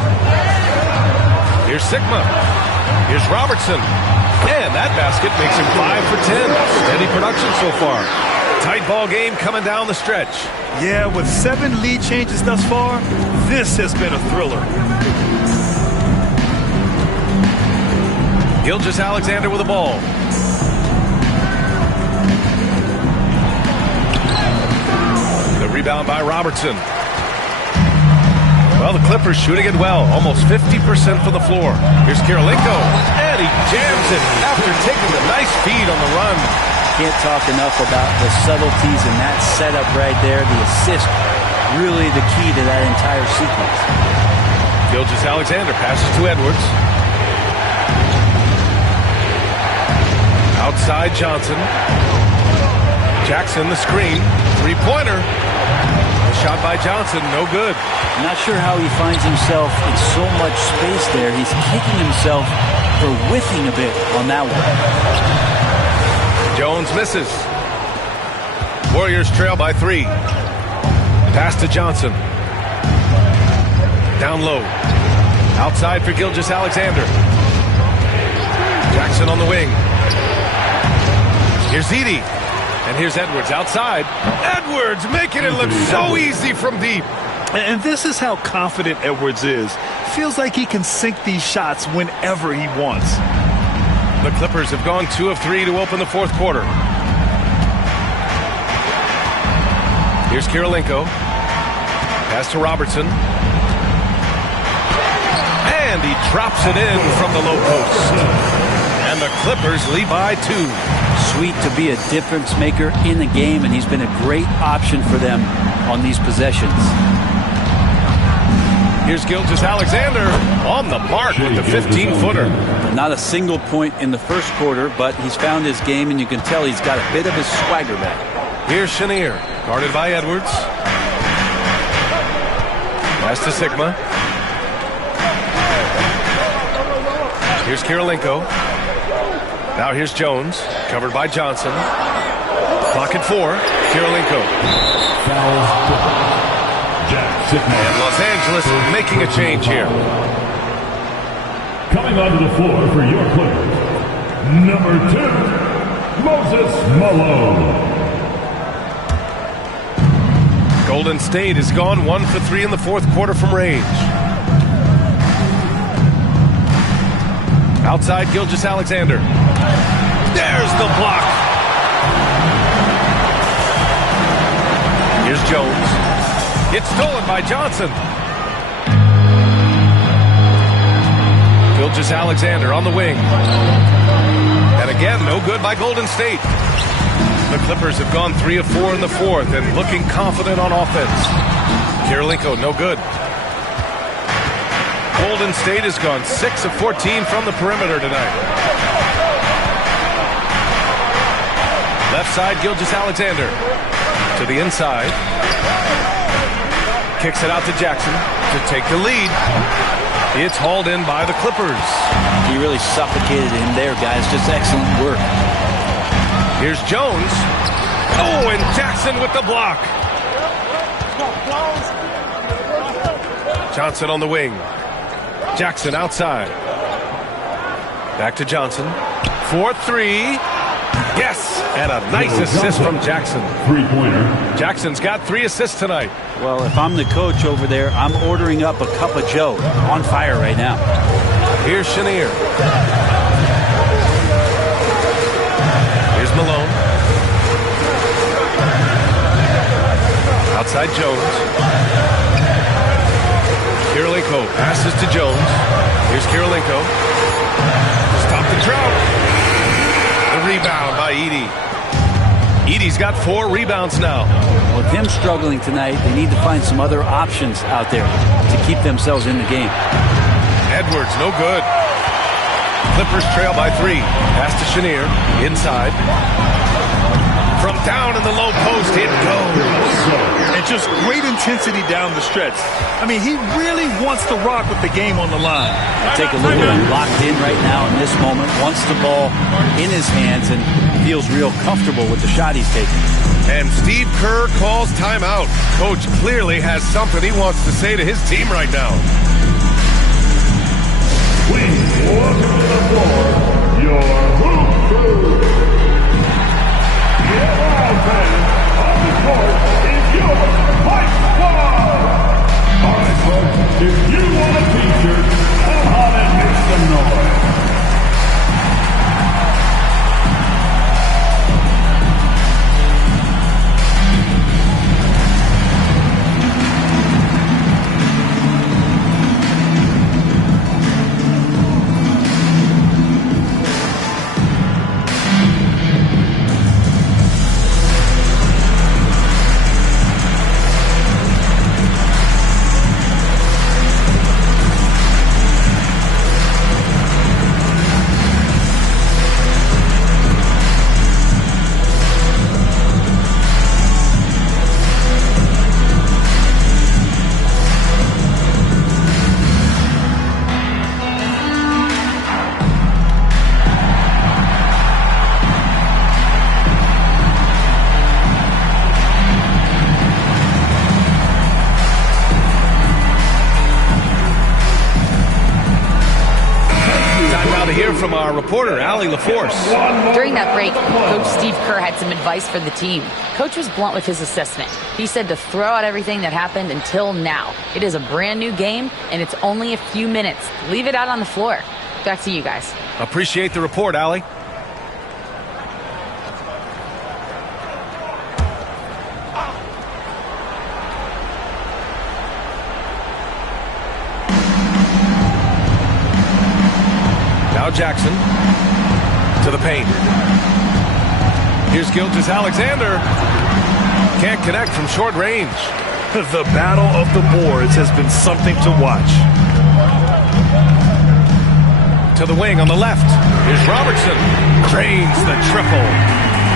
Here's Sigma. Here's Robertson. And that basket makes him 5 for 10. Steady production so far. Tight ball game coming down the stretch. Yeah, with 7 lead changes thus far, this has been a thriller. Gilgeous-Alexander with the ball. The rebound by Robertson. Well, the Clippers shooting it well, almost 50% from the floor. Here's Kirilenko, and he jams it after taking a nice feed on the run. Can't talk enough about the subtleties in that setup right there. The assist, really the key to that entire sequence. Gilgeous-Alexander passes to Edwards. Outside Johnson. Jackson the screen. 3-pointer. Shot by Johnson, no good. I'm not sure how he finds himself in so much space there. He's kicking himself for whiffing a bit on that one. Jones misses. Warriors trail by 3. Pass to Johnson. Down low. Outside for Gilgeous-Alexander. Jackson on the wing. Here's Edey. And here's Edwards outside. Edwards making it look so easy from deep. And this is how confident Edwards is. Feels like he can sink these shots whenever he wants. The Clippers have gone 2 of 3 to open the 4th quarter. Here's Kirilenko. Pass to Robertson. And he drops it in from the low post. And the Clippers lead by 2. Sweet to be a difference maker in the game, and he's been a great option for them on these possessions. Here's Gilgeous-Alexander on the mark with the 15-footer. Not a single point in the first quarter, but he's found his game, and you can tell he's got a bit of his swagger back. Here's Chenier, guarded by Edwards. Pass to Sigma. Here's Kirilenko. Now here's Jones, covered by Johnson. Clock at 4. Kirilenko. And Los Angeles making a change here. Coming onto the floor for your Clippers, number 2, Moses Malone. Golden State has gone 1 for 3 in the 4th quarter from range. Outside Gilgeous-Alexander. There's the block. Here's Jones. It's stolen by Johnson. Gilgeous-Alexander on the wing. And again, no good by Golden State. The Clippers have gone 3 of 4 in the 4th and looking confident on offense. Kirilenko, no good. Golden State has gone 6 of 14 from the perimeter tonight. Left side, Gilgeous-Alexander. To the inside. Kicks it out to Jackson to take the lead. It's hauled in by the Clippers. He really suffocated him there, guys. Just excellent work. Here's Jones. Oh, and Jackson with the block. Johnson on the wing. Jackson outside. Back to Johnson. 4-3. Yes, and a nice assist from Jackson. 3-pointer. Jackson's got 3 assists tonight. Well, if I'm the coach over there, I'm ordering up a cup of Joe. On fire right now. Here's Chenier. Here's Malone. Outside Jones. Kirilenko passes to Jones. Here's Kirilenko. by Edey. Edey's got 4 rebounds now. With him struggling tonight, they need to find some other options out there to keep themselves in the game. Edwards, no good. Clippers trail by 3. Pass to Chenier. Inside. From down in the low post, it goes. And just great intensity down the stretch. I mean, he really wants to rock with the game on the line. Take a look at him locked in right now in this moment. Wants the ball in his hands and feels real comfortable with the shot he's taking. And Steve Kerr calls timeout. Coach clearly has something he wants to say to his team right now. Please welcome to the floor your Hoop Crew. On the court is your Mike Squad. All right, folks, if you want a t-shirt, come on and make some noise. From our reporter, Allie LaForce. During that break, Coach Steve Kerr had some advice for the team. Coach was blunt with his assessment. He said to throw out everything that happened until now. It is a brand new game, and it's only a few minutes. Leave it out on the floor. Back to you guys. Appreciate the report, Allie. Now Jackson to the paint. Here's Gilgeous-Alexander. Can't connect from short range. The battle of the boards has been something to watch. To the wing on the left. Here's Robertson. Drains the triple.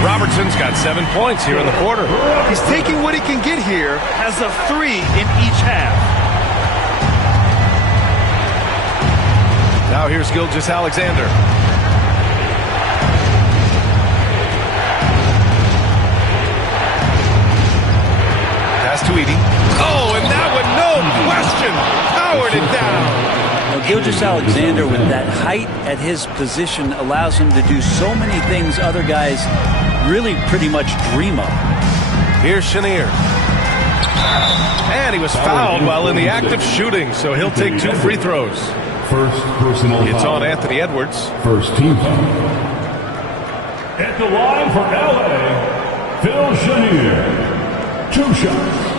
Robertson's got 7 points here in the quarter. He's taking what he can get here as a 3 in each half. Now here's Gilgeous-Alexander. Pass to Edey. Oh, and that one, no question, powered it down. Well, Gilgeous-Alexander, with that height at his position, allows him to do so many things other guys really pretty much dream of. Here's Chenier. And he was fouled while in the act of shooting, so he'll take 2 free throws. First personal It's foul. on Anthony Edwards. First team foul. At the line for LA, Phil Chenier. 2 shots.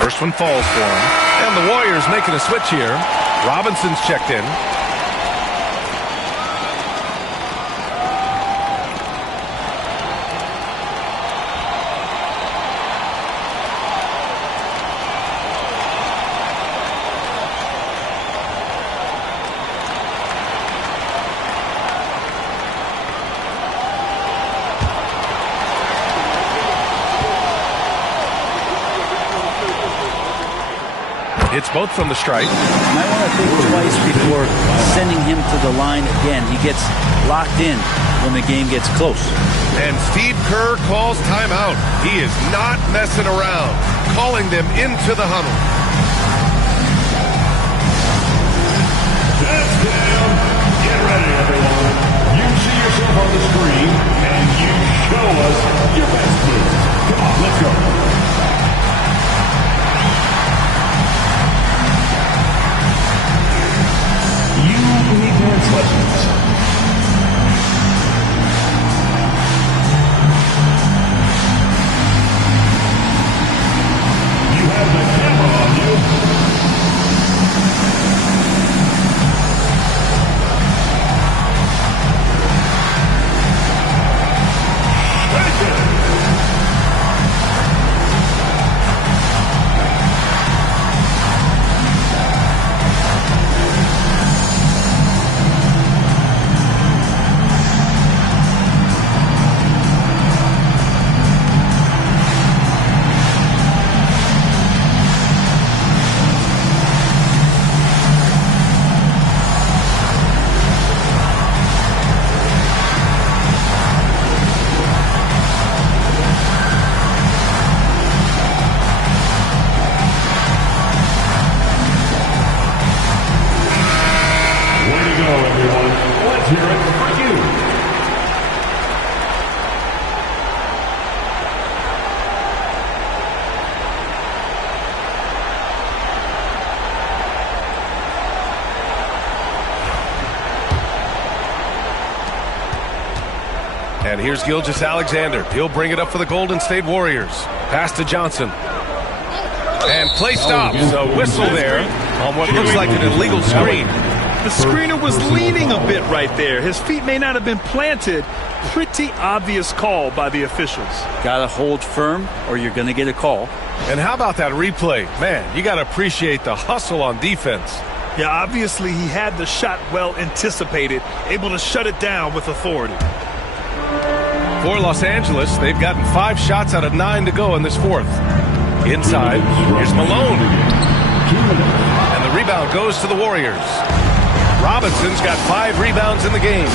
First one falls for him. And the Warriors making a switch here. Robinson's checked in. It's both from the stripe. You might want to think twice before sending him to the line again. He gets locked in when the game gets close. And Steve Kerr calls timeout. He is not messing around, calling them into the huddle. That's down. Get ready, everyone. You see yourself on the screen, and you show us your best moves. Come on, let's go. Here's Gilgeous-Alexander. He'll bring it up for the Golden State Warriors. Pass to Johnson. And play stops. A whistle there on what looks like an illegal screen. The screener was leaning a bit right there. His feet may not have been planted. Pretty obvious call by the officials. Got to hold firm or you're going to get a call. And how about that replay? Man, you got to appreciate the hustle on defense. Yeah, obviously he had the shot well anticipated, able to shut it down with authority. For Los Angeles, they've gotten 5 shots out of 9 to go in this fourth. Inside, here's Malone. And the rebound goes to the Warriors. Robinson's got 5 rebounds in the game.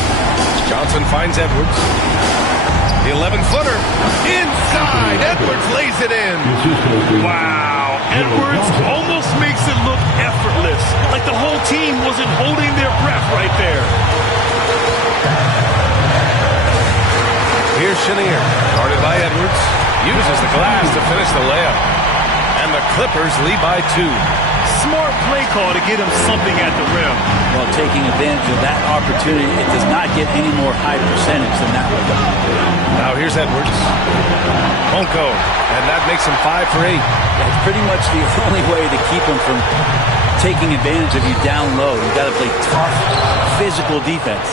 Johnson finds Edwards. The 11-footer. Inside. Edwards lays it in. Wow. Edwards almost makes it look effortless. Like the whole team wasn't holding their breath right there. Here's Chenier. Guarded by Edwards. Uses the glass to finish the layup. And the Clippers lead by 2. Smart play call to get him something at the rim. Well, taking advantage of that opportunity, it does not get any more high percentage than that one. Now here's Edwards. Won't go. And that makes him 5 for 8. That's pretty much the only way to keep him from taking advantage of you down low. You've got to play tough, physical defense.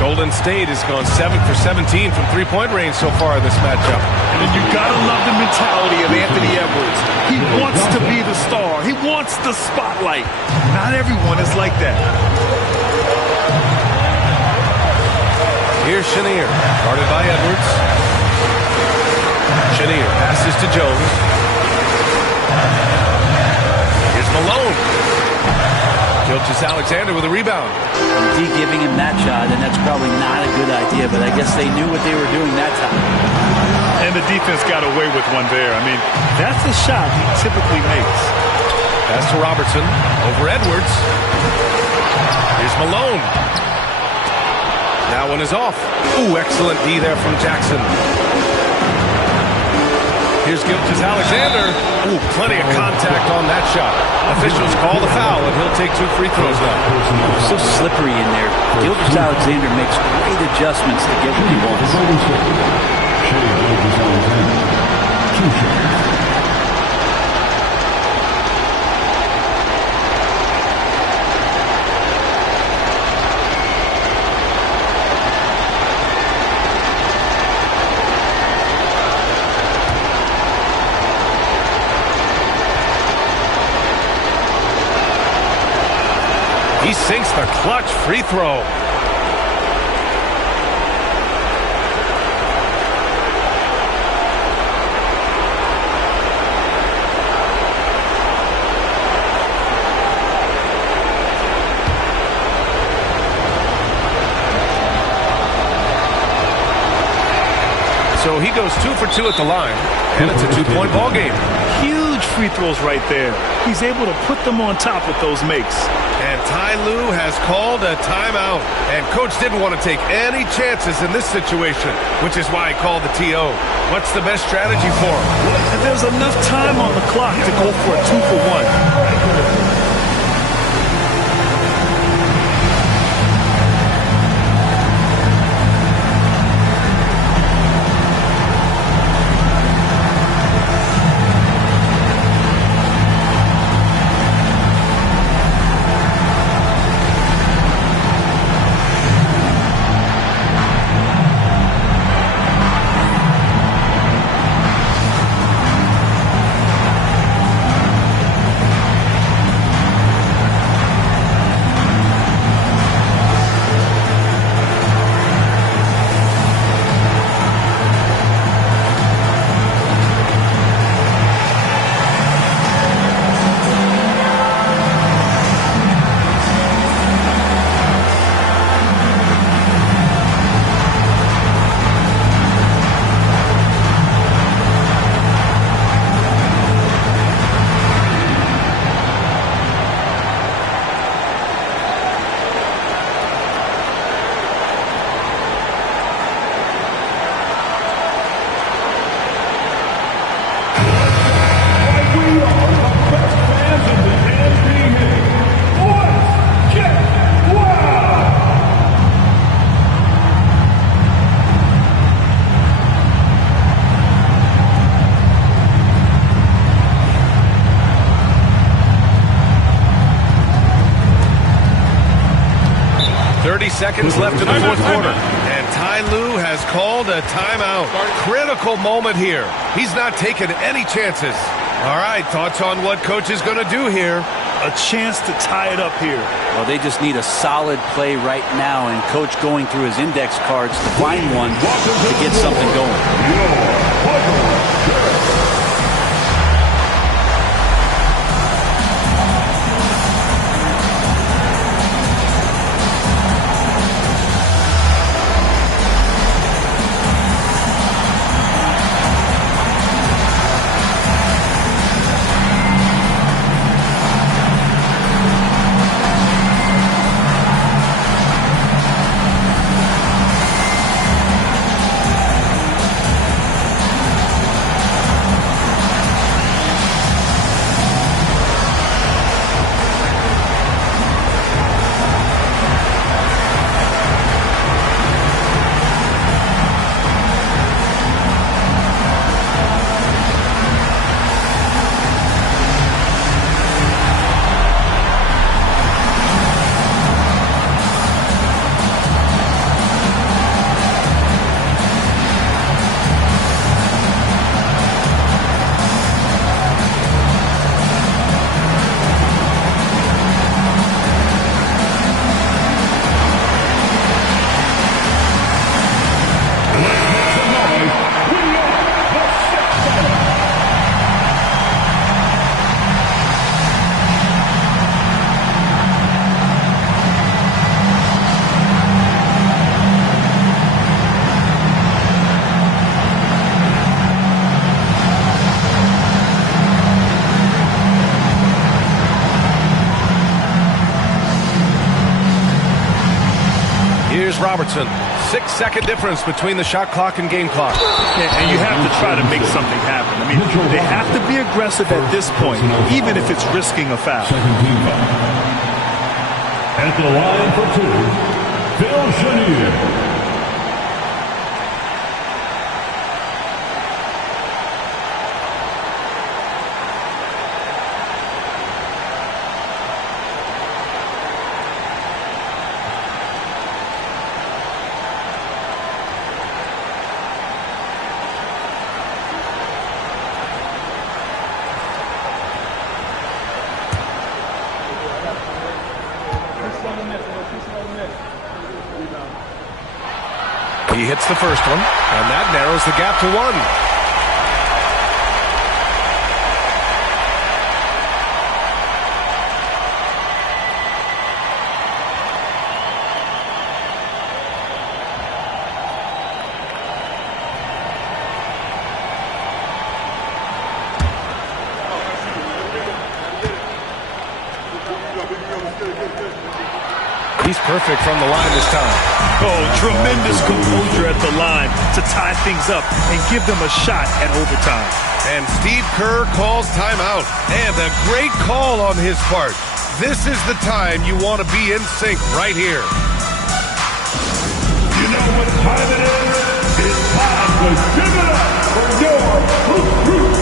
Golden State has gone 7 for 17 from three-point range so far in this matchup. And you gotta love the mentality of Anthony Edwards. He wants to be the star. He wants the spotlight. Not everyone is like that. Here's Chenier, guarded by Edwards. Chenier passes to Jones. Here's Malone. Gilgeous-Alexander with a rebound. D giving him that shot, and that's probably not a good idea, but I guess they knew what they were doing that time. And the defense got away with one there. I mean, that's a shot he typically makes. Pass to Robertson. Over Edwards. Here's Malone. That one is off. Ooh, excellent D there from Jackson. Here's Gilgeous-Alexander. Ooh, plenty of contact on that shot. Officials call the foul, and he'll take 2 free throws now. So slippery in there. Gilgeous-Alexander makes great adjustments to get what he wants. He sinks the clutch free throw. So he goes 2 for 2 at the line, and it's a 2-point ball game. Huge free throws right there. He's able to put them on top with those makes. And Ty Lue has called a timeout. And Coach didn't want to take any chances in this situation, which is why he called the TO. What's the best strategy for him? And there's enough time on the clock to go for a 2 for 1. 30 seconds left in the fourth quarter. And Ty Lue has called a timeout. Critical moment here. He's not taking any chances. All right, thoughts on what Coach is going to do here? A chance to tie it up here. Well, they just need a solid play right now, and Coach going through his index cards to find one to get something going. Robertson. 6-second difference between the shot clock and game clock. And you have to try to make something happen. I mean, they have to be aggressive at this point, even if it's risking a foul. At the line for two, Phil Chenier. He hits the first one, and that narrows the gap to one. He's perfect from the line this time. Oh, tremendous composure at the line to tie things up and give them a shot at overtime. And Steve Kerr calls timeout. And a great call on his part. This is the time you want to be in sync right here. You know what time it is? It's time to give it up for your recruit.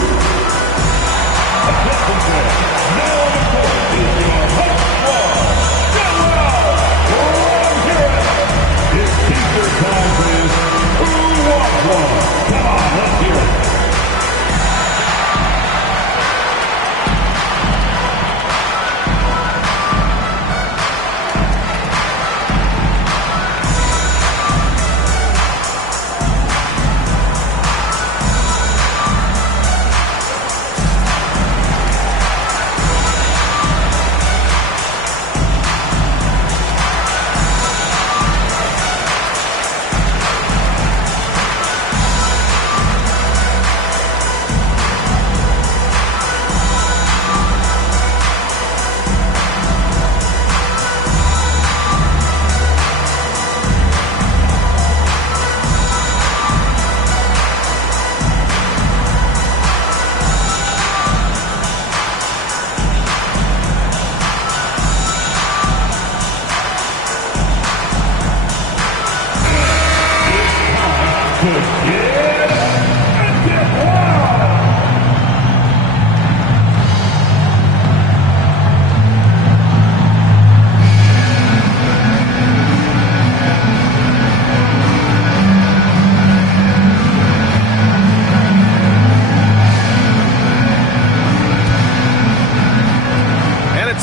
Now on the court is your host squad. Time for this. Who wants one? Come on, let's hear it.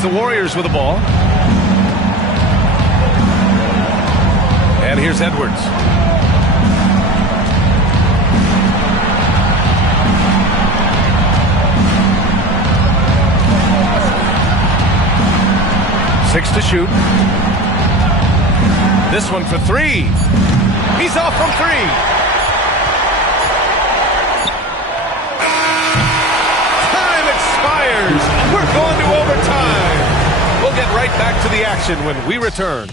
the Warriors with the ball. And here's Edwards. Six to shoot. This one for three. He's off from three. Time expires. We're going to overtime. We'll get right back to the action when we return.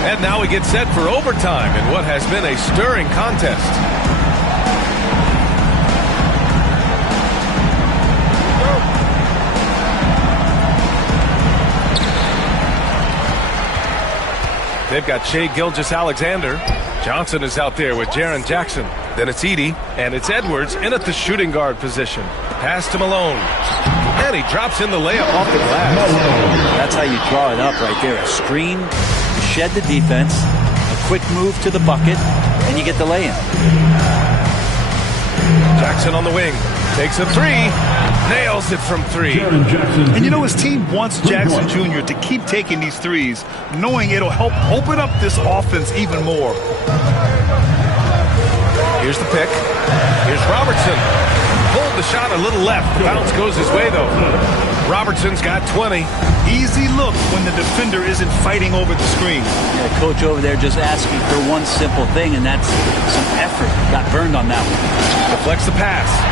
And now we get set for overtime in what has been a stirring contest. They've got Shai Gilgeous-Alexander. Johnson is out there with Jaren Jackson. Then it's Edey, and it's Edwards in at the shooting guard position. Pass to Malone. And he drops in the layup off the glass. That's how you draw it up right there. A screen, shed the defense, a quick move to the bucket, and you get the lay-in. Jackson on the wing. Takes a three. Nails it from three. And you know, his team wants Jackson Jr. to keep taking these threes, knowing it'll help open up this offense even more. Here's the pick. Here's Robertson. Pulled the shot a little left. The bounce goes his way, though. Robertson's got 20. Easy look when the defender isn't fighting over the screen. Yeah, coach over there just asking for one simple thing, and that's some effort. Got burned on that one. Deflects the pass.